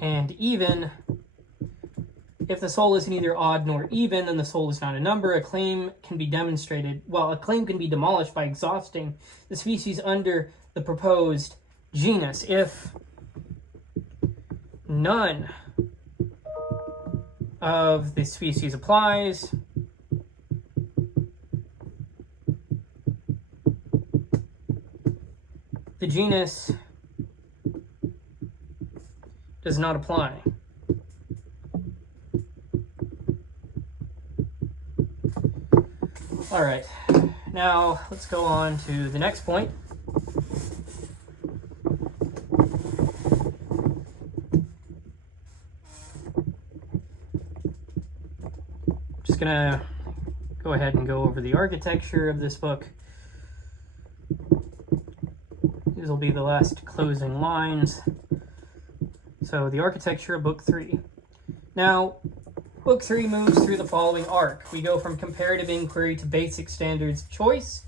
and even. If the soul is neither odd nor even, then the soul is not a number. A claim can be demonstrated, well, a claim can be demolished by exhausting the species under the proposed genus. If none of the species applies, the genus does not apply. All right, now let's go on to the next point. Just gonna go ahead and go over the architecture of this book. These will be the last closing lines. So the architecture of book 3. Now, Book 3 moves through the following arc. We go from comparative inquiry to basic standards of choice,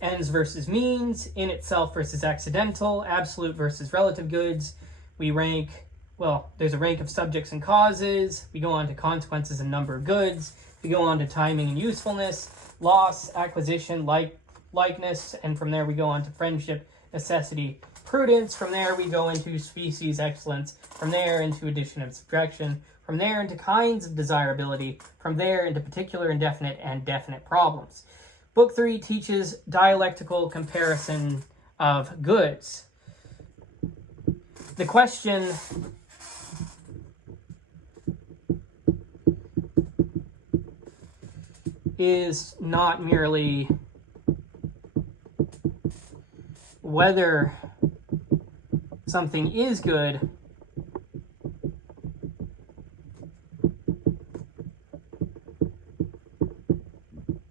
ends versus means, in itself versus accidental, absolute versus relative goods. We rank, well, there's a rank of subjects and causes. We go on to consequences and number of goods. We go on to timing and usefulness, loss, acquisition, likeness, and from there we go on to friendship, necessity, prudence. From there we go into species, excellence. From there into addition and subtraction. From there into kinds of desirability. From there into particular, indefinite, and definite problems. Book 3 teaches dialectical comparison of goods. The question is not merely whether something is good,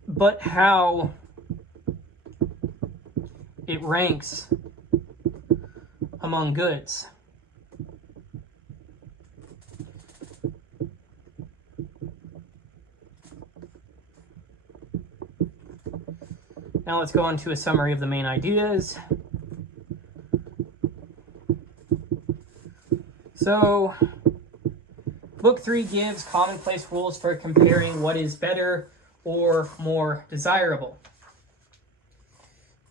but how it ranks among goods. Now let's go on to a summary of the main ideas. So, Book 3 gives commonplace rules for comparing what is better or more desirable.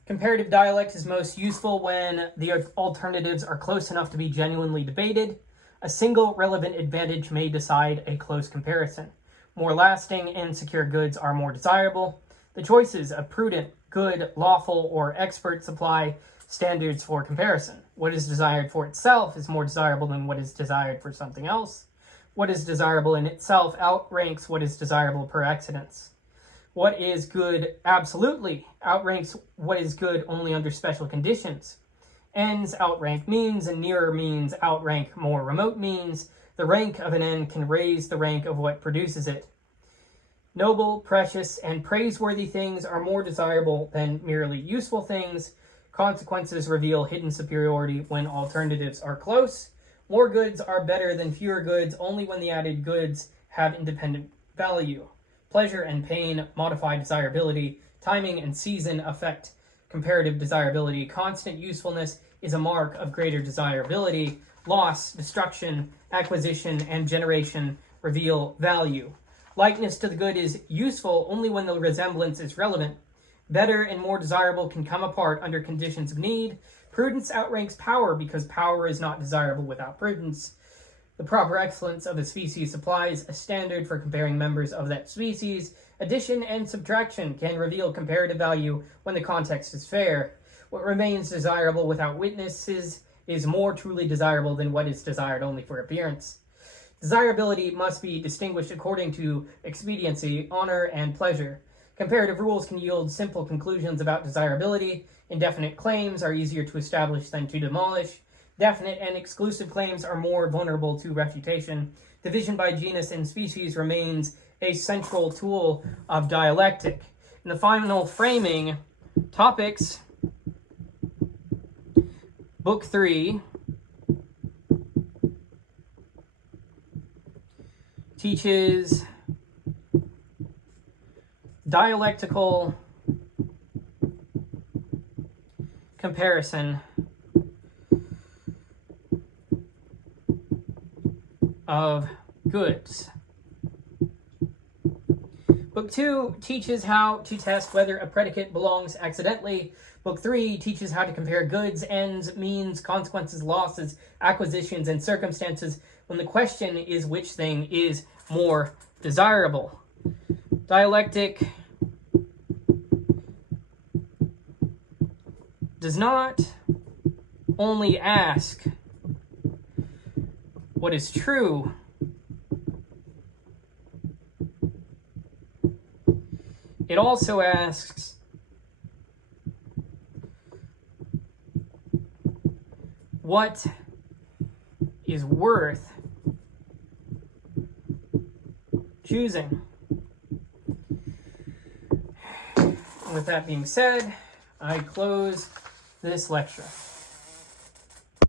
Comparative dialect is most useful when the alternatives are close enough to be genuinely debated. A single relevant advantage may decide a close comparison. More lasting and secure goods are more desirable. The choices of prudent, good, lawful, or expert supply standards for comparison. What is desired for itself is more desirable than what is desired for something else. What is desirable in itself outranks what is desirable per accidents. What is good absolutely outranks what is good only under special conditions. Ends outrank means, and nearer means outrank more remote means. The rank of an end can raise the rank of what produces it. Noble, precious, and praiseworthy things are more desirable than merely useful things. Consequences reveal hidden superiority when alternatives are close. More goods are better than fewer goods only when the added goods have independent value. Pleasure and pain modify desirability. Timing and season affect comparative desirability. Constant usefulness is a mark of greater desirability. Loss, destruction, acquisition, and generation reveal value. Likeness to the good is useful only when the resemblance is relevant. Better and more desirable can come apart under conditions of need. Prudence outranks power because power is not desirable without prudence. The proper excellence of a species supplies a standard for comparing members of that species. Addition and subtraction can reveal comparative value when the context is fair. What remains desirable without witnesses is more truly desirable than what is desired only for appearance. Desirability must be distinguished according to expediency, honor, and pleasure. Comparative rules can yield simple conclusions about desirability. Indefinite claims are easier to establish than to demolish. Definite and exclusive claims are more vulnerable to refutation. Division by genus and species remains a central tool of dialectic. In the final framing, topics, Book 3 teaches dialectical comparison of goods. Book 2 teaches how to test whether a predicate belongs accidentally. Book 3 teaches how to compare goods, ends, means, consequences, losses, acquisitions, and circumstances when the question is which thing is more desirable. Dialectic does not only ask what is true, it also asks what is worth choosing. And with that being said, I close this lecture.